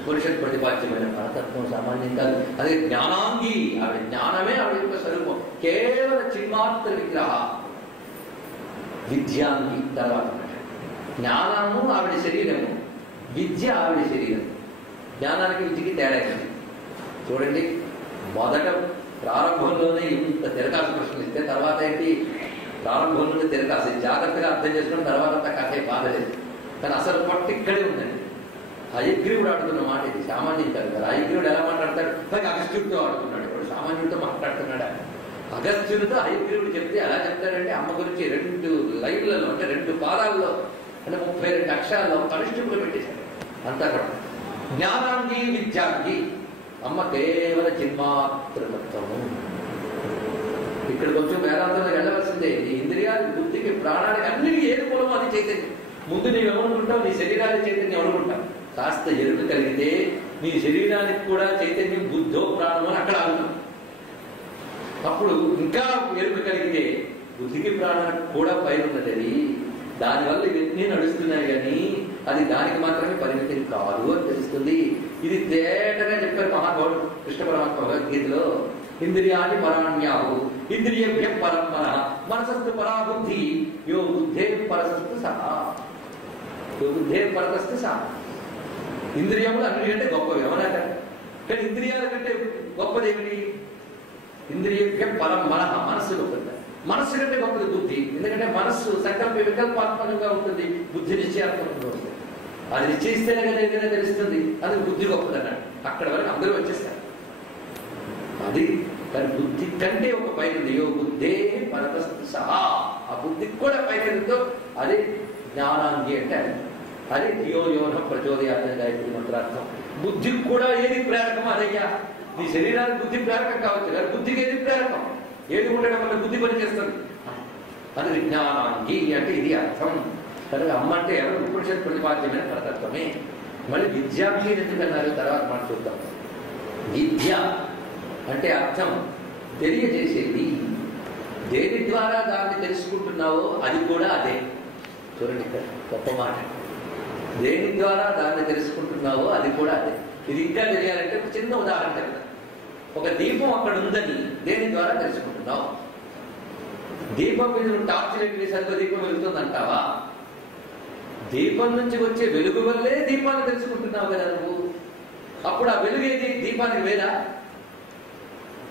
ఉపనిషత్ ప్రతిపాద్యమైన పరతత్వం సామాన్యం కాదు. అదే జ్ఞానాంగి. ఆవిడ జ్ఞానమే ఆవిడ యొక్క స్వరూపం. కేవల చిన్మాత్ర విగ్రహ. విద్యాంగి తర్వాత జ్ఞానము ఆవిడ శరీరము, విద్య ఆవిడ శరీరం. జ్ఞానానికి విద్యకి తేడా ఉంది. చూడండి, మొదట ప్రారంభంలోనే ఇంత తిరకాసు ప్రశ్నలు ఇస్తే తర్వాత ఏంటి, ప్రారంభంలోనే తిరకాసు జాగ్రత్తగా అర్థం చేసుకున్న తర్వాత కథే బాధలేదు. కానీ అసలు పట్టు ఇక్కడే ఉందండి. హయగ్రీవుడు ఆడుతున్న మాట ఇది సామాన్యం కాదు కదా. హయగ్రీవుడు ఎలా మాట్లాడతాడు, పైగా అగస్త్యుడితో ఆడుతున్నాడు. ఇప్పుడు సామాన్యుడితో మాట్లాడుతున్నాడా? అగస్త్యుడితో హయగ్రీవుడు చెప్తే ఎలా చెప్తాడంటే అమ్మ గురించి 2 లైన్లలో అంటే 2 పాదాల్లో అంటే 32 అక్షరాల్లో కనిష్ఠులు పెట్టేశాడు. అంతా కూడా జ్ఞానాంగి విద్యాంగి. అమ్మ కేవల చిన్మాత్రతత్వము. ఇక్కడ కొంచెం వేదాంతంలో వెళ్ళవలసిందే. నీ ఇంద్రియాలు, బుద్ధికి, ప్రాణానికి అన్నిటికీ ఏది మూలమో అది చైతన్యం. ముందు నీవేమనుకుంటావు, నీ శరీరానికి చైతన్యం అనుకుంటావు. కాస్త ఎరుక కలిగితే నీ శరీరానికి కూడా చైతన్యం బుద్ధో ప్రాణమో అని అక్కడ ఆగుతాం. అప్పుడు ఇంకా ఎరుక కలిగితే బుద్ధికి ప్రాణానికి కూడా పైన ఉన్నది. దానివల్ల ఇవన్నీ నడుస్తున్నాయి కానీ అది దానికి మాత్రమే పరిమితం కాదు అని తెలుస్తుంది. ఇది తేటగా చెప్పారు మహానుభావుడు కృష్ణ పరమాత్మ భగవద్గీతలో. ఇంద్రియాన్ని పరాణ్యాహు ఇంద్రియభ్య పరం మనః మనసస్తు పరాబుద్ధి యో బుద్ధే పరసస్తు సహా. యో బుద్ధే పరతస్తు సహా. ఇంద్రియములు అన్నిటికంటే గొప్పవి అవునా కదా. కానీ ఇంద్రియాల కంటే గొప్పది ఏమిటి? ఇంద్రియభ్య పరం మనః, మనస్సు గొప్పది. మనస్సు కంటే గొప్పది బుద్ధి. ఎందుకంటే మనస్సు సంకల్ప వికల్పాత్మకంగా ఉంటుంది, బుద్ధి నిశ్చయాత్మకంగా ఉంటుంది. అది నిశ్చయిస్తేనే కదా ఏదైనా తెలుస్తుంది. అది బుద్ధి గొప్పది అన్నాడు. అక్కడ వరకు అందరూ వచ్చేస్తారు. అది కానీ బుద్ధి కంటే ఒక పైన యో బుద్ధే పరతస్తు సహా. ఆ బుద్ధికి కూడా పైన అదే జ్ఞానాంగి అంటే అదే ధియో యోన ప్రచోదయాత్మ గాయత్రి మంత్రార్థం. బుద్ధికి కూడా ఏది ప్రేరకం అదయ్యా. నీ శరీరానికి బుద్ధి ప్రేరకం కావచ్చు కానీ బుద్ధికి ఏది ప్రేరకం? ఏది ఉండడం వల్ల బుద్ధి పనిచేస్తుంది. అది విజ్ఞానాంగి అంటే ఇది అర్థం. కనుక అమ్మ అంటే ఎవరు ఉపనిషత్ ప్రతిపాద్యమైన పరతత్వమే. మళ్ళీ విద్యాంగి ఎందుకన్నారు తర్వాత మనం చూద్దాం. విద్య అంటే అర్థం తెలియజేసేది. దేని ద్వారా దాన్ని తెలుసుకుంటున్నావో అది కూడా అదే. చూడండి ఇక్కడ గొప్ప మాట. దేని ద్వారా దాన్ని తెలుసుకుంటున్నావో అది కూడా అదే. ఇది ఇంకా తెలియాలంటే ఒక చిన్న ఉదాహరణ చెప్తాను. ఒక దీపం అక్కడ ఉందని దేని ద్వారా తెలుసుకుంటున్నావు? దీపం మీద టార్చ్ లైట్ వేసరికి దీపం వెలుగుతుంది అంటావా? దీపం నుంచి వచ్చే వెలుగు వల్లే దీపాన్ని తెలుసుకుంటున్నావు కదా నువ్వు. అప్పుడు ఆ వెలుగు ఏది? దీపానికి వేరా?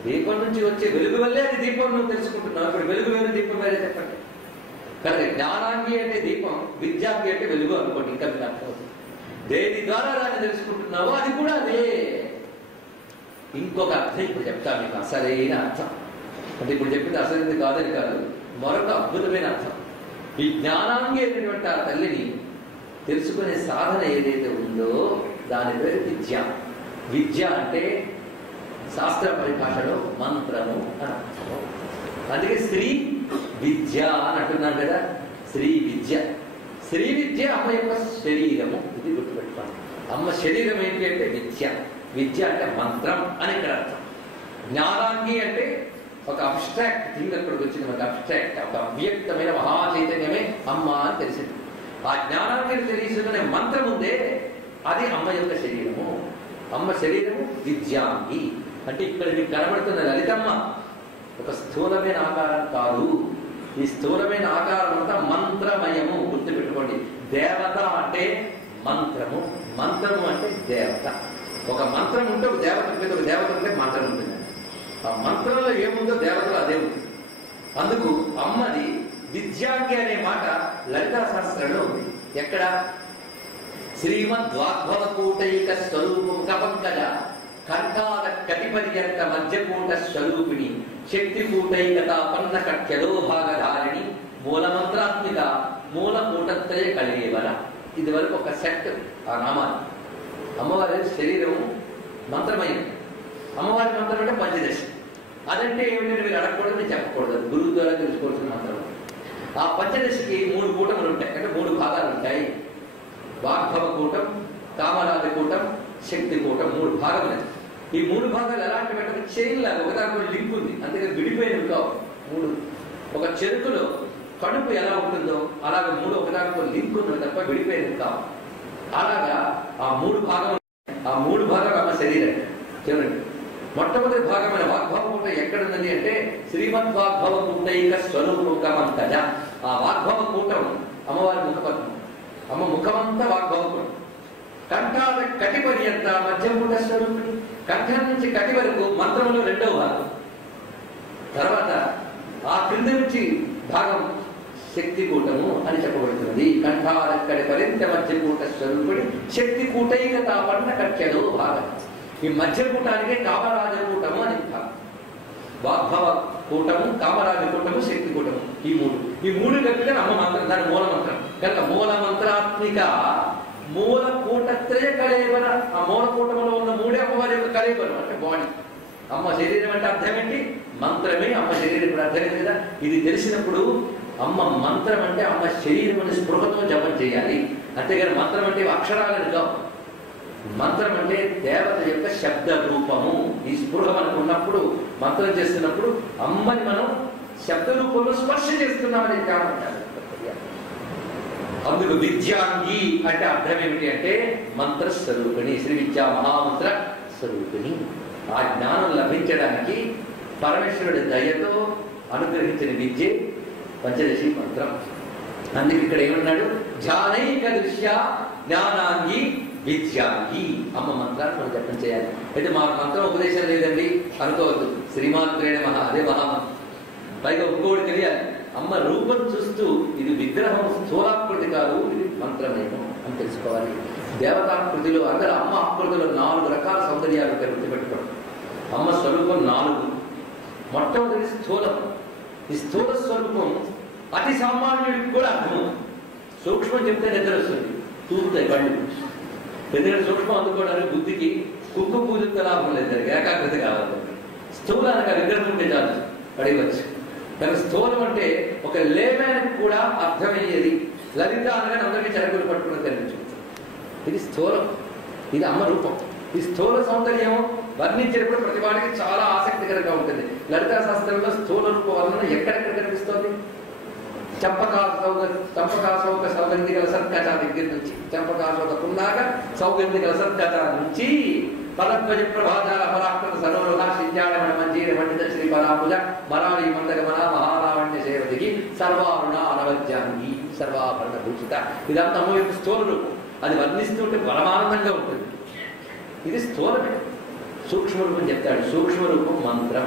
దీపం నుంచి వచ్చే వెలుగు వల్లే అది దీపం నువ్వు తెలుసుకుంటున్నావు. ఇప్పుడు వెలుగు వేరు దీపం వేరే చెప్పండి. కానీ జ్ఞానాంగి అంటే దీపం, విద్యాంగి అంటే వెలుగు అనుకోండి. ఇంకా మీకు అర్థమవుతుంది. దేని ద్వారా దాన్ని తెలుసుకుంటున్నావో అది కూడా అదే. ఇంకొక అర్థం ఇప్పుడు చెప్తా మీకు, అసలైన అర్థం. అంటే ఇప్పుడు చెప్పింది అసలైనది కాదని కాదు, మరొక అద్భుతమైన అర్థం. ఈ జ్ఞానాంగి అయినటువంటి ఆ తల్లిని తెలుసుకునే సాధన ఏదైతే ఉందో దాని పేరు విద్య. విద్య అంటే శాస్త్ర పరిభాషలో మంత్రము అని అర్థము. అందుకే శ్రీ విద్య అని అంటున్నాను కదా. శ్రీ విద్య, శ్రీ విద్య అమ్మ యొక్క శరీరము. ఇది గుర్తుపెట్టుకోండి. అమ్మ శరీరం ఏంటి అంటే విద్య. విద్య అంటే మంత్రం అని ఇక్కడ అర్థం. జ్ఞానాంగి అంటే ఒక అబ్స్ట్రాక్ట్ థింగ్ అక్కడికి వచ్చింది. ఒక అబ్స్ట్రాక్ట్, ఒక అవ్యక్తమైన మహాచైతన్యమే అమ్మ అని తెలిసింది. ఆ జ్ఞానాంగిని తెలుసుకునే మంత్రం ఉందే అది అమ్మ యొక్క శరీరము. అమ్మ శరీరము విద్యాంగి. అంటే ఇక్కడ మీకు కనబడుతున్న లలితమ్మ ఒక స్థూలమైన ఆకారం కాదు. ఈ స్థూలమైన ఆకారం అంతా మంత్రమయము. గుర్తుపెట్టుకోండి. దేవత అంటే మంత్రము, మంత్రము అంటే దేవత. ఒక మంత్రం ఉంటే ఒక దేవత ఉంటుంది, ఒక దేవత ఉంటే మంత్రం ఉంటుంది. ఆ మంత్రంలో ఏముందో దేవతలో అదే ఉంటుంది. అందుకు అమ్మది విద్యాంగి అనే మాట లలితా శాస్త్రంలో ఉంది. ఎక్కడ? శ్రీమద్వాగ్భవకూటైక స్వరూపం కపంకజ కంఠాల కటిపర్యంత మధ్యకూట స్వరూపిణి శక్తికూటైకతాపన్న కట్యలో భాగధారిణి మూలమంత్రాత్మిక మూలకూటత్రయ కలిగేవర. ఇది వరకు ఒక సెట్ ఆ నామాలు. అమ్మవారి శరీరం మంత్రమయం. అమ్మవారి మంత్రం అంటే పంచదశ. అదంటే ఏమిటంటే మీరు అడగకూడదు, నేను చెప్పకూడదు. గురువు ద్వారా తెలుసుకోవాల్సిన మంత్రం. ఆ పంచదశకి 3 కూటములు ఉంటాయి, అంటే 3 భాగాలు ఉంటాయి. వాగ్భవ కూటం, కామరాజ కూటం, శక్తి కూటం, 3 భాగములు. ఈ 3 భాగాలు ఎలాంటి అంటే చైన్ లాగా ఒకదానితో లింక్ ఉంది. అంతేకాదు విడిపోయినవి కావు. 3 ఒక చెరుకులో కడుపు ఎలా ఉంటుందో అలాగే 3 ఒకదానితో లింక్ ఉన్నవి తప్ప విడిపోయినవి కావు. అలాగా ఆ 3 భాగం, ఆ 3 భాగాలు అమ్మ శరీరం. చూడండి, మొట్టమొదటి భాగమైన వాగ్భవ కూట ఎక్కడున్నది అంటే శ్రీమద్వాగ్భవ కూటైక స్వరూపంకమంతజ. ఆ వాగ్భవ కూటం అమ్మవారి ముఖపద్మం. అమ్మ ముఖమంతా వాగ్భవ కూటం. కంఠాల కటి పర్యంత మధ్యకూట స్వరూపిణి. కంఠం నుంచి కటి వరకు మంత్రంలో 2వ భాగం. తర్వాత ఆ క్రింద నుంచి భాగం శక్తికూటము అని చెప్పబడుతుంది. కంఠాలక్కడి పరింత మధ్యకూట స్వరూపుడి శక్తికూటైక తాపన్న కక్షలో భాగం. ఈ మధ్యకూటానికే కామరాజకూటము అని వాగ్భవ కూటము, కామరాజకూటము, శక్తికూటము, ఈ మూడు కలిపితే అమ్మ మంత్రం, దాని మూల మంత్రం కనుక మూల మంత్రాత్మిక మూల కూటత్రయ కళేబర. ఆ మూల కూటములో ఉన్న మూడే అమ్మవారి యొక్క కళేబరం అంటే బాడీ. అమ్మ శరీరం అంటే అర్థం ఏంటి? మంత్రమే అమ్మ శరీరం. ఇప్పుడు అర్థమైంది కదా. ఇది తెలిసినప్పుడు అమ్మ మంత్రం అంటే అమ్మ శరీరం అనే స్పృహతో జపం చేయాలి. అంతేగాని మంత్రం అంటే అక్షరాలను కావు. మంత్రం అంటే దేవత యొక్క శబ్ద రూపము. ఈ స్పృహ మనకు ఉన్నప్పుడు మంత్రం చేస్తున్నప్పుడు అమ్మని మనం శబ్ద రూపంలో స్పర్శ చేస్తున్నామని కారణం. అందుకు విద్యాంగి అంటే అర్థం ఏమిటి అంటే మంత్ర స్వరూపిణి, శ్రీ విద్యా మహామంత్ర స్వరూపిణి. ఆ జ్ఞానం లభించడానికి పరమేశ్వరుడి దయతో అనుగ్రహించిన విద్యే పంచదశి మంత్రం. అందుకు ఇక్కడ ఏమన్నాడు? ధ్యానైక దృశ్య జ్ఞానాంగి విద్యాంగి. అమ్మ మంత్రాన్ని మనం జపం చేయాలి. అయితే మా మంత్రం ఉపదేశం లేదండి అనుకోవద్దు. శ్రీమాత్రేణ మహా, అదే మహామంత్రం. పైగా ఇంకోటి తెలియాలి, అమ్మ రూపం చూస్తూ ఇది విగ్రహం స్థూలాకృతి కాదు, ఇది మంత్రమేమో అని తెలుసుకోవాలి. దేవతాకృతిలో అందరూ అమ్మ ఆకృతిలో 4 రకాల సౌందర్యాలు గుర్తుపెట్టుకోవడం. అమ్మ స్వరూపం 4. మొట్టమొదటి స్థూలం. ఈ స్థూల స్వరూపం అతి సామాన్యుడికి కూడా అర్థం. సూక్ష్మం చెప్తే నిద్ర వస్తుంది, తూరుతాయి కళ్ళు. ఎందుకంటే సూక్ష్మం అందుకోవడానికి బుద్ధికి కుంకుమ పూజతో లాభం లేదు, ఏకాగ్రత కావాలి. స్థూలానికి విగ్రహం ఉంటే చాలు అడిగవచ్చు. కానీ స్థూలం అంటే ఒక లేమానికి కూడా అర్థమయ్యేది. లలిత అనగానే అందరికీ చెరకులు పట్టుకుని తెలియచ్చు. ఇది స్థూలం, ఇది అమ్మ రూపం. ఈ స్థూల సౌందర్యం వర్ణించేటప్పుడు ప్రతి వాడికి చాలా ఆసక్తికరంగా ఉంటుంది. లలితా శాస్త్రంలో స్థూల రూప వర్ణన ఎక్కడెక్కడ కనిపిస్తుంది? చంపకాశోక సౌగంధిక సత్కథ దగ్గర నుంచి, చంపకాశోక పున్నాక సౌగంధిక సత్కథ నుంచి పరధ్వజ ప్రభాజాల పరాకృత సరోరుహ శింజాళమణ మంజీర పండిత శ్రీ పరాముజ మరాళీ మందగమన మహారావణ్య సేవతికి సర్వారుణ అనవద్యాంగి సర్వాభరణ భూషిత. ఇదంతా అమ్మ యొక్క స్థూల రూపం. అది వర్ణిస్తుంటే పరమానందంగా ఉంటుంది. ఇది స్థూలమే. సూక్ష్మరూపం చెప్తాడు. సూక్ష్మరూపం మంత్రం.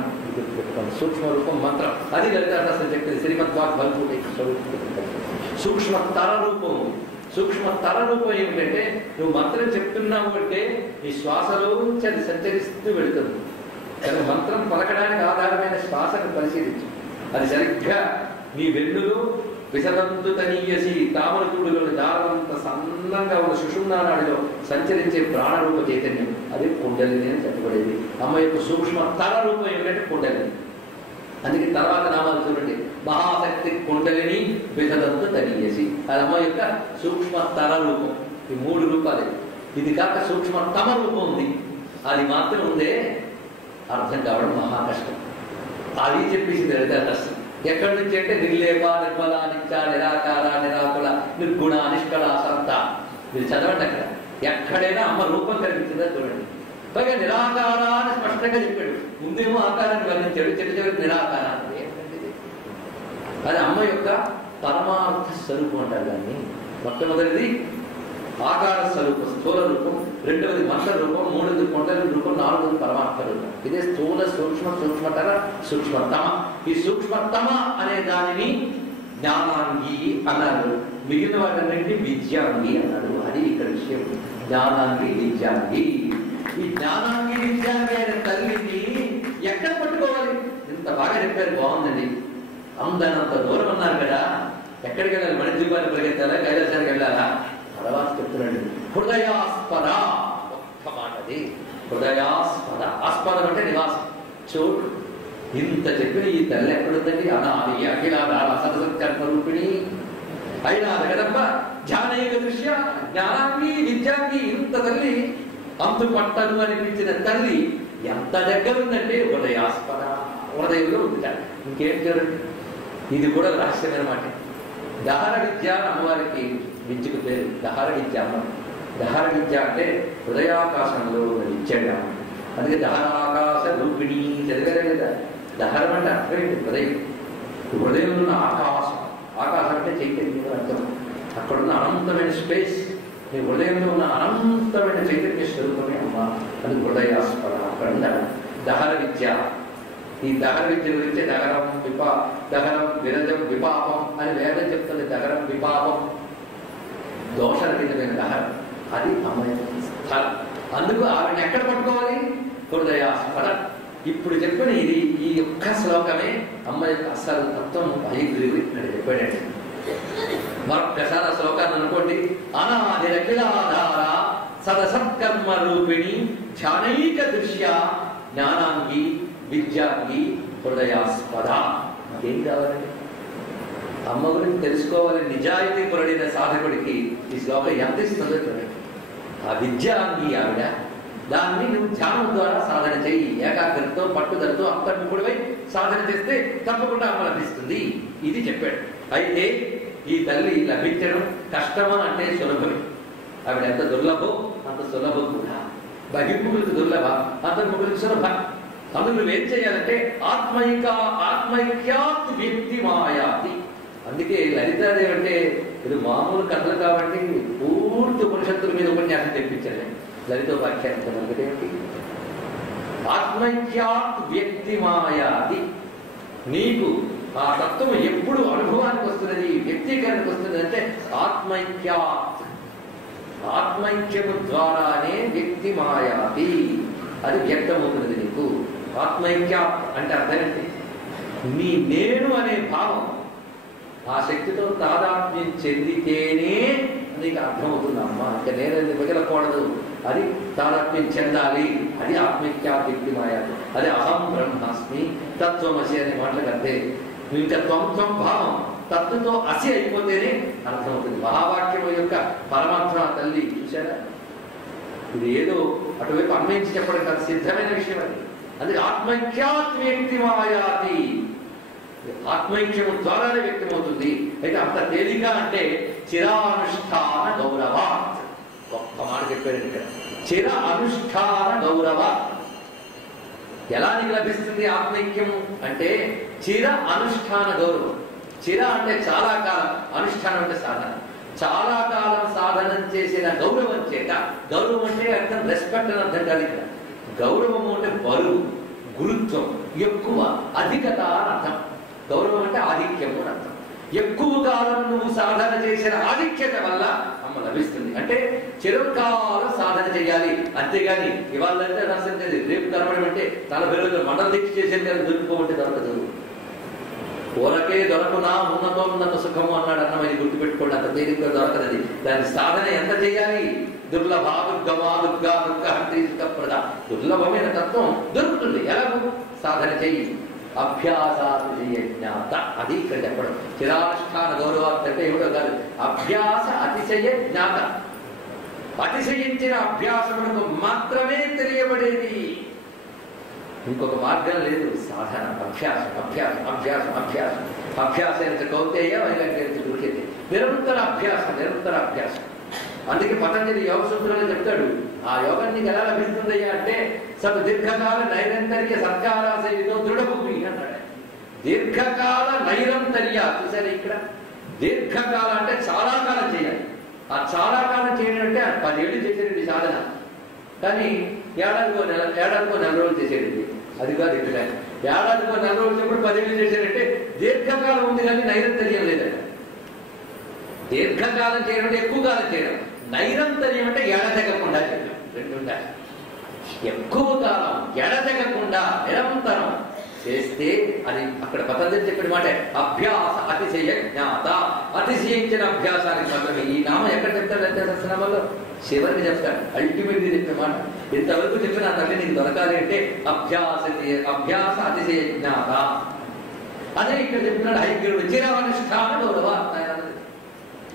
సూక్ష్మరూపం మంత్రం. అది లలితాశాస్త్రం చెప్పింది. శ్రీమద్వాగ్భూతి సూక్ష్మతర రూపం. సూక్ష్మతర రూపం ఏమిటంటే నువ్వు మంత్రం చెప్తున్నావు అంటే నీ శ్వాసలోంచి అది సంచరిస్తూ వెళుతుంది. కానీ మంత్రం పలకడానికి ఆధారమైన శ్వాసను పరిశీలించు. అది సరిగ్గా నీ వెన్నులు విసదంతు తనీయసి తామరతుడులోని దారంత సన్నంగా ఉన్న సుషుమ్నాడిలో సంచరించే ప్రాణరూప చైతన్యం, అది కుండలిని అని చెప్పబడేది. అమ్మ యొక్క సూక్ష్మ తర రూపం ఏమిటంటే కుండలిని. అందుకే తర్వాత నామాలు చూడండి, మహాశక్తి కుండలిని విసదంతు తనీయసి. అది అమ్మ యొక్క సూక్ష్మ తర రూపం. ఈ 3 రూపాలే. ఇది కాక సూక్ష్మ తమ రూపం ఉంది. అది మాత్రం ఉందే అర్థం కావడం మహా కష్టం. అది చెప్పేసింది లలితాశాస్త్రం. ఎక్కడి నుంచి అంటే నిర్లేప నిర్మల నిత్య నిరాకార నిరాకుల నిర్గుణ నిష్కళ సంత. మీరు చదవండి. అక్కడ ఎక్కడైనా అమ్మ రూపం కనిపించిందా చూడండి. పైగా నిరాకార అని స్పష్టంగా చెప్పాడు. ముందేమో ఆకారాన్ని వర్ణించాడు, చివరికి నిరాకారాన్ని. ఏంటంటే అది అమ్మ యొక్క పరమార్థ స్వరూపం అంటారు. దాన్ని మొట్టమొదటిది ఆకార స్వరూపం, స్థూల రూపం. 2వది మంత్ర రూపం. 3వది కొండల రూపం. 4వది పరమార్థ రూపం. ఇదే స్థూల సూక్ష్మ సూక్ష్మతర సూక్ష్మతమ. ఈ సూక్ష్మతమ అనే దానిని జ్ఞానాంగి అన్నారు. మిగిలిన వాటన్నింటినీ విద్యాంగి అన్నాడు. అది ఇక్కడ విషయం. జ్ఞానాంగి విద్యాంగి. ఈ జ్ఞానాంగి విద్యాంగి అనే తల్లిని ఎక్కడ పట్టుకోవాలి? ఇంత బాగా చెప్పారు, బాగుందండి. అందనంత దూరం అన్నారు కదా. ఎక్కడికి వెళ్ళాలి? మణిద్వీపాన్ని పరిగెత్తాలా, కైలాసానికి వెళ్ళాలా? తర్వాత చెప్తున్నాడు హృదయాస్పద. ఒక్క మాటది హృదయాస్పద. ఆస్పదం అంటే నివాసం, చోటు. ఇంత చెప్పిన ఈ తల్లి ఎక్కడుందండి? అనాది అఖిలాధార సతసత్కర్మరూపిణి అయినా కదప్ప. ధ్యానైక దృశ్య జ్ఞానాంగి విద్యాంగి. ఇంత తల్లి అంతు పట్టదు అనిపించిన తల్లి ఎంత దగ్గర ఉందంటే హృదయాస్పద. హృదయంలో ఉంది. ఇంకేం చూడండి, ఇది కూడా రహస్యమైన మాట. దహర విద్య అమ్మవారికి విద్యకు పేరు. దహర విద్య అమ్మ. దహర విద్య అంటే హృదయాకాశంలో విద్యగా. అందుకే దహరాకాశ రూపిణి చదివారే కదా. దహరం అంటే అర్థం ఏంటి? హృదయం. హృదయంలో ఉన్న ఆకాశం. ఆకాశం అంటే చైతన్యం అర్థం. అక్కడున్న అనంతమైన స్పేస్. నీ హృదయంలో ఉన్న అనంతమైన చైతన్య స్వరూపమే అమ్మ. అది హృదయాస్పద. అక్కడ దహర విద్య. ఈ దహన విద్య గురించి దహనం విరజం విపాపం అని వేదం చెప్తుంది. దహనం విపాపం దోషరహితమైన దహనం, అది అమ్మాయి స్థలం. అందుకు ఆమెను ఎక్కడ పట్టుకోవాలి? హృదయాస్పద. ఇప్పుడు చెప్పిన ఇది ఈ ఒక్క శ్లోకమే అమ్మ యొక్క అసలు తత్వం హయగ్రీవి అని చెప్పాడండి. మరొక్కసారి ఆ శ్లోకాన్ని అనుకోండి. అనాది అఖిలాధార సదసత్కర్మ రూపిణి ధ్యానైక దృశ్య జ్ఞానాంగి విద్యాంగి హృదయాస్పద. ఏం కావాలండి? అమ్మ గురించి తెలుసుకోవాలి. నిజాయితీ పరుడైన సాధకుడికి ఈ శ్లోకం ఎంత ఇస్తుందో చూడండి. ఆ విద్యాంగి ఆవిడ, దాన్ని నువ్వు ధ్యానం ద్వారా సాధన చెయ్యి. ఏకాగ్రతతో పట్టుదలతో అంతర్ముఖుడిపై సాధన చేస్తే తప్పకుండా అమ్మ లభిస్తుంది. ఇది చెప్పాడు. అయితే ఈ తల్లి లభించడం కష్టమా అంటే సులభమే. ఆవిడ ఎంత దుర్లభో అంత సులభం కూడా. బహిర్ముఖులకు దుర్లభ, అంతర్ముఖులకు సులభ. అందుకు నువ్వేం చేయాలంటే ఆత్మైక్యాత్ వ్యక్తి మాయాతి. అందుకే లలితాదేవి అంటే ఇది మామూలు కథలు కాబట్టి పూర్తి ఉపనిషత్తుల మీద ఉపన్యాసం తెప్పించాలి. లలితోపాఖ్యానం ఒకటేమిటి? ఆత్మైక్యాత్ వ్యక్తి మాయాది. నీకు ఆ తత్వం ఎప్పుడు అనుభవానికి వస్తున్నది, వ్యక్తీకరణకు వస్తున్నది అంటే ఆత్మైక్యాత్. ఆత్మైక్యము ద్వారానే వ్యక్తి మాయాది, అది వ్యక్తమవుతున్నది నీకు. ఆత్మైక్యాత్ అంటే అర్థం ఏంటి? నీ నేను అనే భావం ఆ శక్తితో తాదాత్మ్యం చెందితేనే నీకు అర్థమవుతుంది. అమ్మ ఇంకా నేను మిగలకూడదు, అది తాదాత్మ్యం చెందాలి. అది ఆత్మైక్యాత్ వ్యక్తి మాయాది. అది అహం బ్రహ్మాస్మి తత్వమసి అనే మాటలకు అంతే. ఇంకా త్వం భావం తత్వతో అసి అయిపోతేనే అర్థమవుతుంది. మహావాక్యం యొక్క పరమాత్మ తల్లి చూశారా? ఇది ఏదో అటువైపు అన్వయించి చెప్పడం కాదు, సిద్ధమైన విషయం అది. అందుకే ఆత్మైక్యాత్ వ్యక్తి మాయాతి, ఆత్మైక్యము ద్వారానే వ్యక్తమవుతుంది. అయితే అంత తేలిక అంటే చిరానుష్ఠాన గౌరవ. గొప్ప మాట చెప్పారు ఇక్కడ. చిర అనుష్ఠాన గౌరవ. ఎలా నీకు లభిస్తుంది ఆత్మైక్యము అంటే చిర అనుష్ఠాన గౌరవం. చిర అంటే చాలా కాలం, అనుష్ఠానం అంటే సాధన. చాలా కాలం సాధనం చేసిన గౌరవం చేత. గౌరవం అంటే అర్థం రెస్పెక్ట్ అని అర్థం కాదు ఇక్కడ. గౌరవము అంటే బరువు, గురుత్వం, ఎక్కువ, అధికత అని అర్థం. గౌరవం అంటే ఆధిక్యము అని అర్థం. ఎక్కువ కాలం నువ్వు సాధన చేసిన ఆధిక్యత వల్ల అమ్మ లభిస్తుంది. అంటే చిరకాలం సాధన చేయాలి. అంతేగాని ఇవాళ రాసింది రేపు కనబడమంటే 40 రోజులు మండల దీక్ష చేసేది కానీ దొరుకుకోమంటే దొరకదు. ఊరకే దొరకునా ఉన్నత సుఖము అన్నాడు అన్నమయ్య. గుర్తుపెట్టుకోండి, అంత తేలిగ్గా దొరకదది. దాని సాధన ఎంత చేయాలి? దుర్లభ దుర్గమా దుర్గా దుర్గహంత్రి సుఖప్రద. దుర్లభమైన తత్వం దొరుకుతుంది. ఎలాగో సాధన చెయ్యి. అభ్యాసాతిశయ జ్ఞాత, అది ఇక్కడ చెప్పడం. చిరానుష్ఠాన గౌరవార్థం అంటే ఏమిటో కాదు, అభ్యాస అతిశయ జ్ఞాత. అతిశయించిన అభ్యాసములకు మాత్రమే తెలియబడేది, ఇంకొక మార్గం లేదు. సాధన అభ్యాసం అభ్యాసం అభ్యాసం అభ్యాసం. అభ్యాస కౌతేయ వైలగ్యం దృశ్యతే. నిరంతర అభ్యాసం, నిరంతర అభ్యాసం. అందుకే పతంజలి యోగ సూత్రంలో చెప్తాడు, ఆ యోగం నీకు ఎలా లభిస్తుందయ్యా అంటే సత్ దీర్ఘకాల నైరంతర్య సత్కారాశైలితో దృఢభూమి అన్నాడు. దీర్ఘకాల నైరంతర్య చూసారా ఇక్కడ? దీర్ఘకాలం అంటే చాలా కాలం చేయాలి. ఆ చాలా కాలం చేయడం అంటే 10 ఏళ్ళు చేసేది సాధన. కానీ ఏడాదికో నెల రోజులు చేసేది అది కాదు. ఇక్కడ ఏడాదికో నెల రోజులు చెప్పుడు 10 ఏళ్ళు చేసేదంటే దీర్ఘకాలం ఉంది కానీ నైరంతర్యం లేదండి. దీర్ఘకాలం చేయడం అంటే ఎక్కువ కాలం చేయడం. నైరంతర్యం అంటే ఎడతెగకుండా చేయడం. రెండు ఉంటాయి. ఎక్కువ కాలం ఎడతెగకుండా నిరంతరం చేస్తే అది అక్కడ పతంజలి చెప్పిన మాట అభ్యాస అతిశయ జ్ఞాత. అతిశయించిన అభ్యాసానికి మాత్రమే. ఈ నామం ఎక్కడ చెప్తాడు అంటే సహస్రనామంలో చివరికి చెప్తాడు. అల్టిమేట్లీ చెప్పిన మాట. ఇంతవరకు చెప్పిన తల్లి నీకు దొరకాలి అంటే అభ్యాస అతిశయ జ్ఞాత. అదే ఇక్కడ చెప్తున్నాడు హైగ్రీవుడు చిరానుష్ఠాన గౌరవ.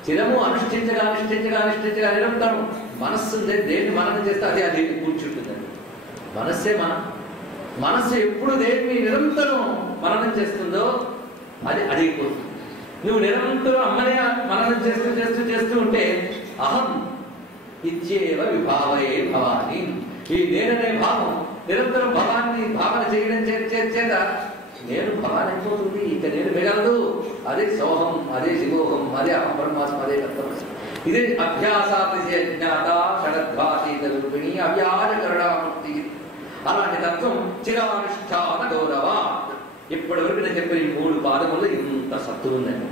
చిరము అనుష్ఠించగా అనుష్ఠించగా అనుష్ఠించగా నిరంతరం మనస్సు దేన్ని మననం చేస్తే అదే అది కూర్చుంటుందండి. మనస్సే మనస్సు ఎప్పుడు దేన్ని నిరంతరం మననం చేస్తుందో అది అడిగిపోతుంది. నువ్వు నిరంతరం అమ్మనే మననం చేస్తూ చేస్తూ చేస్తూ ఉంటే అహం ఇచ్చేవ విభావయే భవాని. ఈ నేననే భావం నిరంతరం భవాన్ని భావన చేయడం చేత నేను భవాని అయిపోతుంది. ఇక నేను మిగలదు. అదే సోహం, అదే శివోహం, అదే అహం బ్రహ్మాస్మి, అదే తత్వమసి. ఇదే అభ్యాసాతిశయ జ్ఞాత షడద్వాతీత రూపిణి అవ్యాజ కరుణామూర్తి. అలాంటి తత్వం చిరానుష్ఠాన గౌరవ. ఇప్పటి వరకు నేను చెప్పిన ఈ 3 పాదములు ఇంత సత్తు ఉందండి.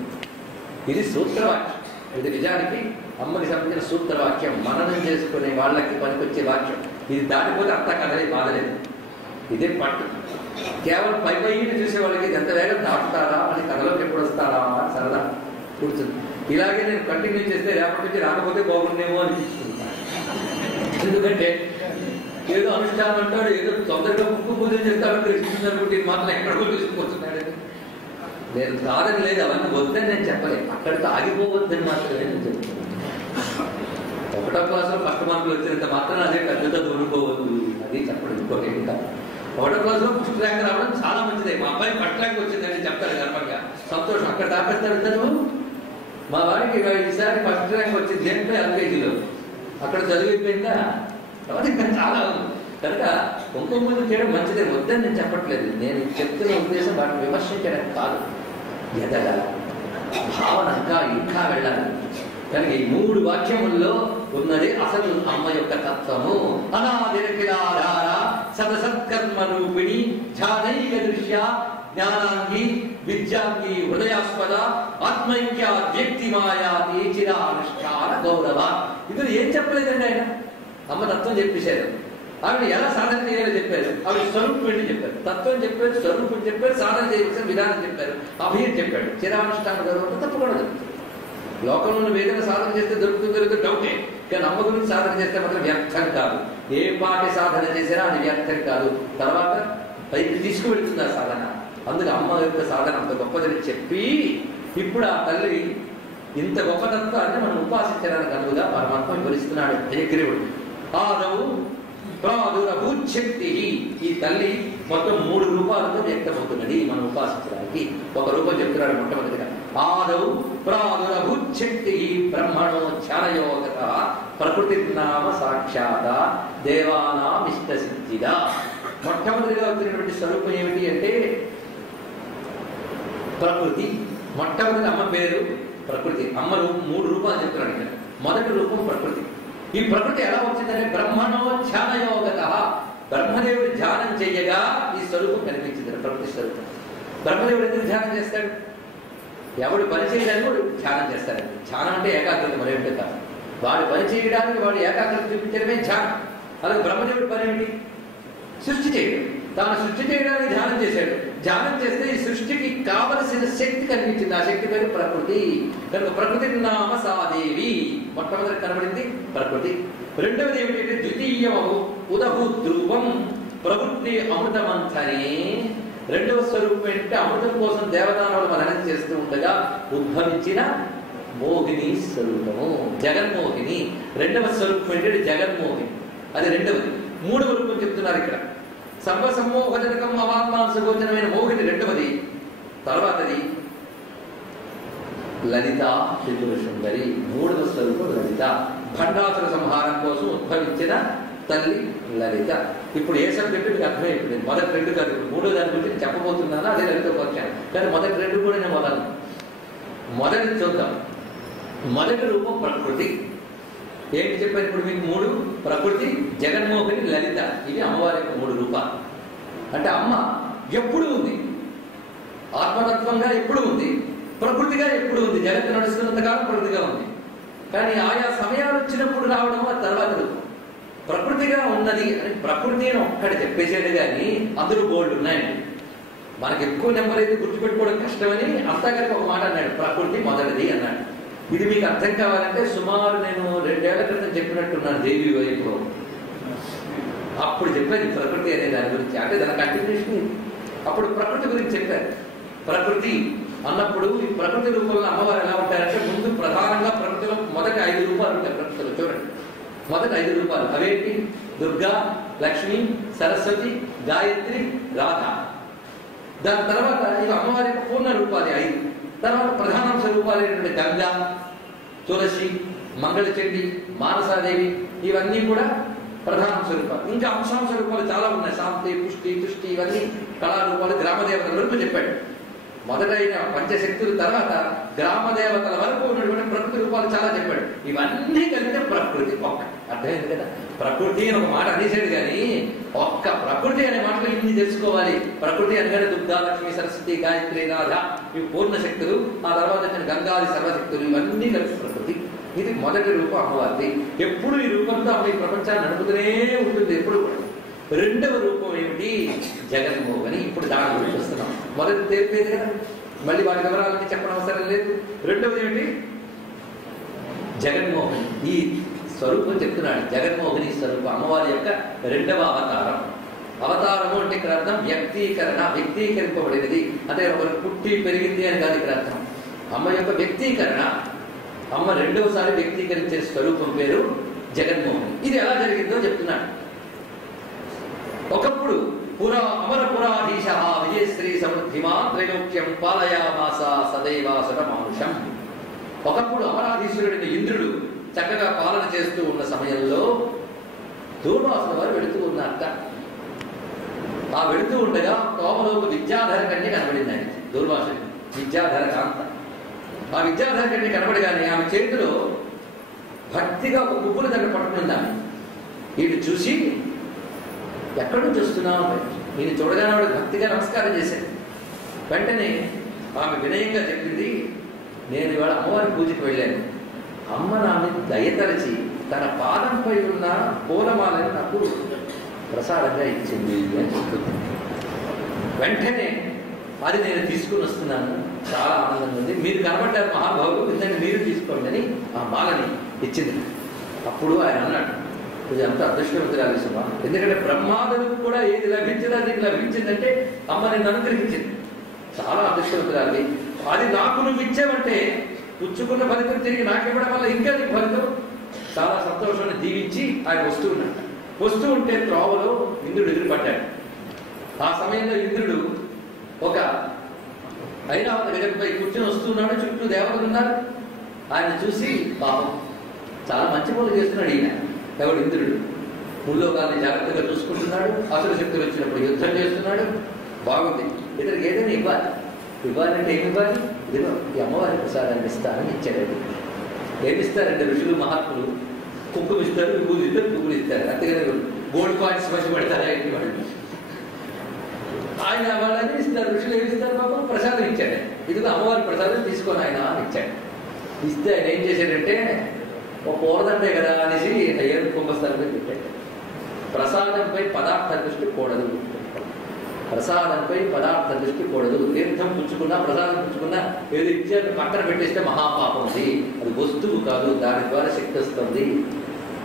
ఇది సూత్రవాక్యం. ఇది నిజానికి అమ్మకి సంబంధించిన సూత్రవాక్యం, మననం చేసుకునే వాళ్ళకి పనికొచ్చే వాక్యం. ఇది దాటిపోతే అంతా కదలే బాధలేదు. ఇదే పట్టు. కేవలం పై పైన చూసే వాళ్ళకి ఎంత వేగం దాటుతారా అని, కథలోకి ఎప్పుడు వస్తారా అని సరదా కూర్చుంది. ఇలాగే నేను కంటిన్యూ చేస్తే రేపటి నుంచి రాకపోతే బాగుండేమో అనిపించుకుంటాను. ఎందుకంటే ఏదో అనుష్ఠానం అంటాడు, ఏదో తొందరగా ముక్కు పూజలు చేస్తాడు, కృష్ణుడు మాత్రం ఎక్కడికో తీసుకుపోతున్నాడని. నేను కాదని లేదు, అవన్నీ వద్దని నేను చెప్పలేదు, అక్కడికి ఆగిపోవద్దని మాత్రమే నేను చెప్తున్నాను. 1వ క్లాసులో ఫస్ట్ మార్కులు వచ్చినంత మాత్రం అదే పెద్దగా దొరుకోవద్దు, అది చెప్పడం. ఇంకోటి ఏంటా, 1వ క్లాసులో ఫస్ట్ ర్యాంక్ రావడం చాలా మంచిదే. మా అబ్బాయి ఫస్ట్ ర్యాంక్ వచ్చిందని చెప్తారు గర్వంగా, సంతోషం. అక్కడ దాపేస్తాడు చదువు. మా వాడికి ఈసారి ఫస్ట్ ర్యాంక్ వచ్చింది దేంట్లో, ఎల్కేజీలో. అక్కడ చదివిపోయిందా, కాబట్టి ఇక్కడ చాలా ఉంది. కనుక కుంకుమ చేయడం మంచిదే, వద్దని నేను చెప్పట్లేదు. నేను చెప్తున్న ఉద్దేశం వాటిని విమర్శించడం కాదు, ఎదగాలి, భావన ఇంకా వెళ్ళాలి. కనుక ఈ 3 వాక్యముల్లో ఉన్నది అసలు అమ్మ యొక్క తత్వము. అనాదిరకిలాధార సదసత్కర్మ రూపిణి ధ్యానైక దృశ్య జ్ఞానాంగి విద్యాంగి హృదయాస్పద ఆత్మైక్య వ్యక్తి మాయాతి చిరానుష్ఠాన గౌరవ. ఇది ఏం చెప్పలేదండి ఆయన, అమ్మ తత్వం చెప్పేశారు. ఆవిడ ఎలా సాధన చేయాలో చెప్పారు, ఆవిడ స్వరూపుని చెప్పారు, తత్వం చెప్పారు, స్వరూపుని చెప్పారు, సాధన చేయవలసిన విధానం చెప్పారు, అభయం చెప్పాడు. చిరానుష్ఠాన గౌరవం తప్పకుండా దొరుకుతుంది. లోకంలో ఏదైనా సాధన చేస్తే దొరుకుతుందో డౌటే, కానీ అమ్మ గురించి సాధన చేస్తే మాత్రం వ్యర్థం కాదు. ఏ పాటి సాధన చేసినా అది వ్యర్థం కాదు, తర్వాత పైకి తీసుకువెళ్తుంది ఆ సాధన. అందుకే అమ్మ యొక్క సాధన అంత గొప్పదని చెప్పి, ఇప్పుడు ఆ తల్లి ఇంత గొప్ప తత్వాన్ని మనం ఉపాసించడానికి అనువుగా పరమాత్మ వివరిస్తున్నాడు హయగ్రీవుడు. ఆదవు ప్రాదురభూశక్తి. ఈ తల్లి మొత్తం 3 రూపాలతో వ్యక్తమవుతున్నది మనం ఉపాసించడానికి. ఒక రూపం చెప్తున్నాడు మొట్టమొదటిగా, ఆదౌ ప్రాదురభూశక్తి బ్రహ్మణో ధ్యానయోగత ప్రకృతి నామ సాక్షాత దేవానామిష్ట సిద్ధిదా. మొట్టమొదటిగా వచ్చినటువంటి స్వరూపం ఏమిటి అంటే ప్రకృతి. మొట్టమొదటి అమ్మ పేరు ప్రకృతి. అమ్మ 3 రూపాలు చెప్తున్నాడు ఇక్కడ. మొదటి రూపం ప్రకృతి. ఈ ప్రకృతి ఎలా వచ్చిందంటే బ్రహ్మణో ధ్యానయోగత, బ్రహ్మదేవుడు ధ్యానం చెయ్యగా ఈ స్వరూపం కనిపించింది, ప్రకృతి స్వరూపం. బ్రహ్మదేవుడు ఎందుకు ధ్యానం చేస్తాడు? ఎవడు పని చేయడానికి వాడు ధ్యానం చేస్తాడు. ధ్యానం అంటే ఏకాగ్రత, మరేమిటో కాదు. వాడు పని చేయడానికి వాడు ఏకాగ్రత చూపించడమే ధ్యానం. అలాగే బ్రహ్మదేవుడు పని ఏమిటి? సృష్టి చేయడం. తాను సృష్టి చేయడానికి ధ్యానం చేశాడు. ధ్యానం చేస్తే ఈ సృష్టికి కావలసిన శక్తి కనిపించింది, ఆ శక్తి పేరు ప్రకృతి. కనుక ప్రకృతి నామ సాదేవి. మొట్టమొదటి కనబడింది ప్రకృతి. రెండవది ఏమిటంటే ద్వితీయము ఉదహు ధ్రువం ప్రవృత్తి అమృతమంతనే. రెండవ స్వరూపం ఏంటంటే అమృతం కోసం దేవదానవులు మననం చేస్తూ ఉండగా ఉద్భవించిన మోహిని స్వరూపము, జగన్మోహిని. రెండవ స్వరూపం ఏంటంటే జగన్మోహిని, అది రెండవది. 3వ రూపం చెప్తున్నారు ఇక్కడ, సర్వసమ్మోహజనకం అవాత్మాంశగోచరమైన మోహిని రెండవది. తర్వాతది లలిత త్రిపుర సుందరి, 3వ స్వరూపం లలిత. భండాసుర సంహారం కోసం ఉద్భవించిన తల్లి లలిత. ఇప్పుడు ఏ సబ్జెక్టు మీకు అర్థమైపోయింది. మొదటి 2 కాదు, 3వ దాని గురించి నేను చెప్పబోతున్నాను, అదే లలితోపాఖ్యానం. కానీ మొదటి 2 కూడా నేను మొదటి చూద్దాం. మొదటి రూపం ప్రకృతి. ఏంటి చెప్పారు ఇప్పుడు మీకు? 3 ప్రకృతి, జగన్మోహిని, లలిత. ఇవి అమ్మవారి యొక్క 3 రూపాలు. అంటే అమ్మ ఎప్పుడు ఉంది, ఆత్మతత్వంగా ఎప్పుడు ఉంది, ప్రకృతిగా ఎప్పుడు ఉంది. జగత్తు నడుస్తున్నంతకాలం ప్రకృతిగా ఉంది. కానీ ఆయా సమయాలు వచ్చినప్పుడు రావడం ఆ తర్వాత రూపం. ప్రకృతిగా ఉన్నది అని ప్రకృతి అని ఒక్కటి చెప్పేసాడు, కానీ అందరూ గోల్డ్ ఉన్నాయండి. మనకు ఎక్కువ నెంబర్ అయితే గుర్తుపెట్టుకోవడం కష్టమని అంతా కలిపి ఒక మాట అన్నాడు, ప్రకృతి మొదటిది అన్నాడు. ఇది మీకు అర్థం కావాలంటే సుమారు నేను 2 ఏళ్ల క్రితం చెప్పినట్టున్నాను దేవి వైపు. అప్పుడు చెప్పాను ప్రకృతి అనే దాని గురించి, అంటే దాని కంటిన్యూషన్. అప్పుడు ప్రకృతి గురించి చెప్పారు. ప్రకృతి అన్నప్పుడు ఈ ప్రకృతి రూపంలో అమ్మవారు ఎలా ఉంటారంటే, ముందు ప్రధానంగా ప్రకృతిలో మొదటి 5 రూపాలు ఉంటాయి. ప్రకృతిలో చూడండి, మొదటి 5 రూపాలు అవేంటి? దుర్గా, లక్ష్మి, సరస్వతి, గాయత్రి, రాధ. దాని తర్వాత ఇవి అమ్మవారి పూర్ణ రూపాలు 5. తర్వాత ప్రధానాంశ రూపాలు ఏంటంటే గంగా, తులసి, మంగళచండి, మానసాదేవి. ఇవన్నీ కూడా ప్రధానాంశ రూపాలు. ఇంకా అంశాంశ రూపాలు చాలా ఉన్నాయి, శాంతి, పుష్టి, తుష్టి, ఇవన్నీ కళారూపాలు. గ్రామదేవతల వరకు చెప్పాడు. మొదటైన పంచశక్తుల తర్వాత గ్రామ దేవతల వరకు ఉన్నటువంటి ప్రకృతి రూపాలు చాలా చెప్పాడు. ఇవన్నీ కలిపితే ప్రకృతి ఒక్క. అర్థమైంది కదా? ప్రకృతి అని ఒక మాట అనేసాడు కానీ ఒక్క ప్రకృతి అనే మాటలో ఇన్ని తెలుసుకోవాలి. ప్రకృతి అనగానే దుర్గా, లక్ష్మి, సరస్వతి, గాయత్రి, రాధ ఇవి పూర్ణ శక్తులు. ఆ తర్వాత గంగాది సర్వశక్తులు ఇవన్నీ కలిసి ప్రకృతి. ఇది మొదటి రూపం అమ్మవారిది. ఎప్పుడు ఈ రూపంతో అమ్మ ఈ ప్రపంచాన్ని నడుపుతూనే ఉంటుంది ఎప్పుడు కూడా. రెండవ రూపం ఏమిటి? జగన్మోహని. ఇప్పుడు దాని గురించి వస్తున్నాం. మొదటి తెలిపేది కదా, మళ్ళీ వాటి వివరాలన్నీ చెప్పడం అవసరం లేదు. రెండవది ఏమిటి? జగన్మోహని. ఈ స్వరూపం చెప్తున్నాడు. జగన్మోహని స్వరూపం అమ్మవారి యొక్క రెండవ అవతారం. అవతారము అంటే ఇక్కడ అర్థం వ్యక్తీకరణ, వ్యక్తీకరింపబడినది. అంటే ఒకరు పుట్టి పెరిగింది అని కాదు ఇక్కడ అర్థం. అమ్మ యొక్క వ్యక్తీకరణ. అమ్మ రెండవసారి వ్యక్తీకరించే స్వరూపం పేరు జగన్మోహని. ఇది ఎలా జరిగిందో చెప్తున్నాడు. ఒకప్పుడు అమరపురాధీశ విజయశ్రీ సమృద్ధిమాన్ త్రైలోక్యం పాలయామాస సదైవాసట మానుషం. ఒకప్పుడు అమరాధీశ్వరుడిని ఇంద్రుడు చక్కగా పాలన చేస్తూ ఉన్న సమయంలో దూర్వాసుల వారు వెళుతూ ఉన్నారట. ఆ వెళుతూ ఉండగా తోమలోకి విద్యాధర కన్య కనబడింది ఆయన. దూర్వాసుడి విద్యాధర కాంత. ఆ విద్యాధర కన్య కనబడగానే ఆమె చేతిలో భక్తిగా ఒక పువ్వుల దండ పట్టుకుంది ఆమె. వీడు చూసి ఎక్కడి నుంచి వస్తున్నావు? నేను చూడగానే వాడు భక్తిగా నమస్కారం చేశాడు. వెంటనే ఆమె వినయంగా చెప్పింది, నేను ఇవాళ అమ్మవారి పూజకి వెళ్ళాను. అమ్మ నా మీద దయతలచి తన పాదంపై ఉన్న పూలమాలని నాకు ప్రసాదంగా ఇచ్చింది అని చెప్తుంది. వెంటనే అది నేను తీసుకుని వస్తున్నాను, చాలా ఆనందంగా ఉంది, మీరు కనబడ్డారు మహాభావులు, ఇందాక మీరు తీసుకోండి అని ఆ మాలని ఇచ్చింది. అప్పుడు ఆయన అన్నాడు, ఇది అంత అదృష్టవంతురాలి సుమా. ఎందుకంటే బ్రహ్మాదులకు కూడా ఏది లభించిందో నీకు లభించిందంటే అమ్మ నిన్ను అనుగ్రహించింది. చాలా అదృష్టవంతురాలి. అది నాకు నువ్వు ఇచ్చావంటే పుచ్చుకున్న ఫలితం తిరిగి నాకు ఇవ్వడం వల్ల ఇంకా నీకు ఫలితం. చాలా సంతోషాన్ని దీవించి ఆయన వస్తూ ఉంటే త్రోవలో ఇంద్రుడు ఎదురుపడ్డాడు. ఆ సమయంలో ఇంద్రుడు ఒక ఐరావత గజంపై కూర్చొని వస్తున్నాడు. చుట్టూ దేవతలు ఉన్నారు. ఆయన చూసి పాపం చాలా మంచి పనులు చేస్తున్నాడు ఈయన. ఎవడు? ఇంద్రుడు. ముల్లోకాన్ని జాగ్రత్తగా చూసుకుంటున్నాడు. అసుర శక్తులు వచ్చినప్పుడు యుద్ధం చేస్తున్నాడు. బాగుంది. ఇతనికి ఏదైనా ఇవ్వాలంటే ఏమి ఇవ్వాలి? ఇదిగో ఈ అమ్మవారి ప్రసాదాన్ని ఇస్తారని ఇచ్చాడు. ఏమిస్తారంటే ఋషులు మహాత్ములు కుంకుమ ఇస్తారు, విభూతి ఇస్తారు, పువ్వులు ఇస్తారు. అంతేగాని గోల్డ్ కాయిన్స్ మంచి పెడతారా ఏంటి వాళ్ళు? ఆయన వాళ్ళని ఇస్తారు. ఋషులు ఏమి ఇస్తారు? పాపం ప్రసాదం ఇచ్చాడు. ఇదిగో అమ్మవారి ప్రసాదం తీసుకొని ఆయన అని ఇచ్చాడు. ఇస్తే ఆయన ఏం చేశాడంటే ఒక పూరదండే కదా అనేసి ఏడు కుంభస్థలంలో పెట్టాడు. ప్రసాదంపై పదార్థ దృష్టి కూడదు. ప్రసాదంపై పదార్థ దృష్టి కూడదు. తీర్థం పుచ్చుకున్నా, ప్రసాదం పుచ్చుకున్నా ఏదో ఇచ్చారు పక్కన పెట్టేస్తే మహాపాపం. అది వస్తువు కాదు, దాని ద్వారా శక్తి వస్తుంది.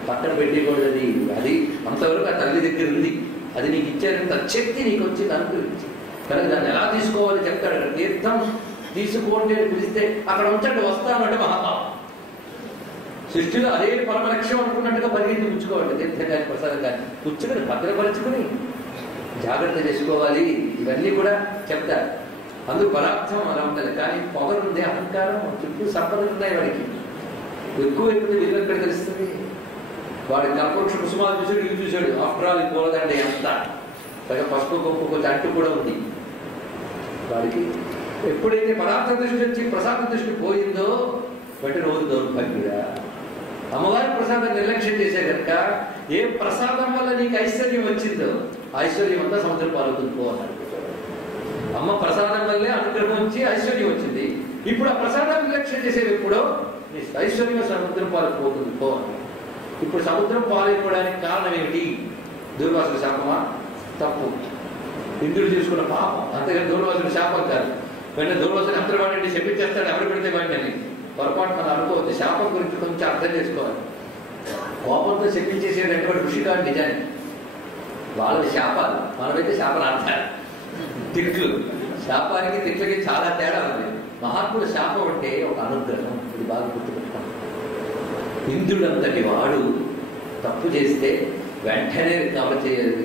పక్కన పెట్టకూడదు. అది అంతవరకు ఆ తల్లి దగ్గర ఉంది. అది నీకు ఇచ్చారంత శక్తి నీకు వచ్చింది అనుకరించి. కానీ దాన్ని ఎలా తీసుకోవాలి చెప్తాడు. తీర్థం తీసుకోండి అని పిలిస్తే అక్కడ ఉంచండి వస్తానంటే మహాపాపం. సృష్టిలో అదే పరమ లక్ష్యం అనుకున్నట్టుగా పరిగెత్తి పుచ్చుకోవాలి. తీర్థం కానీ ప్రసాదం కానీ పుచ్చుకొని భద్రపరుచుకుని జాగ్రత్త చేసుకోవాలి. ఇవన్నీ కూడా చెప్తారు. అందుకు పదార్థం అలా ఉంటుంది. కానీ పొగరుంది, అహంకారం, చుట్టూ సంపదలు ఉన్నాయి. వాడికి ఎక్కువ విలువ ఎక్కడ తెలుస్తుంది? వాడి కల్పవృక్ష కుసుమాలు చూసాడు, ఇవి చూశాడు. ఆఫ్టర్ ఆల్ పూలదండి ఎంత పైగా పసుపు గొప్ప కొంచెం అంటు కూడా ఉంది వాడికి. ఎప్పుడైతే పదార్థ దృష్టి వచ్చి ప్రసాద దృష్టి పోయిందో వెంటనే రోజు దౌర్భాగ్యుడా. అమ్మవారి ప్రసాదం నిర్లక్ష్యం చేసే కనుక ఏ ప్రసాదం వల్ల నీకు ఐశ్వర్యం వచ్చిందో ఐశ్వర్యం అంతా సముద్రం పాలవుతుంది పో అన్నాడు. అమ్మ ప్రసాదం వల్లే అనుగ్రహం వచ్చి ఐశ్వర్యం వచ్చింది. ఇప్పుడు ఆ ప్రసాదాన్ని నిర్లక్ష్యం చేసేది ఎప్పుడో నీ ఐశ్వర్యం సముద్రం పాలకపోతుంది పో. ఇప్పుడు సముద్రం పాలైపోవడానికి కారణం ఏమిటి? దూర్వాసుల శాపమా? తప్పు. ఇంద్రుడు తీసుకున్న పాపం. అంతేగాని దూర్వాసుల శాపం కాదు. వెంటనే దూర్వాసులు అంతటి వాడిని శపించేస్తాడు, ఎవరు పెడితే వాడిని పొరపాటు మనం అనుకోవద్దు. శాపం గురించి కొంచెం అర్థం చేసుకోవాలి. కోపంతో శపించేసేటటువంటి ఋషి కాదు నిజాన్ని. వాళ్ళది శాపాలు, మనమైతే శాపాలు అంటారు. తిట్లు, శాపానికి తిట్లకి చాలా తేడా ఉంది. మహాత్ముల శాపం అంటే ఒక అనుగ్రహం. ఇది బాగా గుర్తుపెట్టుకోండి. ఇంద్రుడంతటి వాడు తప్పు చేస్తే వెంటనే కవర్ చేయాలి,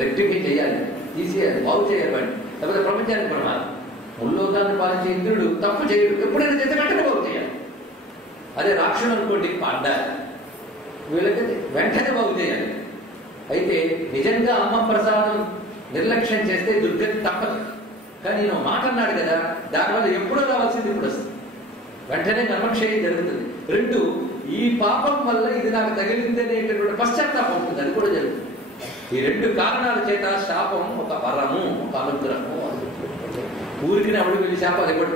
రెక్టిఫై చేయాలి, తీసేయాలి, బాగు చేయాలి వాడిని. లేకపోతే ప్రపంచానికి ప్రమాదం. ముల్లోకాన్ని పాలించే ఇంద్రుడు తప్పు చేయడు. ఎప్పుడైనా చేస్తే వెంటనే బాగు చేయాలి. అదే రాక్షసులు అనుకోండి, పాడ్డాలి, వీళ్ళకి వెంటనే బాగు చేయాలి. అయితే నిజంగా అమ్మ ప్రసాదం నిర్లక్ష్యం చేస్తే దుర్గతి తప్పదు. కానీ నేను మాట అన్నాడు కదా, దానివల్ల ఎప్పుడో రావాల్సింది ఇప్పుడు వస్తుంది, వెంటనే కర్మక్షయం జరుగుతుంది. 2 ఈ పాపం వల్ల ఇది నాకు తగిలింది అనేటటువంటి పశ్చాత్తాపం ఉంటుంది, అది కూడా జరుగుతుంది. ఈ 2 కారణాల చేత శాపం ఒక వరము, ఒక అనుగ్రహము. ఊరికి ఎవడు వెళ్ళి శాపాలు ఎప్పుడు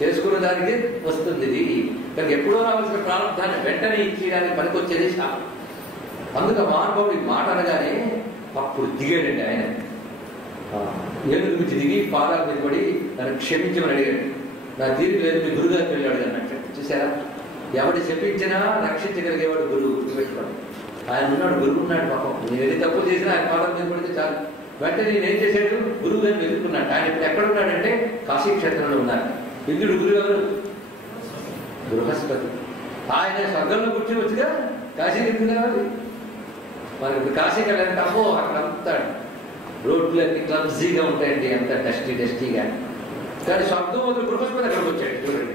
చేసుకున్న దానికి వస్తుంది ఇది. కానీ ఎప్పుడో రావాల్సిన ప్రారంభాన్ని వెంటనే ఇచ్చేయడానికి పనికొచ్చేది శాపం. అందుకు మహానుభావుడు ఈ మాట అనగానే అప్పుడు దిగాడండి ఆయన. ఏనుగు నుంచి దిగి పాదాల మీద పడి నన్ను క్షమించమని అడిగాడు. నా తీరిక లేదు, మీ గురుగారికి వెళ్ళాడు అన్నట్టు. చూసారా, ఎవడు చెప్పించినా రక్షించగలిగేవాడు గురువు. పెట్టుకోండి, ఆయన ఉన్నాడు, గురువు ఉన్నాడు. పాపం నేను ఏది తప్పు చేసినా ఆయన పాదం మీద పడితే చాలు. వెంటనే నేనేం చేశాడు, గురువు గారిని వెతుక్కున్నాడు. ఆయన ఇప్పుడు ఎక్కడ ఉన్నాడంటే కాశీ క్షేత్రంలో ఉన్నారు. ఇంద్రుడు గురువు ఎవరు? బృహస్పతి. ఆయన స్వర్గంలో కూర్చోవచ్చుగా, కాశీకి ఎందుకు కావాలి? మరి ఇప్పుడు కాశీకి వెళ్ళాలంటే అమ్మో అక్కడ అంతా రోడ్లు అన్ని క్లబ్జీగా ఉంటాయండి, అంత డస్టీగా. కానీ స్వర్గం వదిలి బృహస్పతి అక్కడికి వచ్చాడు. చూడండి,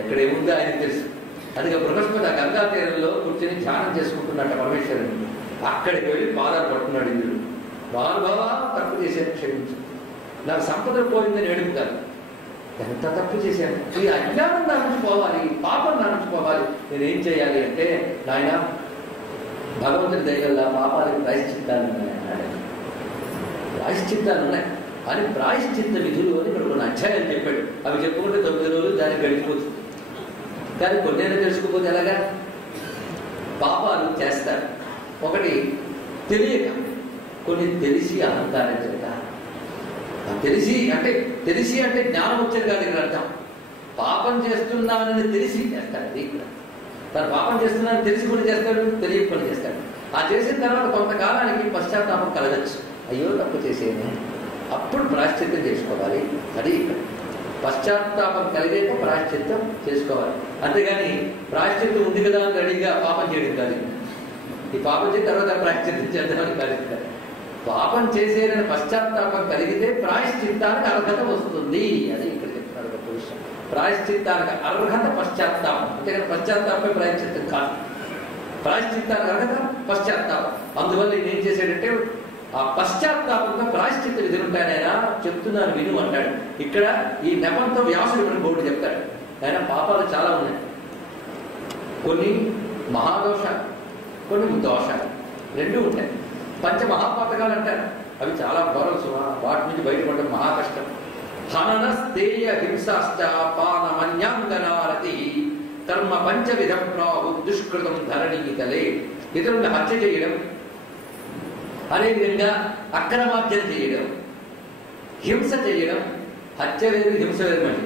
ఎక్కడేముందో ఆయనకు తెలుసు. అందుకే బృహస్పతి ఆ గంగా తీరంలో కూర్చొని ధ్యానం చేసుకుంటున్నట్ట పరమేశ్వరుని. అక్కడికి వెళ్ళి పాదాలు పడుతున్నాడు ఇంద్రుడు. బాగా తప్పు చేశాను, క్షమించు, నాకు సంపద పోయిందని ఏడుపుతారు. ఎంత తప్పు చేశాను, ఈ అజ్ఞానం నా నుంచి పోవాలి, పాపం నా నుంచి పోవాలి, నేనేం చేయాలి అంటే, నాయన భగవంతుని దయవల్ల పాపాలకు ప్రాయశ్చిత్తాలు ఉన్నాయి అన్నాడు. ప్రాయశ్చిత్తాలు ఉన్నాయి అని ప్రాయశ్చిత్త విధులు అని ఇక్కడ కొన్ని అధ్యాయాలు చెప్పాడు. అవి చెప్పుకుంటే 9 రోజులు దానికి గడిచిపోతుంది. కానీ కొన్నేళ్ళు తెలుసుకోకపోతే ఎలాగా? పాపాలు చేస్తారు. ఒకటి తెలియక, కొన్ని తెలిసి అహంకారం చేస్తారు. తెలిసి అంటే జ్ఞానం వచ్చేది కాదు ఇక్కడ అర్థం. పాపం చేస్తున్నానని తెలిసి చేస్తాడు. అది ఇక్కడ తను పాపం చేస్తున్నానని తెలిసి కూడా చేస్తాడు, తెలియక కూడా చేస్తాడు. ఆ చేసిన తర్వాత కొంతకాలానికి పశ్చాత్తాపం కలగచ్చు, అయ్యో తప్పు చేసేది, అప్పుడు ప్రాయశ్చిత్తం చేసుకోవాలి. అది ఇక్కడ పశ్చాత్తాపం కలిగాక ప్రాయశ్చిత్తం చేసుకోవాలి. అంతేగాని ప్రాయశ్చిత్తం ఉంది కదా అని రెడీగా పాపం చేయడం కాదు. ఈ పాపం చేసిన తర్వాత ప్రాయశ్చిత్తం చేద్దామని కాదు. పాపం చేసేదని పశ్చాత్తాపం కలిగితే ప్రాయశ్చిత్తానికి అర్హత వస్తుంది. అది ఇక్కడ చెప్తారు గొప్ప విషయం. ప్రాయశ్చిత్తానికి అర్హత పశ్చాత్తాపం, అంతేగాని పశ్చాత్తాపం ప్రాయశ్చిత్తం కాదు. ప్రాయశ్చిత్తానికి అర్హత పశ్చాత్తాపం. అందువల్ల నేనేం చేశాడంటే ఆ పశ్చాత్తాపంతో ప్రాయశ్చిత్త విధులు ఉంటాయనైనా చెప్తున్నాను విను అంటాడు. ఇక్కడ ఈ నెపంతో వ్యాసుడు మన బోర్డు చెప్తాడు. ఆయన పాపాలు చాలా ఉన్నాయి, కొన్ని మహాదోషాలు, కొన్ని దోషాలు, 2 ఉంటాయి. పంచమహాపాతకాలు అంటారు, అవి చాలా ఘోరం సుమా, వాటి నుంచి బయటపడడం మహా కష్టం. హనన స్థేయ హింసాశ్చ పానమన్యాంగనారతి కర్మ పంచవిధ ప్రాహు దుష్కృతం ధరణీతలే. ఇతరులను హత్య చేయడం, అదేవిధంగా అక్రమార్జన చేయడం, హింస చేయడం. హత్య వేరు, హింస వేరు. మళ్ళీ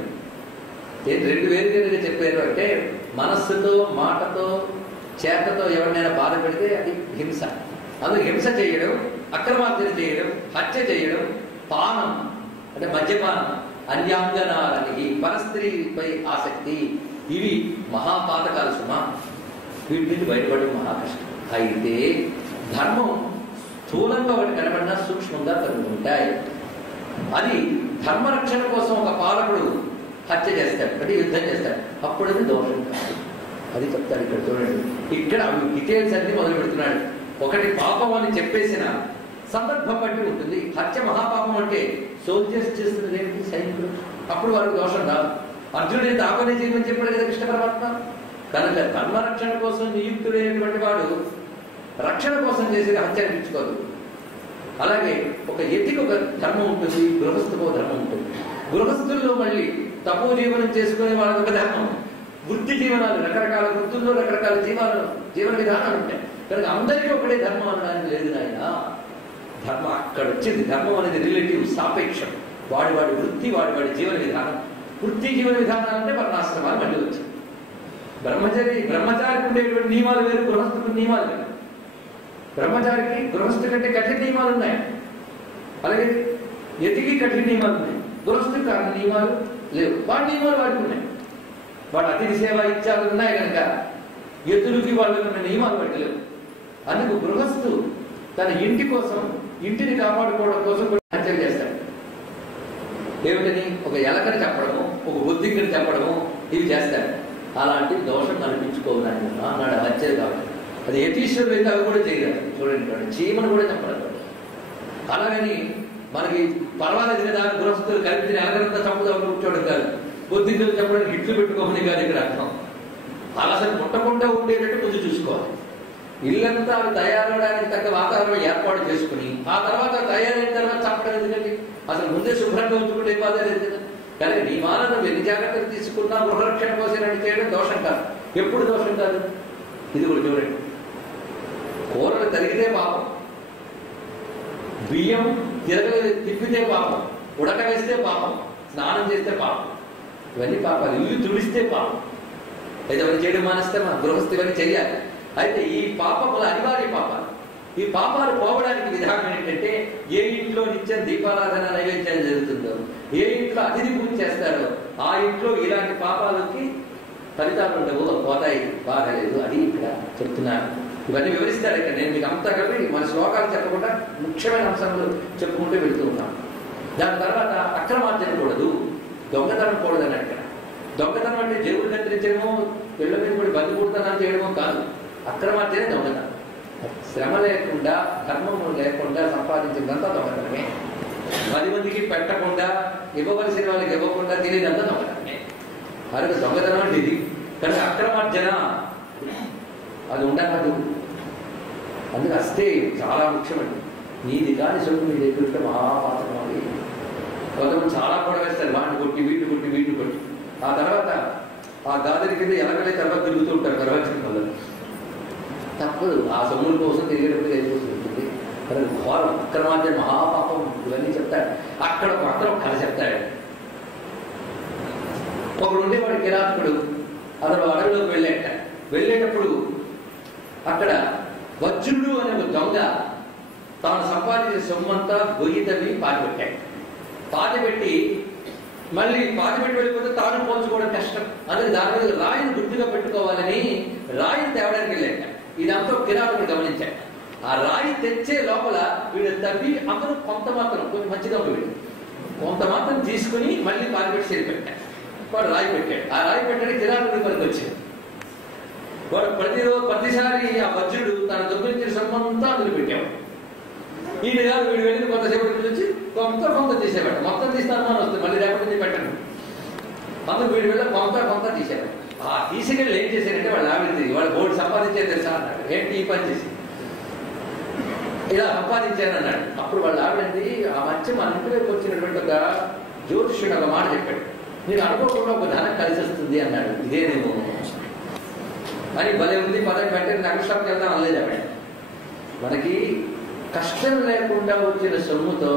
2 వేరుగా చెప్పారు అంటే, మనస్సుతో, మాటతో, చేతతో ఎవరినైనా బాధ పెడితే అది హింస. అందులో హింస చేయడం, అక్రమార్జన చేయడం, హత్య చేయడం, పానం అంటే మద్యపానం, అన్యాంగనాలని పరస్త్రీపై ఆసక్తి, ఇవి మహాపాతకాలు సుమా. వీటి నుంచి బయటపడడం మహా కష్టం. అయితే ధర్మం స్థూలంగా ఒకటి కనబడినా సూక్ష్మంగా కలుగుతుంటాయి. అది ధర్మరక్షణ కోసం ఒక పాలకుడు హత్య చేస్తాడు, అంటే యుద్ధం చేస్తాడు, అప్పుడు అది దోషం కాదు. అది చెప్తాడు ఇక్కడ. చూడండి, ఇక్కడ డీటెయిల్స్ అన్ని మొదలు పెడుతున్నాడు. ఒకటి పాపం అని చెప్పేసిన సందర్భం బట్టి ఉంటుంది. హత్య మహాపాపం అంటే సోల్జర్స్ చేస్తున్నది ఏంటి, సైనికులు, అప్పుడు వారికి దోషం రాదు. అర్జునుడి తాపనే చేయమని చెప్పాడు కదా కృష్ణ పరమాత్మ. కనుక ధర్మరక్షణ కోసం నియుక్తుడైనటువంటి వాడు రక్షణ కోసం చేసేది హత్య అనిపించుకోదు. అలాగే ఒక యతికి ఒక ధర్మం ఉంటుంది, గృహస్థుకు ఒక ధర్మం ఉంటుంది. గృహస్థుల్లో మళ్ళీ తపో జీవనం చేసుకునే వాళ్ళకి ఒక ధర్మం, వృత్తి జీవనాలు, రకరకాల వృత్తుల్లో రకరకాల జీవన విధానాలు ఉంటాయి. కనుక అందరికీ ఒకటే ధర్మం అనడానికి లేదు నాయన. ధర్మం అక్కడ వచ్చింది. ధర్మం అనేది రిలేటివ్, సాపేక్షం. వాడి వృత్తి, వాడి జీవన విధానం. వృత్తి జీవన విధానాలు అంటే వర్ణాశ్రమాలు మళ్ళీ వచ్చాయి. బ్రహ్మచారికి ఉండేటువంటి నియమాలు వేరు, గృహస్థుకు నియమాలు వేరు. బ్రహ్మచారికి గృహస్థు కంటే కఠిన నియమాలు ఉన్నాయి, అలాగే యతికి కఠిన నియమాలు ఉన్నాయి. గృహస్థుకి కఠిన నియమాలు లేవు, వాడి నియమాలు వాడికి ఉన్నాయి. వాడు అతిథి సేవ ఇత్యాలు ఉన్నాయి కనుక యతులకి వాళ్ళకి ఉన్న నియమాలు వాడికి లేవు. అందుకు గృహస్థు తన ఇంటి కోసం, ఇంటిని కాపాడుకోవడం కోసం కొన్ని హత్యలు చేస్తాడు. ఏమిటని? ఒక ఎలకని చెప్పడము, ఒక బొద్దింకని చెప్పడము, ఇవి చేస్తాడు. అలాంటి దోషం కనిపించుకోవాలి అన్నాడు. హత్యలు కాబట్టి అది యతీశ్వరుడు అయితే అవి కూడా చేయగలరు. చూడండి, చీమను కూడా చెప్పలేదు. అలాగని మనకి పర్వాలేదు కదా గృహస్థులు కలిపి ఎలగరంతా చంపుదామని కూర్చోవడం కాదు, బొద్దింకలు చెప్పడానికి హిట్లు పెట్టుకోమని కాదు ఇక్కడ అర్థం. అలా అసలు ముట్టకుండా ఉండేటట్టు ముందు చూసుకోవాలి. ఇల్లంతా అవి తయారవడానికి తగ్గ వాతావరణం ఏర్పాటు చేసుకుని ఆ తర్వాత తయారైన తర్వాత చంపడం ఎందుకండి? అసలు ముందే శుభ్రంగా ఉంచుకుంటే బాధ లేదు కదా. కనుక నీ మానవ ఎన్ని జాగ్రత్తలు తీసుకున్నా గృహరక్షణ కోసం చేయడం దోషం కాదు. ఎప్పుడు దోషం కాదు? ఇది కూడా చూడండి, కూరలు తరిగితే పాపం, బియ్యం తిప్పితే పాపం, ఉడకవేస్తే పాపం, స్నానం చేస్తే పాపం, ఇవన్నీ పాపాలు. ఇల్లు తుడిస్తే పాపం. అయితే అవన్నీ చేయడం మానేస్తే మన గృహస్థి ఇవన్నీ చేయాలి. అయితే ఈ పాపములు అనివార్య పాపాలు. ఈ పాపాలు పోవడానికి విధానం ఏంటంటే, ఏ ఇంట్లో నిత్యం దీపారాధన నైవేద్యాలు జరుగుతుందో, ఏ ఇంట్లో అతిథి పూజ చేస్తారో ఆ ఇంట్లో ఇలాంటి పాపాలకి ఫలితాలు ఉండవు, పోతాయి, బాగలేదు. అది ఇక్కడ చెప్తున్నాను. ఇవన్నీ వివరిస్తాడు ఇక్కడ. నేను మీకు అంతా కలిపి మన శ్లోకాలు చెప్పకుండా ముఖ్యమైన అంశాలు చెప్పుకుంటూ వెళుతూ ఉన్నాను. దాని తర్వాత అక్రమార్జన కూడదు, దొంగతనం కూడదని అక్కడ. దొంగతనం అంటే జేబులు కత్తిరించడమో, పిల్లల మీద పడి బంది పుడతనం చేయడమో కాదు. అక్రమార్జనే దొంగతనం. శ్రమ లేకుండా, ధర్మము లేకుండా సంపాదించినంతా దొంగతనమే. 10 మందికి పెట్టకుండా, ఇవ్వవలసిన వాళ్ళకి ఇవ్వకుండా తినేదంతా దొంగతనమే. అలాగే దొంగతనం అంటే ఇది. కానీ అక్రమార్జన అది ఉండకూడదు. అందుకే అస్తే చాలా ముఖ్యమండి. నీది కాని సొమ్ము నీ దగ్గర మహాపాతకం. అది కొంతమంది చాలా కూడా వేస్తారు, వాడిని కొట్టి వీటిని కొట్టి వీటిని కొట్టి. ఆ తర్వాత ఆ గాదిరి కింద ఎలాగలే తర్వాత తిరుగుతూ ఉంటారు గర్వచ్చిన వల్ల. తప్పదు, ఆ సొమ్ముల కోసం తిరిగేటప్పుడు అయిపోతుంది. కానీ ఘోరం, అక్రమార్జన మహాపాపం. ఇవన్నీ చెప్తాడు. అక్కడ మాత్రం కథ చెప్తాడు. ఒకడు ఉండేవాడు కిరాతకుడు. అతను అడవిలోకి వెళ్ళేటప్పుడు అక్కడ వజ్రుడు అనే ఒక దొంగ తాను సంపాదించిన సొమ్మంతా గొయ్యి తవ్వి పాతిపెట్టాడు. పాతిపెట్టి మళ్ళీ పాతిపెట్టి వెళ్ళిపోతే తాను పోల్చుకోవడం కష్టం. అందుకే దాని మీద రాయిని గుర్తుగా పెట్టుకోవాలని రాయిని తేవడానికి వెళ్ళాక ఇదంతా కిరాతకుడు గమనించాడు. ఆ రాయి తెచ్చే లోపల వీడు తవ్వి అందరూ కొంత మాత్రం, కొంచెం మంచిగా వీడు కొంత మాత్రం తీసుకుని మళ్ళీ పాతిపెట్టి సరిపెట్టాడు. వాడు రాయి పెట్టాడు. ఆ రాయి పెట్టడానికి కిరాతకుడి పనికి వచ్చింది. వాడు ప్రతిసారి ఆ వజ్రుడు తన దొంగిలించిన సొమ్మంతా అందులో పెట్టాడు. ఈయన కాదు, వీడు వెళ్ళిన కొంతసేపటి నుంచి కొంత తీసేవాడు. మొత్తం తీస్తాను అని వస్తుంది, మళ్ళీ రేపటి నుంచి పెట్టండి. అందుకు వీడు వెళ్ళి కొంత తీసేవాడు. ఆ తీసుకెళ్ళి ఏం చేశారంటే వాళ్ళు ఆవిడ వాళ్ళు బోర్డు సంపాదించే తెలుసా అన్నాడు. ఏంటి ఈ పని చేసి ఇలా సంపాదించాను అన్నాడు. అప్పుడు వాళ్ళు ఆవిడండి ఆ మధ్య మన ఇంటిలోకి వచ్చినటువంటి ఒక జ్యోతిష్యుడు ఒక మాట చెప్పాడు. నీకు అనుకోకుండా ఒక ధనం కలిసి వస్తుంది అన్నాడు. ఇదే నేను అని భలే ఉంది, పదవి వెంటనే నగరషాప్కి వెళ్దాం అనలేదు ఆవిడ. మనకి కష్టం లేకుండా వచ్చిన సొమ్ముతో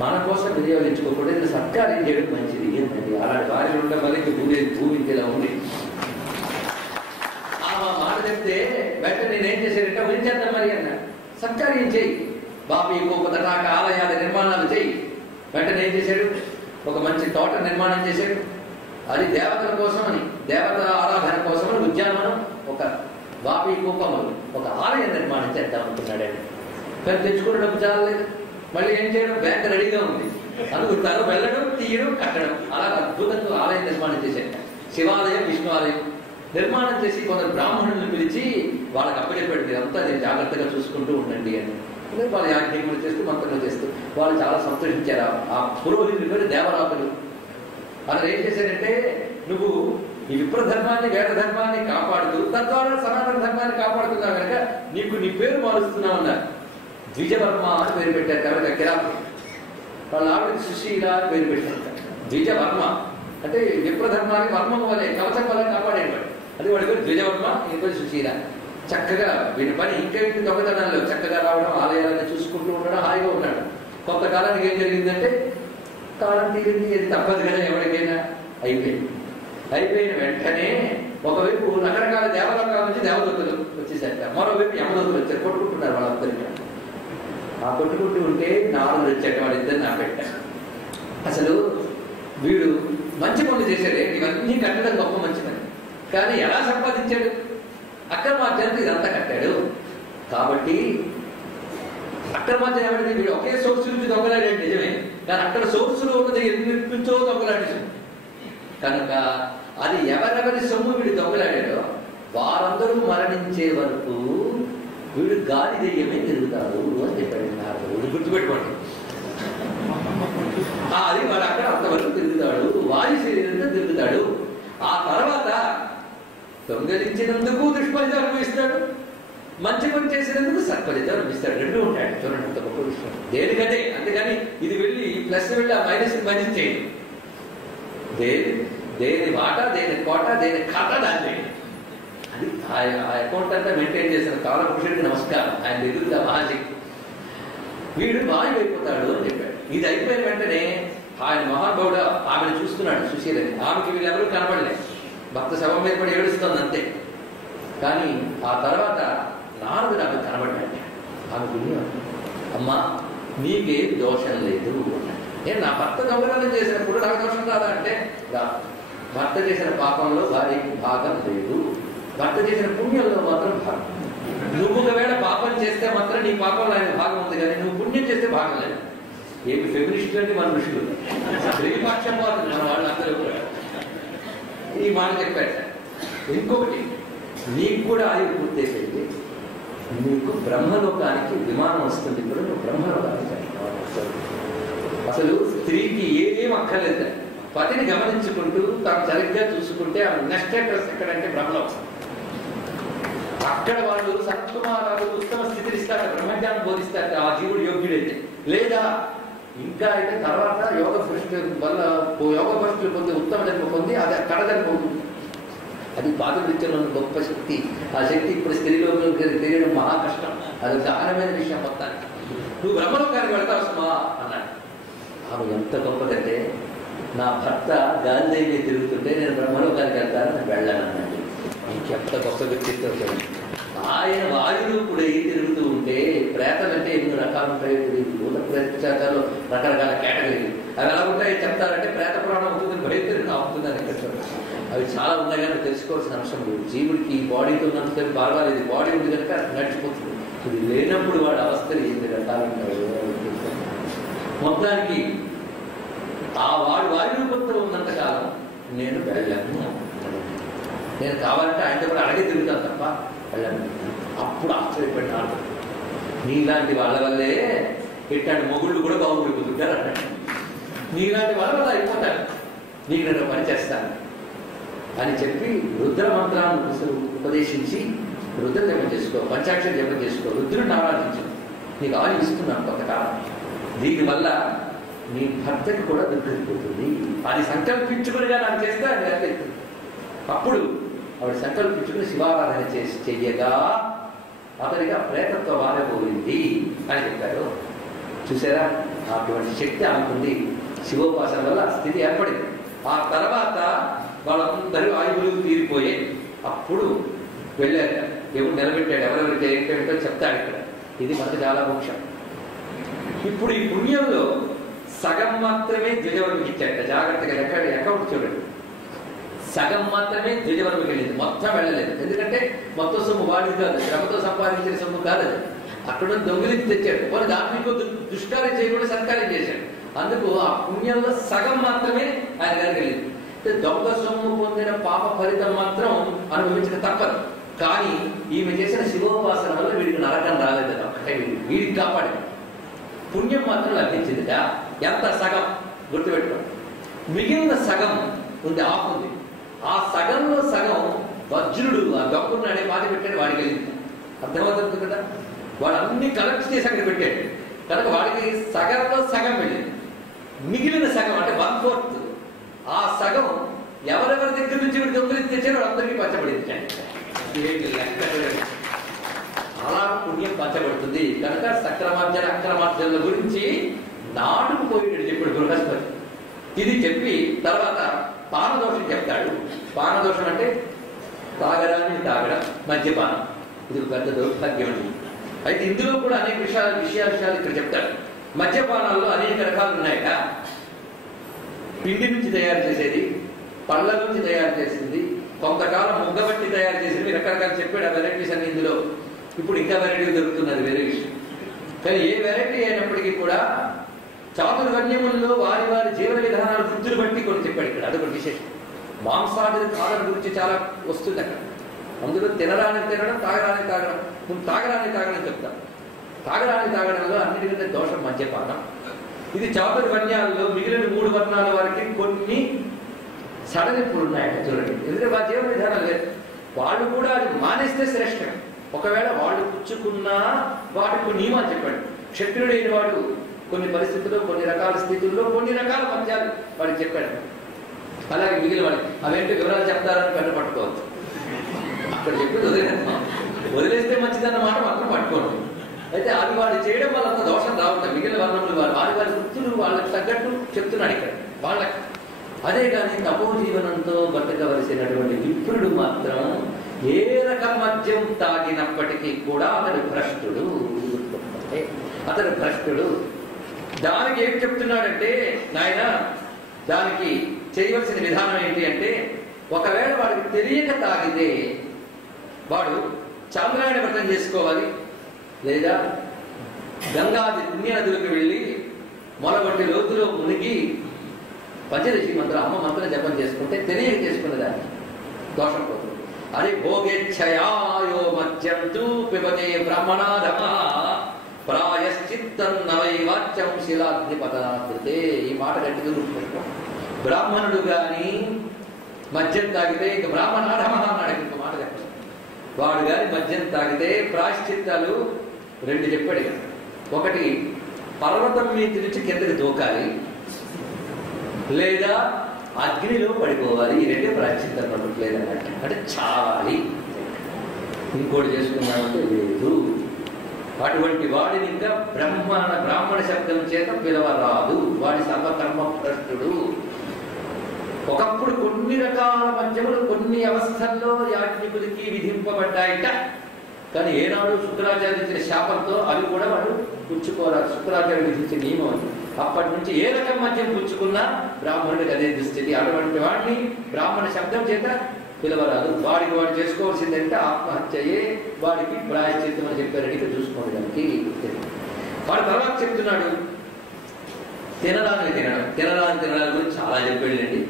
మన కోసం వినియోగించుకోకుండా ఇది సత్కార్యం చేయడం మంచిది. ఏంటండి అలాంటి వారి ఉంటే మనకి భూమి ఇలా ఉంది. ఆ మాట చెప్తే వెంటనే నేనేం చేశానంటే వినిచేద్దాం మరి అన్నాడు. సత్కార్యం చేయి, బాపీ గోపతటాక ఆలయాల నిర్మాణాలు చేయి. వెంటనే ఏం చేశాడు, ఒక మంచి తోట నిర్మాణం చేశాడు. అది దేవతల కోసమని, దేవత ఆరాధన కోసమని ఉద్యానవనం, ఒక వాపి కూపములు, ఒక ఆలయం నిర్మాణం చేద్దాం అనుకున్నాడండి. కానీ తెచ్చుకున్న డబ్బు చాలలేదు. మళ్ళీ ఏం చేయడం, బ్యాంక్ రెడీగా ఉంది. అందుకు తను వెళ్ళడం, తీయడం, కట్టడం, అలా అద్భుతంగా ఆలయం నిర్మాణం చేశాడు. శివాలయం, విష్ణు ఆలయం నిర్మాణం చేసి కొందరు బ్రాహ్మణులను పిలిచి వాళ్ళకి అప్పచెప్పాడు. అంతా నేను జాగ్రత్తగా చూసుకుంటూ ఉండండి అని. వాళ్ళు యాజ్ఞలు చేస్తూ మంత్రులు చేస్తూ వాళ్ళు చాలా సంతోషించారు. ఆ పురోహితుడి పేరు దేవరాతులు. అలా ఏం చేశారంటే, నువ్వు ఈ విప్రధర్మాన్ని, వేద ధర్మాన్ని కాపాడుతూ తద్వారా సనాతన ధర్మాన్ని కాపాడుతున్నావు కనుక నీకు నీ పేరు మారుస్తున్నావు అన్నారు. ద్విజవర్మ అని పేరు పెట్టారు. కనుక కిరాతకుడు వాళ్ళ ఆవిడ సుశీల అని పేరు పెట్టారు. ద్విజవర్మ అంటే విప్రధర్మాన్ని వర్మం వలె, కవచం వల్ల కాపాడేవాడు. అది వాడి పేరు ద్విజవర్మ, ఈ పేరు సుశీల. చక్కగా వీడి పని ఇంకేంటి దొంగతనాల్లో చక్కగా రావడం, ఆలయాలను చూసుకుంటూ ఉండడం, హాయిగా ఉన్నాడు. కొంతకాలానికి ఏం జరిగిందంటే కాలం తీరింది. అది తప్పదు కదా ఎవరికైనా. అయిపోయిన వెంటనే ఒకవైపు రకరకాల దేవలోకాల నుంచి దేవదూతలు వచ్చేసారు, మరోవైపు యమదూతలు వచ్చారు. కొట్టుకుంటున్నారు వాళ్ళందరికీ. ఆ కొట్టుకుంటూ ఉంటే నాలుగు వచ్చాక వాళ్ళిద్దరు నా పెట్టారు. అసలు వీడు మంచి పనులు చేశాడే, ఇవన్నీ కట్టడం గొప్ప మంచి పని. కానీ ఎలా సంపాదించాడు? అక్రమార్జనతో ఇదంతా కట్టాడు. కాబట్టి అక్రమార్జన ఏమంటే వీడు ఒకే సోర్సు నుంచి దొంగలాడాడు నిజమే, కానీ అక్కడ సోర్సులో ఉన్నది ఎన్నించో దొంగలాడేసి కనుక అది ఎవరెవరి సొమ్ము వీడు దొంగలాడాడో వారందరూ మరణించే వరకు వీడు గాలి దెయ్యమే తిరుగుతాడు అని చెప్పాడు నారదుడు. గుర్తుపెట్టుకోండి. అది వాడు అక్కడ అంతవరకు తిరుగుతాడు, వాయు శరీరంతో తిరుగుతాడు. ఆ తర్వాత దొంగలించినందుకు దుష్ఫలితం అనుభవిస్తాడు, మంచి పని చేసినందుకు సత్ఫలితం అనుభవిస్తాడు. రెండు ఉంటాడు. చూడండి అంత గొప్ప విషయం. దేనికంటే అంతేగాని ఇది వెళ్ళి ప్లస్ వెళ్ళి ఆ మైనస్ మైనస్ చేయండి. దేని వాటా, దేని కోట, దేని ఖాతా దాన్ని అది ఆ అకౌంట్ అంతా మెయింటైన్ చేసిన కాలపురుషుడికి నమస్కారం. ఆయన దగ్గర మహాశక్తి. వీడు వాయువు అయిపోతాడు అని చెప్పాడు. ఇది అయిపోయిన వెంటనే ఆయన మహానుభావుడు ఆమెను చూస్తున్నాడు, సుశీలని. ఆమెకి వీళ్ళెవరూ కనపడలేదు, భక్త శవం మీద పడి ఏడుస్తుంది అంతే. కానీ ఆ తర్వాత నారదుడు ఆమె కనబడ్డాడు. ఆమె వినియోగం, అమ్మా నీకే దోషం లేదు. నేను నా భర్త దొంగతనం చేసినప్పుడు నాకు దోషం రాదా అంటే, భర్త చేసిన పాపంలో భార్యకి భాగం లేదు, భర్త చేసిన పుణ్యంలో మాత్రం భాగం. నువ్వు ఒకవేళ పాపం చేస్తే మాత్రం నీ పాపంలో ఆయన భాగం ఉంది, కానీ నువ్వు పుణ్యం చేస్తే భాగం లేదు. ఏమి ఫెమినిస్టులు అంటే మన ఋషులు, స్త్రీపక్షం వారు మన వాళ్ళందరూ ఈ మాట చెప్పారు. ఇంకొకటి, నీకు కూడా ఆయువు పూర్తయిపోయింది, నీకు బ్రహ్మలోకానికి విమానం వస్తుంది. ఇప్పుడు నువ్వు బ్రహ్మలోకానికి అసలు స్త్రీకి ఏం అక్కర్లేదు, పతిని గమనించుకుంటూ తాను సరిగ్గా చూసుకుంటే ఆ నెక్స్ట్ అడ్రస్ ఎక్కడంటే బ్రహ్మలోకం. అక్కడ వాళ్ళు సత్కుమారాలు ఉత్తమ స్థితిని ఇస్తారు, బ్రహ్మజ్ఞానం బోధిస్తారు ఆ జీవుడు యోగ్యుడైతే. లేదా ఇంకా అయితే తర్వాత యోగ దృష్టి వల్ల యోగ పరిస్థితులు పొంది ఉత్తమ జన్మ పొంది అది అక్కడ జన్మ అవుతుంది. అది పాదవృత్యంలో ఉన్న గొప్ప శక్తి. ఆ శక్తి ఇప్పుడు స్త్రీలో తెలియడం మహా కష్టం. అది దానమైన విషయం మొత్తానికి. నువ్వు బ్రహ్మలోకానికి వెళ్తావు సుమా అన్నాడు. ఆమె ఎంత గొప్పదంటే, నా భర్త గాలిదేవి తిరుగుతుంటే నేను బ్రహ్మలోకానికి వెళ్తానని వెళ్ళాను అన్నాడు. ఇంకెంత గొప్ప వ్యక్తిత్వం. ఆయన వాయురూపుడై తిరుగుతూ ఉంటే, ప్రేతలు అంటే 8 రకాలు ఉంటాయి. భూత ప్రేతాలు రకరకాల కేటగిరీలు. అవి ఎలా ఉంటాయి చెప్తారంటే, ప్రేత పురాణం అవుతుంది, భయతిరిగి అవుతుందని ఎక్కడ అవి చాలా ఉన్నాయి. కానీ తెలుసుకోవాల్సిన అంశం లేదు. జీవుడికి ఈ బాడీతో ఉన్నంతసేపు పర్వాలేదు, బాడీ ఉంది కనుక నడిచిపోతుంది. ఇది లేనప్పుడు వాడి అవస్థలు 8 రకాలు ఉంటాయి. మొత్తానికి ఆ వాడు వాయురూపంతో ఉన్నంతకాలం నేను వెళ్ళను. నేను కావాలంటే ఆయనతో కూడా అలాగే తిరుగుతాను తప్ప వెళ్ళను. అప్పుడు ఆశ్చర్యపడినాడు. నీలాంటి వాళ్ళ వల్లే ఇట్లాంటి మొగుళ్ళు కూడా బాగుండిపోతుంటారు అన్నాడు. నీలాంటి వాళ్ళ వల్ల అయిపోతాడు, నీకు నేను పనిచేస్తాను అని చెప్పి రుద్ర మంత్రాన్ని ఉపదేశించి, రుద్ర జపం చేసుకో, పంచాక్షరి జపం చేసుకో, రుద్రుడిని ఆరాధించు, నీకు ఆయువు ఇస్తున్నాను కొంతకాలం. దీనివల్ల నీ భర్తకి కూడా దుఃఖిపోతుంది. అది సంకల్పించుకునిగా నాకు చేస్తే అది నెరవేరుతుంది. అప్పుడు ఆవిడ సంకల్పించుకుని శివారాధన చెయ్యగా అతనిగా ప్రేతత్వ వారబోయింది అని చెప్పారు. చూసారా, అటువంటి శక్తి ఆమెకుంది. శివోపాసన వల్ల స్థితి ఏర్పడింది. ఆ తర్వాత వాళ్ళందరూ ఆయువులు తీరిపోయాయి. అప్పుడు వెళ్ళారు, దేవుడు నిలబెట్టాడు. ఎవరెవరికి ఏంటంటో చెప్తాడు ఇక్కడ. ఇది మనకు చాలా ముఖ్యం. ఇప్పుడు ఈ పుణ్యంలో సగం మాత్రమే ద్విజవర్మకి ఇచ్చాట. జాగ్రత్తగా అకౌంట్ చూడండి. సగం మాత్రమే ద్విజవర్మకి వెళ్ళింది, మొత్తం వెళ్ళలేదు. ఎందుకంటే మొత్తం సొమ్ము వాడిది కాదు, శ్రమతో సంపాదించిన సొమ్ము కాదు అది. అక్కడ దొంగిలించి తెచ్చాడు. కొన్ని దాంట్లో దుష్కార్యం చేయకుండా సత్కార్యం చేశాడు. అందుకు ఆ పుణ్యంలో సగం మాత్రమే ఆయన గారికి వెళ్ళింది. దొంగ సొమ్ము పొందిన పాప ఫలితం మాత్రం అనుభవించక తప్పదు. కానీ ఈమె చేసిన శివోపాసన వల్ల వీడికి నరకం రాలేదని ఒక్కటే వీడికి కాపాడింది. పుణ్యం మాత్రం లభించిందిగా. ఎంత? సగం. గుర్తుపెట్టుకోండి. మిగిలిన సగం ఉంది, ఆఫ్ ఉంది. ఆ సగంలో సగం వజ్రుడు ఆ దొంగన్నాడే బాధ పెట్టాడు, వాడికి వెళ్ళింది. అర్థమవుతుంది కదా. వాడు అన్ని కలెక్ట్ చేసి అక్కడ పెట్టాడు కనుక వాడికి సగంలో సగం వెళ్ళింది. మిగిలిన సగం అంటే 1/4 ఆ సగం ఎవరెవరి దగ్గర నుంచి వీడు దొంగలించి తెచ్చారో అందరికీ పంచబడింది. అలా పుణ్యం పంచబడుతుంది. కనుక సక్రమార్జన అక్రమార్జనల గురించి నాటుకుపోయేటట్టు చెప్పాడు బృహస్పతి. ఇది చెప్పి తర్వాత పానదోషం చెప్తాడు. పానదోషం అంటే తాగడాన్ని తాగడం, మద్యపానం. ఇది పెద్ద దౌర్భాగ్యం అండి. అయితే ఇందులో కూడా అనేక విషయాలు ఇక్కడ చెప్తాడు. మద్యపానాల్లో అనేక రకాలు ఉన్నాయట. పిండి నుంచి తయారు చేసేది, పళ్ళ నుంచి తయారు చేసింది, కొంతకాలం ముగ్గబట్టి తయారు చేసింది, రకరకాలు చెప్పాడు. ఆ వెరైటీస్ అన్ని ఇందులో ఇప్పుడు ఇంకా వెరైటీ దొరుకుతున్నది, వేరే విషయం. కానీ ఏ వెరైటీ అయినప్పటికీ కూడా చాతుర్వర్ణ్యముల్లో వారి వారి జీవన విధానాలు వృత్తులు బట్టి కొన్ని చెప్పాడు ఇక్కడ. అదొక విశేషం. మాంసాహార కాలం గురించి చాలా వస్తుంది అక్కడ. అందులో తినరాని తినడం, తాగరాని తాగడం. నువ్వు తాగరాని తాగడం చెప్తాను. తాగరాని తాగడంలో అన్నిటికంటే దోషం మద్యపానం. ఇది చాతుర్వర్ణ్యాల్లో మిగిలిన 3 వర్ణాల వారికి కొన్ని సడలింపులు ఉన్నాయట చూడండి. ఎందుకంటే వాళ్ళ జీవన విధానం లేదు. వాళ్ళు కూడా అది మానేస్తే శ్రేష్టం. ఒకవేళ వాళ్ళు పుచ్చుకున్నా వాటికి నియమాలు చెప్పాడు. క్షత్రుడైన వాడు కొన్ని పరిస్థితుల్లో, కొన్ని రకాల స్థితుల్లో, కొన్ని రకాల పద్యాలు వాడికి చెప్పాడు. అలాగే మిగిలిన వాడు అవేంటి వివరాలు చెప్తారని పెద్ద పట్టుకోవచ్చు. అక్కడ చెప్పి వదిలేస్తే మంచిదన్నమాట మాత్రం పట్టుకోండి. అయితే అవి వాడు చేయడం వల్ల అంత దోషం రావట్లేదు. మిగిలిన వర్ణములు వారి వృత్తులు వాళ్ళకి తగ్గట్టు చెప్తున్నాడు ఇక్కడ వాళ్ళకి. అదే కానీ తపోజీవనంతో బతకవలసినటువంటి విప్రుడు మాత్రం ఏ రకం మద్యం తాగినప్పటికీ కూడా అతడు భ్రష్టుడు. అతడు భ్రష్టుడు. దానికి ఏం చెప్తున్నాడంటే నాయన, దానికి చేయవలసిన విధానం ఏంటి అంటే, ఒకవేళ వాడికి తెలియక తాగితే వాడు చాంద్రాయణ వ్రతం చేసుకోవాలి, లేదా గంగాది పుణ్య నదులకు వెళ్ళి మొలగొట్టి లోతులో మునిగి పంచదశి మంత్రం అమ్మ మంత్రం జపం చేసుకుంటే తెలియక చేసుకునేదాన్ని దోషం పోతుంది. అది భోగేచ్ఛయాయో మధ్యంతు పిబతే బ్రాహ్మణాధమ ప్రాయశ్చిత్తం నవైవాచ్యం శిలాగ్నిపతనాకృతే. ఈ మాట గట్టిగా గుర్తుపెట్టుకోండి. బ్రాహ్మణుడు కానీ మద్యం తాగితే ఇంక బ్రాహ్మణాధమ అన్నాడు. ఇంక మాట చెప్పండి. వాడు కానీ మద్యం తాగితే ప్రాయశ్చిత్తాలు 2 చెప్పాడు. ఒకటి పర్వతం మీద నుంచి కిందకి దూకాలి, లేదా అగ్నిలో పడిపోవాలి. ఈ 2 ప్రాయశ్చిత్తాలు పడట్లేదు అన్నట్టు. అంటే చావాలి. ఇంకోటి చేసుకున్నామంటే లేదు. అటువంటి వాడిని ఇంకా బ్రాహ్మణ శబ్దం చేత పిలవరాదు. వాడి సర్వకర్మ భ్రష్టుడు. ఒకప్పుడు కొన్ని రకాల మద్యములు కొన్ని అవస్థల్లో యాజ్ఞికులకి విధింపబడ్డాయిట. కానీ ఏనాడు శుక్రాచార్య ఇచ్చిన శాపంతో అవి కూడా వాడు పుచ్చుకోరాదు. శుక్రాచార్య విధించిన నియమం అది. అప్పటి నుంచి ఏ రకం మద్యం పుచ్చుకున్నా బ్రాహ్మణుడికి అదే దుస్థితి. అటువంటి వాడిని బ్రాహ్మణ శబ్దం చేత పిలవరాదు. వాడికి వాడు చేసుకోవాల్సిందంటే ఆత్మహత్యయే వాడికి ప్రాయశ్చిత్తం అని చెప్పారని చూసుకోండి. దానికి వాడు తర్వాత చెప్తున్నాడు తినడానికి తినడాల గురించి చాలా చెప్పాడండి.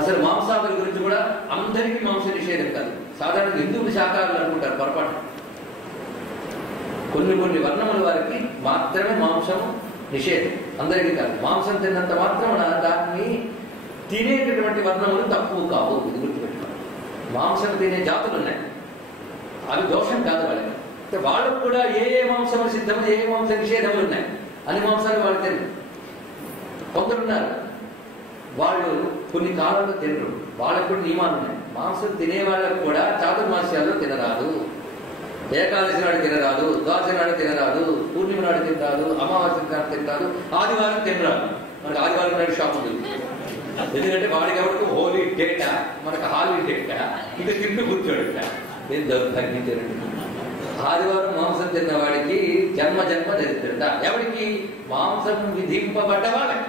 అసలు మాంసాదుల గురించి కూడా అందరికీ మాంస నిషేధం కాదు. సాధారణంగా హిందువులు శాకాహారులు అనుకుంటారు పొరపాటు. కొన్ని వర్ణముల వారికి మాత్రమే మాంసం నిషేధం, అందరికీ కాదు. మాంసం తిన్నంత మాత్రం దాన్ని తినేటటువంటి వర్ణములు తక్కువ కావు. ఇది గుర్తుపెట్టుకోండి. మాంసం తినే జాతులు ఉన్నాయి, అవి దోషం కాదు వాళ్ళకి. వాళ్ళకు కూడా ఏ మాంసములు సిద్ధము, ఏ మాంస నిషేధములు ఉన్నాయి. అన్ని మాంసాలు వాళ్ళు తినరు. కొందరున్నారు వాళ్ళు కొన్ని కాలంలో తినరు, వాళ్ళకు కూడా నియమాలు ఉన్నాయి. మాంసం తినే వాళ్ళకు కూడా చాతుర్మాస్యాల్లో తినరాదు. ఏకాదశి నాడు తినరాదు, ద్వాదశి నాడు తినరాదు, పూర్ణిమ నాడు తినరాదు, అమావాస్య నాడు తినరాదు, ఆదివారం తినరాదు. మనకు ఆదివారం నాడు షాప్ ఉంది. ఎందుకంటే వాడికి ఎవరికి హోలీ డేటా, మనకు హాలీ డేటా. ఇది తింటూ కూర్చోడట. నేను తగ్గించారండి. ఆదివారం మాంసం తిన్న వాడికి జన్మ దరిద్రత. ఎవరికి? మాంసం విధింపబడ్డ వాళ్ళకి.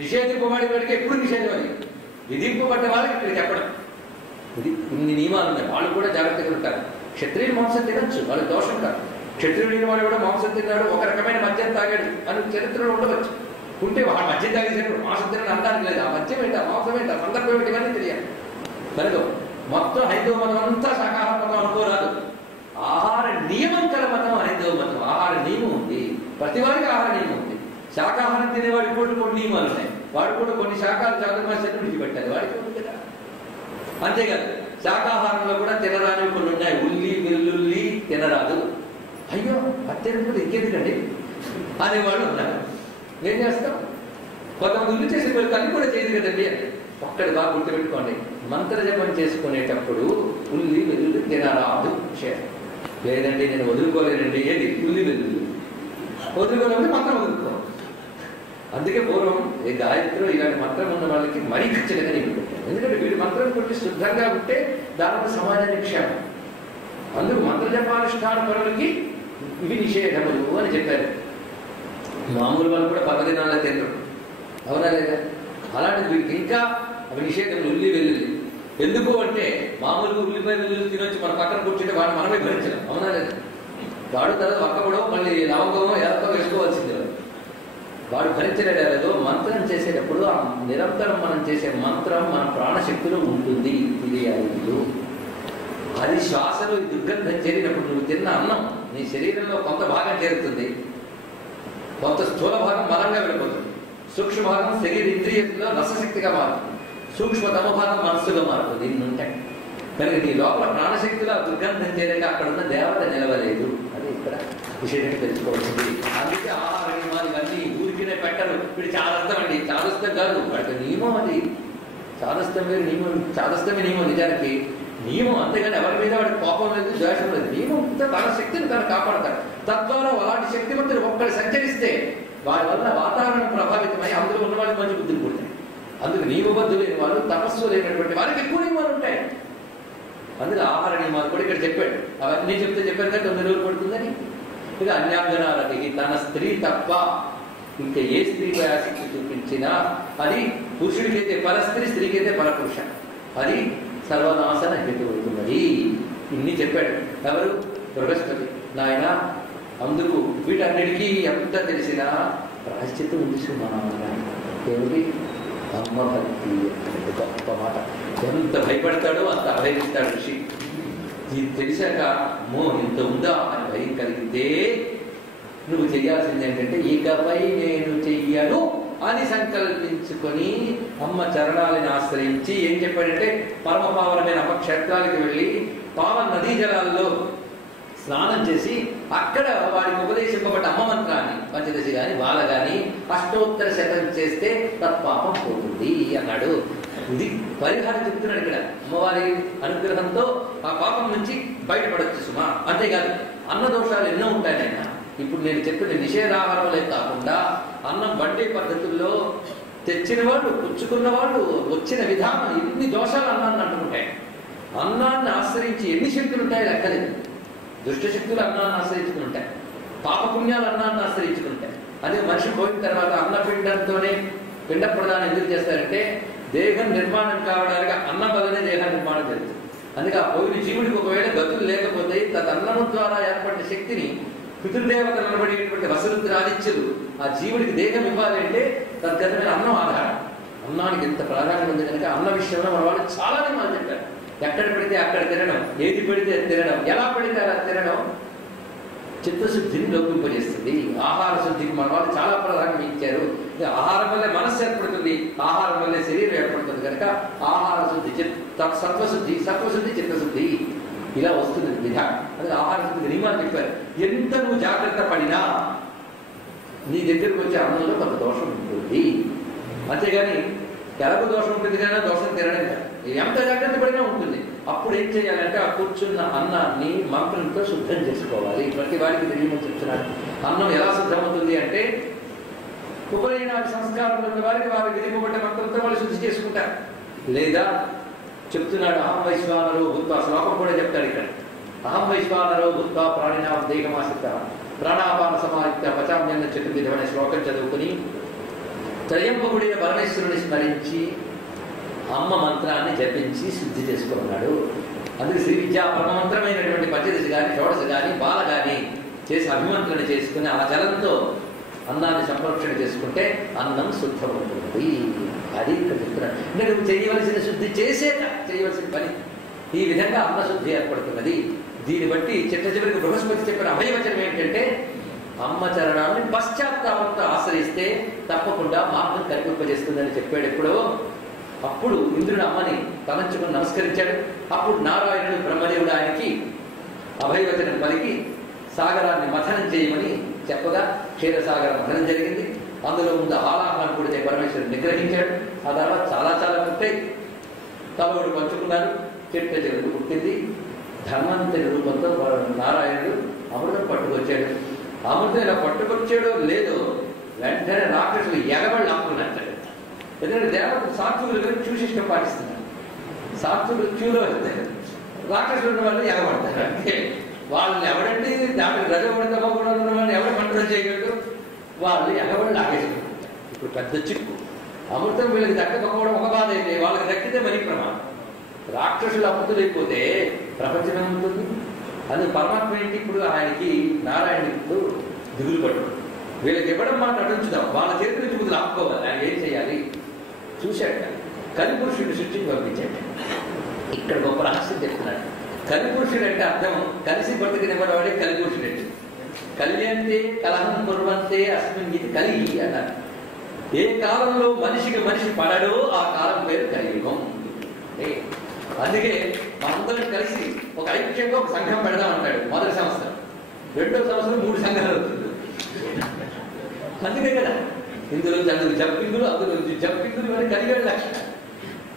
నిషేధింపబడి వాడికి ఎప్పుడు నిషేధం అది. విధింపబడ్డ వాళ్ళకి ఇక్కడ చెప్పడం. ఇది ఇన్ని నియమాలు ఉన్నాయి. వాళ్ళు కూడా జాగ్రత్తగా ఉంటారు. క్షత్రియులు మాంసం తినచ్చు, వాళ్ళకి దోషం కాదు. క్షత్రియుడైన వాడు కూడా మాంసం తిన్నాడు, ఒక రకమైన మద్యం తాగాడు అని చరిత్రలో ఉండవచ్చు. ఉంటే వాడు మద్యం తాగేసాడు, మాంసం తినడం అనడానికి లేదు. ఆ మద్యం ఏంటా, మాంసం ఏంటా, సందర్భం ఏంటి ఇవన్నీ తెలియాలి. కనుక మొత్తం హైందవ మతం అంతా శాకాహార మతం అనుకోరాదు. ఆహార నియమం కల మతం హైందవ మతం. ఆహార నియమం ఉంది, ప్రతి వారికి ఆహార నియమం ఉంది. శాకాహారం తినేవాడికి కూడా కొన్ని నియమాలు ఉన్నాయి. వాడు కూడా కొన్ని శాఖలు చాతుర్మాస్యాన్ని విడిచిపెట్టాలి, వాడికి ఉంది కదా. అంతేకాదు శాకాహారంలో కూడా తినరానివి కొన్ని ఉన్నాయి. ఉల్లి వెల్లుల్లి తినరాదు. అయ్యో అది తినకపోతే ఇంకెందుకండి అనేవాడు ఉన్నారు. ఏం చేస్తాం? కొంతమంది ఉల్లి చేసే వాళ్ళు కళ్ళు కూడా చేయదు కదండి. ఒక్కడి బాగా గుర్తుపెట్టుకోండి, మంత్రజపం చేసుకునేటప్పుడు ఉల్లి వెల్లుల్లి తినరాదు. లేదండి నేను వదులుకోలేనండి. ఏది? ఉల్లి వెల్లుల్లి వదులుకోలేకపోతే మంత్రం వదులుకో. అందుకే పూర్వం ఈ గాయత్రిలో ఇలాంటి మంత్రం ఉన్న వాళ్ళకి మరీ ఖచ్చితంగా నేను పెట్టాను. ఎందుకంటే వీడి మంత్రం కొట్టి శుద్ధంగా ఉంటే దానిలో సమాజానికి క్షేమం. అందుకు మంత్రజపానుష్ఠాన పరులకి ఇవి నిషేధములు అని చెప్పారు. మామూలు వాళ్ళు కూడా పర్వదినాల్లో తినరు, అవునా లేదా? అలాంటిది వీటికి ఇంకా అవి నిషేధములు. ఉల్లి వెల్లుల్లి ఎందుకు అంటే మామూలుగా ఉల్లిపాయ వెల్లుల్లి తినొచ్చి మన పక్కన కూర్చుంటే వాడు మనమే భరించలేం, అవునా లేదా? వాడు తర్వాత ఒక్కడో మళ్ళీ లవంగమో ఏదో వేసుకోవాల్సింది. వాడు భరించలేదో మంత్రం చేసేటప్పుడు ఆ నిరంతరం మనం చేసే మంత్రం మన ప్రాణశక్తిలో ఉంటుంది. తెలియాలి. అది శ్వాసలో దుర్గంధం చేరినప్పుడు నువ్వు తిన్న అన్నం నీ శరీరంలో కొంత భాగం చేరుతుంది. కొంత స్థూల భాగం బలంగా వెళ్ళిపోతుంది, సూక్ష్మ భాగం శరీర ఇంద్రియంలో రసశక్తిగా మారుతుంది, సూక్ష్మతమ భాగం మనస్సుగా మారుతుంది. ఇన్ని ఉంటాయి కనుక నీ లోపల ప్రాణశక్తిలో దుర్గంధం చేయలేక అక్కడ ఉన్న దేవత నిలవలేదు. అది ఇక్కడ విశేషంగా తెలుసుకోవాల్సింది. అందుకే ఆహార నియమాలు ఇవన్నీ ఊరికినే పెట్టరు. ఇప్పుడు చాదస్తం అండి, చాదస్తం కాదు, వాటి నియమం. అది చాదస్తం వేరు, నియమం. చాదస్తమే నియమం నిజానికి నియమం, అంతేగాని ఎవరి మీద వాడికి కోపం లేదు, ద్వేషం లేదు. నియమం తన శక్తిని తను కాపాడతాడు. తద్వారా అలాంటి శక్తివంతులు ఒక్కడు సంచరిస్తే వారి వల్ల వాతావరణం ప్రభావితమై అందులో ఉన్న వాళ్ళకి మంచి బుద్ధులు పుట్టాయి. అందుకు నియమబద్ధులు లేని వాళ్ళు, తపస్సు లేనటువంటి వారికి ఎక్కువ నియమాలు ఉంటాయి. అందులో ఆహార నియమాలు కూడా ఇక్కడ చెప్పాడు. అవన్నీ చెప్పారు కదా 9 రోజులు పడుతుందని. ఇక అన్యాంగనాలకి తన స్త్రీ తప్ప ఇంకా ఏ స్త్రీకి ఆసక్తి చూపించినా అది పురుషుడికైతే పరస్త్రీ, స్త్రీకైతే పరపురుష, అది సర్వనాశన హేతువుతున్నది. ఇన్ని చెప్పాడు ఎవరు? బృహస్పతి. నాయన అందుకు వీటన్నిటికీ ఎంత తెలిసినా ప్రాయశ్చిత్తం ఉంది సుమా. ఏమిటి? అమ్మ భక్తి. గొప్ప మాట. ఎంత భయపడతాడో అంత అభయమిస్తాడు ఋషి. ఇది తెలిసాక మో ఇంత ఉందా అని భయం కలిగితే నువ్వు చేయాల్సింది ఏంటంటే ఇకపై నేను చెయ్యను అని సంకల్పించుకొని అమ్మ చరణాలను ఆశ్రయించి ఏం చెప్పాడంటే పరమ పావనమైన అమ్మ క్షేత్రాలకు వెళ్ళి పావన నదీ జలాల్లో స్నానం చేసి అక్కడ వాడికి ఉపదేశింపబడ్డ అమ్మ మంత్రాన్ని పంచదశి గాని బాల గాని అష్టోత్తర శతం చేస్తే తత్పాపం పోతుంది అన్నాడు. ఇది పరిహారం చెప్తున్నాడు ఇక్కడ. అమ్మవారి అనుగ్రహంతో ఆ పాపం నుంచి బయటపడవచ్చు సుమా. అంతేకాదు అన్న దోషాలు ఎన్నో ఉంటాయి నాయన. ఇప్పుడు నేను చెప్పిన నిషేధాహారంలో కాకుండా అన్నం వండే పద్ధతుల్లో తెచ్చిన వాళ్ళు, పుచ్చుకున్న వాళ్ళు, వచ్చిన విధానం, ఇన్ని దోషాలు అన్నాన్ని అంటుకుంటాయి. అన్నాన్ని ఆశ్రయించి ఎన్ని శక్తులు ఉంటాయి లెక్కలేదు. దుష్టశక్తులు అన్నాన్ని ఆశ్రయించుకుని ఉంటాయి, పాపపుణ్యాలు అన్నాన్ని ఆశ్రయించుకుంటాయి. అదే మనిషి పోయిన తర్వాత అన్నపిండంతోనే పిండ ప్రదానం ఎందుకు చేస్తారంటే దేహం నిర్మాణం కావడానికి అన్నం వల్లనే దేహ నిర్మాణం జరుగుతుంది. అందుకే ఆ పోయిన జీవుడికి ఒకవేళ గతులు లేకపోతే తదన్నము ద్వారా ఏర్పడిన శక్తిని పితృదేవతలు అనబడేటువంటి వసరుద్ర ఆదిత్యులు ఆ జీవుడికి దేహం ఇవ్వాలి అంటే తద్గతమైన అన్నం ఆధారం. అన్నానికి ఎంత ప్రాధాన్యం ఉంది కనుక అన్న విషయంలో మన వాళ్ళు చాలా నియమాలు చెప్పారు. ఎక్కడ పెడితే అక్కడ తినడం, ఏది పెడితే తినడం, ఎలా పెడితే అలా తినడం చిత్తశుద్ధిని లోపింపజేస్తుంది. ఆహార శుద్ధికి మన వాళ్ళు చాలా ప్రాధాన్యం ఇచ్చారు. ఆహారం వల్లే మనస్సు ఏర్పడుతుంది, ఆహారం వల్లే శరీరం ఏర్పడుతుంది కనుక ఆహార శుద్ధి, సత్వశుద్ధి, సత్వశుద్ధి, చిత్తశుద్ధి ఇలా వస్తుంది విధానం. అది ఆహార శుద్ధికి నియమాలు చెప్పారు. ఎంత నువ్వు జాగ్రత్త పడినా నీ దగ్గరకు వచ్చే అన్నంలో కొంత దోషం ఉంటుంది. అంతేగాని ఎలాగో దోషం ఉంటుంది కానీ దోషం తినడం కాదు. ఎంత జాగ్రత్త పడినా ఉంటుంది. అప్పుడు ఏం చేయాలంటే ఆ కూర్చున్న అన్నాన్ని మంత్రంతో శుద్ధం చేసుకోవాలి. ప్రతి వారికి తెలియమని చెప్తున్నాడు. అన్నం ఎలా శుద్ధమవుతుంది అంటే ఉపనయనాది సంస్కారం ఉన్న వారికి వారు విధిపబడ్డ మంత్రంతో వాళ్ళు శుద్ధి చేసుకుంటారు. లేదా చెప్తున్నాడు అహం వైశ్వానరో భూత్వా, శ్లోకం కూడా చెప్తాడు ఇక్కడ. అహం వైశ్వానరో భూత్వా ప్రాణినా దేహమాసిత ప్రాణాపాన సమాహిత పచామ్యన్న చతుర్విధమైన శ్లోకం చదువుకుని త్రయంబకుడైన పరమేశ్వరుని స్మరించి అమ్మ మంత్రాన్ని జపించి శుద్ధి చేసుకున్నాడు. అందుకే శ్రీ విద్యా పరమమంత్రమైనటువంటి పంచదశి కానీ షోడశ కానీ బాల కానీ చేసి అభిమంత్రణ చేసుకుని ఆ జలంతో అన్నాన్ని సంరక్షణ చేసుకుంటే అన్నం శుద్ధమవుతుంది. అది ఇక్కడ చెప్తున్నాడు. అంటే నువ్వు చేయవలసిన శుద్ధి చేసేట చేయవలసిన పని. ఈ విధంగా అన్న శుద్ధి ఏర్పడుతున్నది. దీన్ని బట్టి చిట్ట చివరికి బృహస్పతి చెప్పిన అభయవచనం ఏంటంటే అమ్మ చరణాన్ని పశ్చాత్తాపంతో ఆశ్రయిస్తే తప్పకుండా మార్గం కల్పింపజేస్తుందని చెప్పాడు ఎప్పుడో. అప్పుడు ఇంద్రుడు అమ్మని తలంచుకుని నమస్కరించాడు. అప్పుడు నారాయణుడు బ్రహ్మదేవుడు ఆయనకి అభయవచనం పలికి సాగరాన్ని మథనం చేయమని చెప్పగా క్షీరసాగర మథనం జరిగింది. అందులో ముందు ఆలాహనం పుడితే పరమేశ్వరుడు నిగ్రహించాడు. ఆ తర్వాత చాలా చాలా పుట్టాయి. తలవుడు పంచుకున్నారు. చెట్ట చెరువు పుట్టింది. ధర్మంతరి రూపంతో నారాయణుడు అమృతం పట్టుకొచ్చాడు. అమృతం ఇలా పట్టుకొచ్చాడో లేదో వెంటనే రాక్షసులు ఎగబడి ఆపుకున్నారు. ఎందుకంటే దేవతలు సాత్వికులు కానీ క్యూశిష్టం పాటిస్తున్నారు. సాత్వికులు క్యూలో వెళ్తారు, రాక్షసులు ఉన్న వాళ్ళు ఎగబడతారు. అంటే వాళ్ళని ఎవరంటే దానికి రజపడితమో కూడా ఉన్న వాళ్ళని ఎవరు కంట్రోల్ చేయగలరు? వాళ్ళు ఎగబడి లాగేసుకుంటారు. ఇప్పుడు పెద్ద చిక్కు. అమృతం వీళ్ళకి దక్కకపోవడం ఒక బాధ అయితే వాళ్ళకి దక్కితే మరీ ప్రమాదం. రాక్షసులు అమృతులైపోతే ప్రపంచం ఏముంటుంది? అందుకు పరమాత్మ ఏంటి ఇప్పుడు ఆయనకి నారాయణుడికి ఇప్పుడు దిగులు పట్టు. వీళ్ళకి ఇవ్వడం మాట అటుంచుదాం, వాళ్ళ చేతి నుంచి ముందు ఆపుకోవాలి. ఆయన ఏం చేయాలి చూశాక కలిపురుషుడిని సృష్టించి పంపించాడు. ఇక్కడ గొప్ప రహస్యం చెప్తున్నాడు. కలిపురుషుడు అంటే అర్థం కలిసి బతుకునివ్వడవాడే కలిపురుషుడు అంటే. కళ్యంతే కలహం కుర్వంతే అస్మిన్ ఇది కలిగి అన్నారు. ఏ కాలంలో మనిషికి మనిషి పడడో ఆ కాలం పేరు కలియుగం. అందుకే మనందరం కలిసి ఒక ఐక్యంగా ఒక సంఘం పెడదాం అంటాడు మొదటి సంవత్సరం, రెండో సంవత్సరం 3 సంఘాలు అవుతుంది. అందుకే కదా ఇందులో అందుకు జప్పింగులు, అందులో జప్పింగులు అని కలిగాడు లక్షణం.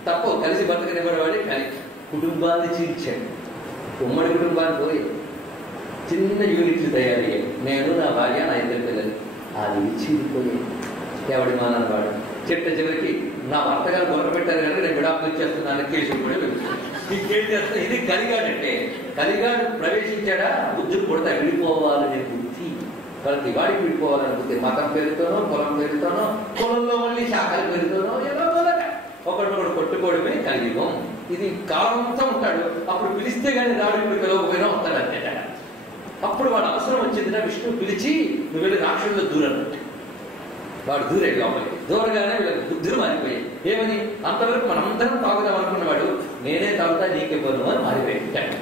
తప్ప కలిసి బతకనివ్వడవాడే కలి. కుటుంబాన్ని చీల్చాడు, ఉమ్మడి కుటుంబాన్ని పోయి చిన్న యూనిట్లు తయారయ్యాయి. నేను, నా భార్య, నా 2 పిల్లలు. అది చీలిపోయాయి. ఎవడి మానని వాడు చివరికి నా భర్త గారు గొడవ పెట్టారు కనుక నేను విడాకులు ఇచ్చేస్తున్నాను కేసు కూడా ఇంకేం చేస్తా. ఇది కలిగాడంటే కలిగాడు ప్రవేశించాడా బుద్ధులు కొడతా విడిపోవాలనే బుద్ధి ప్రతి వాడికి విడిపోవాలని బుద్ధి. మతం పేరుతోనో కులం పేరుతోనో, కులంలో మళ్ళీ శాఖల పేరుతోనో ఏదో ఒకడొకడు కొట్టుకోవడమే కలియుగం. ఇది కాలంతో ఉంటాడు. అప్పుడు పిలిస్తే కానీ రాడు, ఇప్పుడు పిలవకపోయినా వస్తాడు అంతే. అప్పుడు వాడు అవసరం వచ్చిందినా విష్ణువు పిలిచి నువ్వు వెళ్ళి రాక్షసుల్లో దూరన్నట్టు. వాడు దూరేది లోపలికి. దూరగానే వీళ్ళకి బుద్ధులు మారిపోయాయి. ఏమని అంతవరకు మనందరం తాగుదాం అనుకున్నవాడు నేనే తాగుతా నీకే బరువు అని మారిపోయాడు.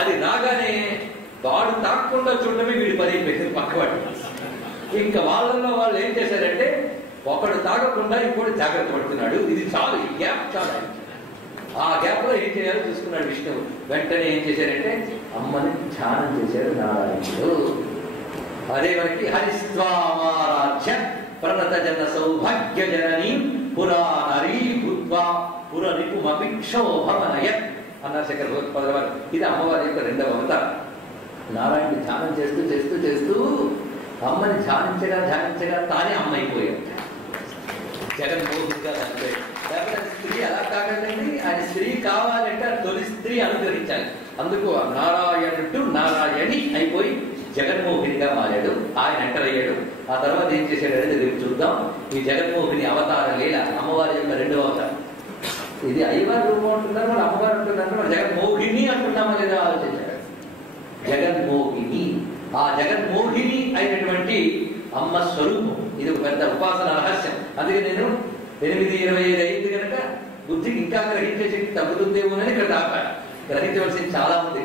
అది రాగానే వాడు తాకుండా చూడడమే వీడి పని అయిపోయింది పక్కవాడు. ఇంకా వాళ్ళల్లో వాళ్ళు ఏం చేశారంటే ఒకడు తాగకుండా ఇంకోటి జాగ్రత్త పడుతున్నాడు. ఇది చాలు, ఈ గ్యాప్ చాలు. ఆ గ్యాప్ లో ఏం చేయాలో చూసుకున్నాడు విష్ణువు. వెంటనే ఏం చేశారంటే అమ్మని ధ్యానం చేశాడు నారాయణుడు. అదే మనకి హరిస్వామారాధ్య ప్రణత జన సౌభాగ్య జననీ పురానరీ భూత్వా పురనిపుమపిక్షోభమనయ అన్నారు శంకర భగవత్పాదుల వారు. ఇది అమ్మవారి యొక్క 2వ అవతారం. నారాయణుడి ధ్యానం చేస్తూ చేస్తూ చేస్తూ అమ్మని ధ్యానించగా తానే అమ్మ అయిపోయాడు. జగన్మోహిగా చనిపోయాడు. లేకపోతే స్త్రీ అలా కాకండి, ఆయన స్త్రీ కావాలంటే తొలి స్త్రీ అనుగ్రహించాలి. అందుకు నారాయణుడు నారాయణి అయిపోయి జగన్మోహినిగా మారాడు. ఆయన ఎంటర్ అయ్యాడు. ఆ తర్వాత ఏం చేశాడు అనేది రేపు చూద్దాం. ఈ జగన్మోహిని అవతార లీల అమ్మవారి యొక్క 2వ అవతారం. ఇది అయ్యవారి రూపం అంటున్నారు, వాళ్ళు అమ్మవారు అంటున్నారు, వాళ్ళు జగన్మోహిని అంటున్నామా లేదా ఆలోచించాడు. జగన్మోహిని, ఆ జగన్మోహిని అయినటువంటి అమ్మ స్వరూపం. ఇది ఒక పెద్ద ఉపాసన రహస్యం. అందుకే నేను 8:25 అయింది కనుక బుద్ధికి ఇంకా గ్రహించే శక్తి తగ్గుతుందేమోనని ఇక్కడ దాపాడు. గ్రహించవలసింది చాలా ఉంది.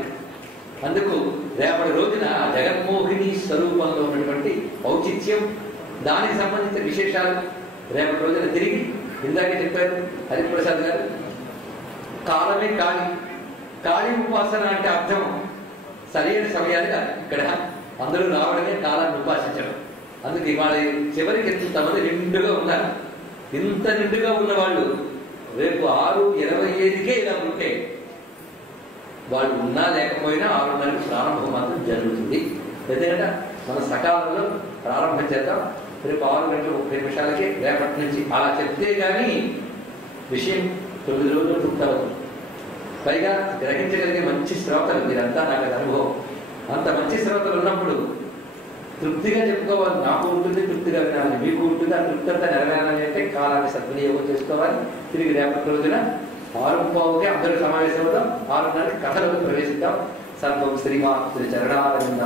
అందుకు రేపటి రోజున జగన్మోహిని స్వరూపంలో ఉన్నటువంటి ఔచిత్యం, దానికి సంబంధించిన విశేషాలు రేపటి రోజున తిరిగి ఇందాకే చెప్పారు హరిప్రసాద్ గారు. కాలమే కాళీ ఉపాసన అంటే అర్థం సరైన సమయాలుగా ఇక్కడ అందరూ రావడమే కాలాన్ని ఉపాసించడం. అందుకు ఇవాళ చివరికి ఎంతమంది నిండుగా ఉన్నారు. ఇంత నిండుగా ఉన్న వాళ్ళు రేపు 6:25కే ఇలా ఉంటే వాళ్ళు ఉన్నా లేకపోయినా 6:30కి ప్రారంభం మాత్రం జరుగుతుంది. ఎందుకంటే మన సకాలంలో ప్రారంభం చేద్దాం. రేపు 6:30 రేపటి నుంచి అలా చెప్తే కానీ విషయం 9 రోజులు పూర్తవుతుంది. పైగా గ్రహించగలిగే మంచి శ్రోతలు మీరంతా, నాకు అనుభవం. అంత మంచి శ్రోతలు ఉన్నప్పుడు తృప్తిగా చెప్పుకోవాలి. నాకు ఉంటుంది, తృప్తిగా వినాలి, మీకు ఉంటుంది. ఆ తృప్తి అంతా నెరవేరాలి అంటే కాలాన్ని సద్వినియోగం చేసుకోవాలి. తిరిగి రేపటి రోజున 6:15కి అందరూ సమావేశం అవుతాం. 6:30కి కథలకు ప్రవేశిద్దాం. సర్వం శ్రీమాన్ శ్రీ చరణారవింద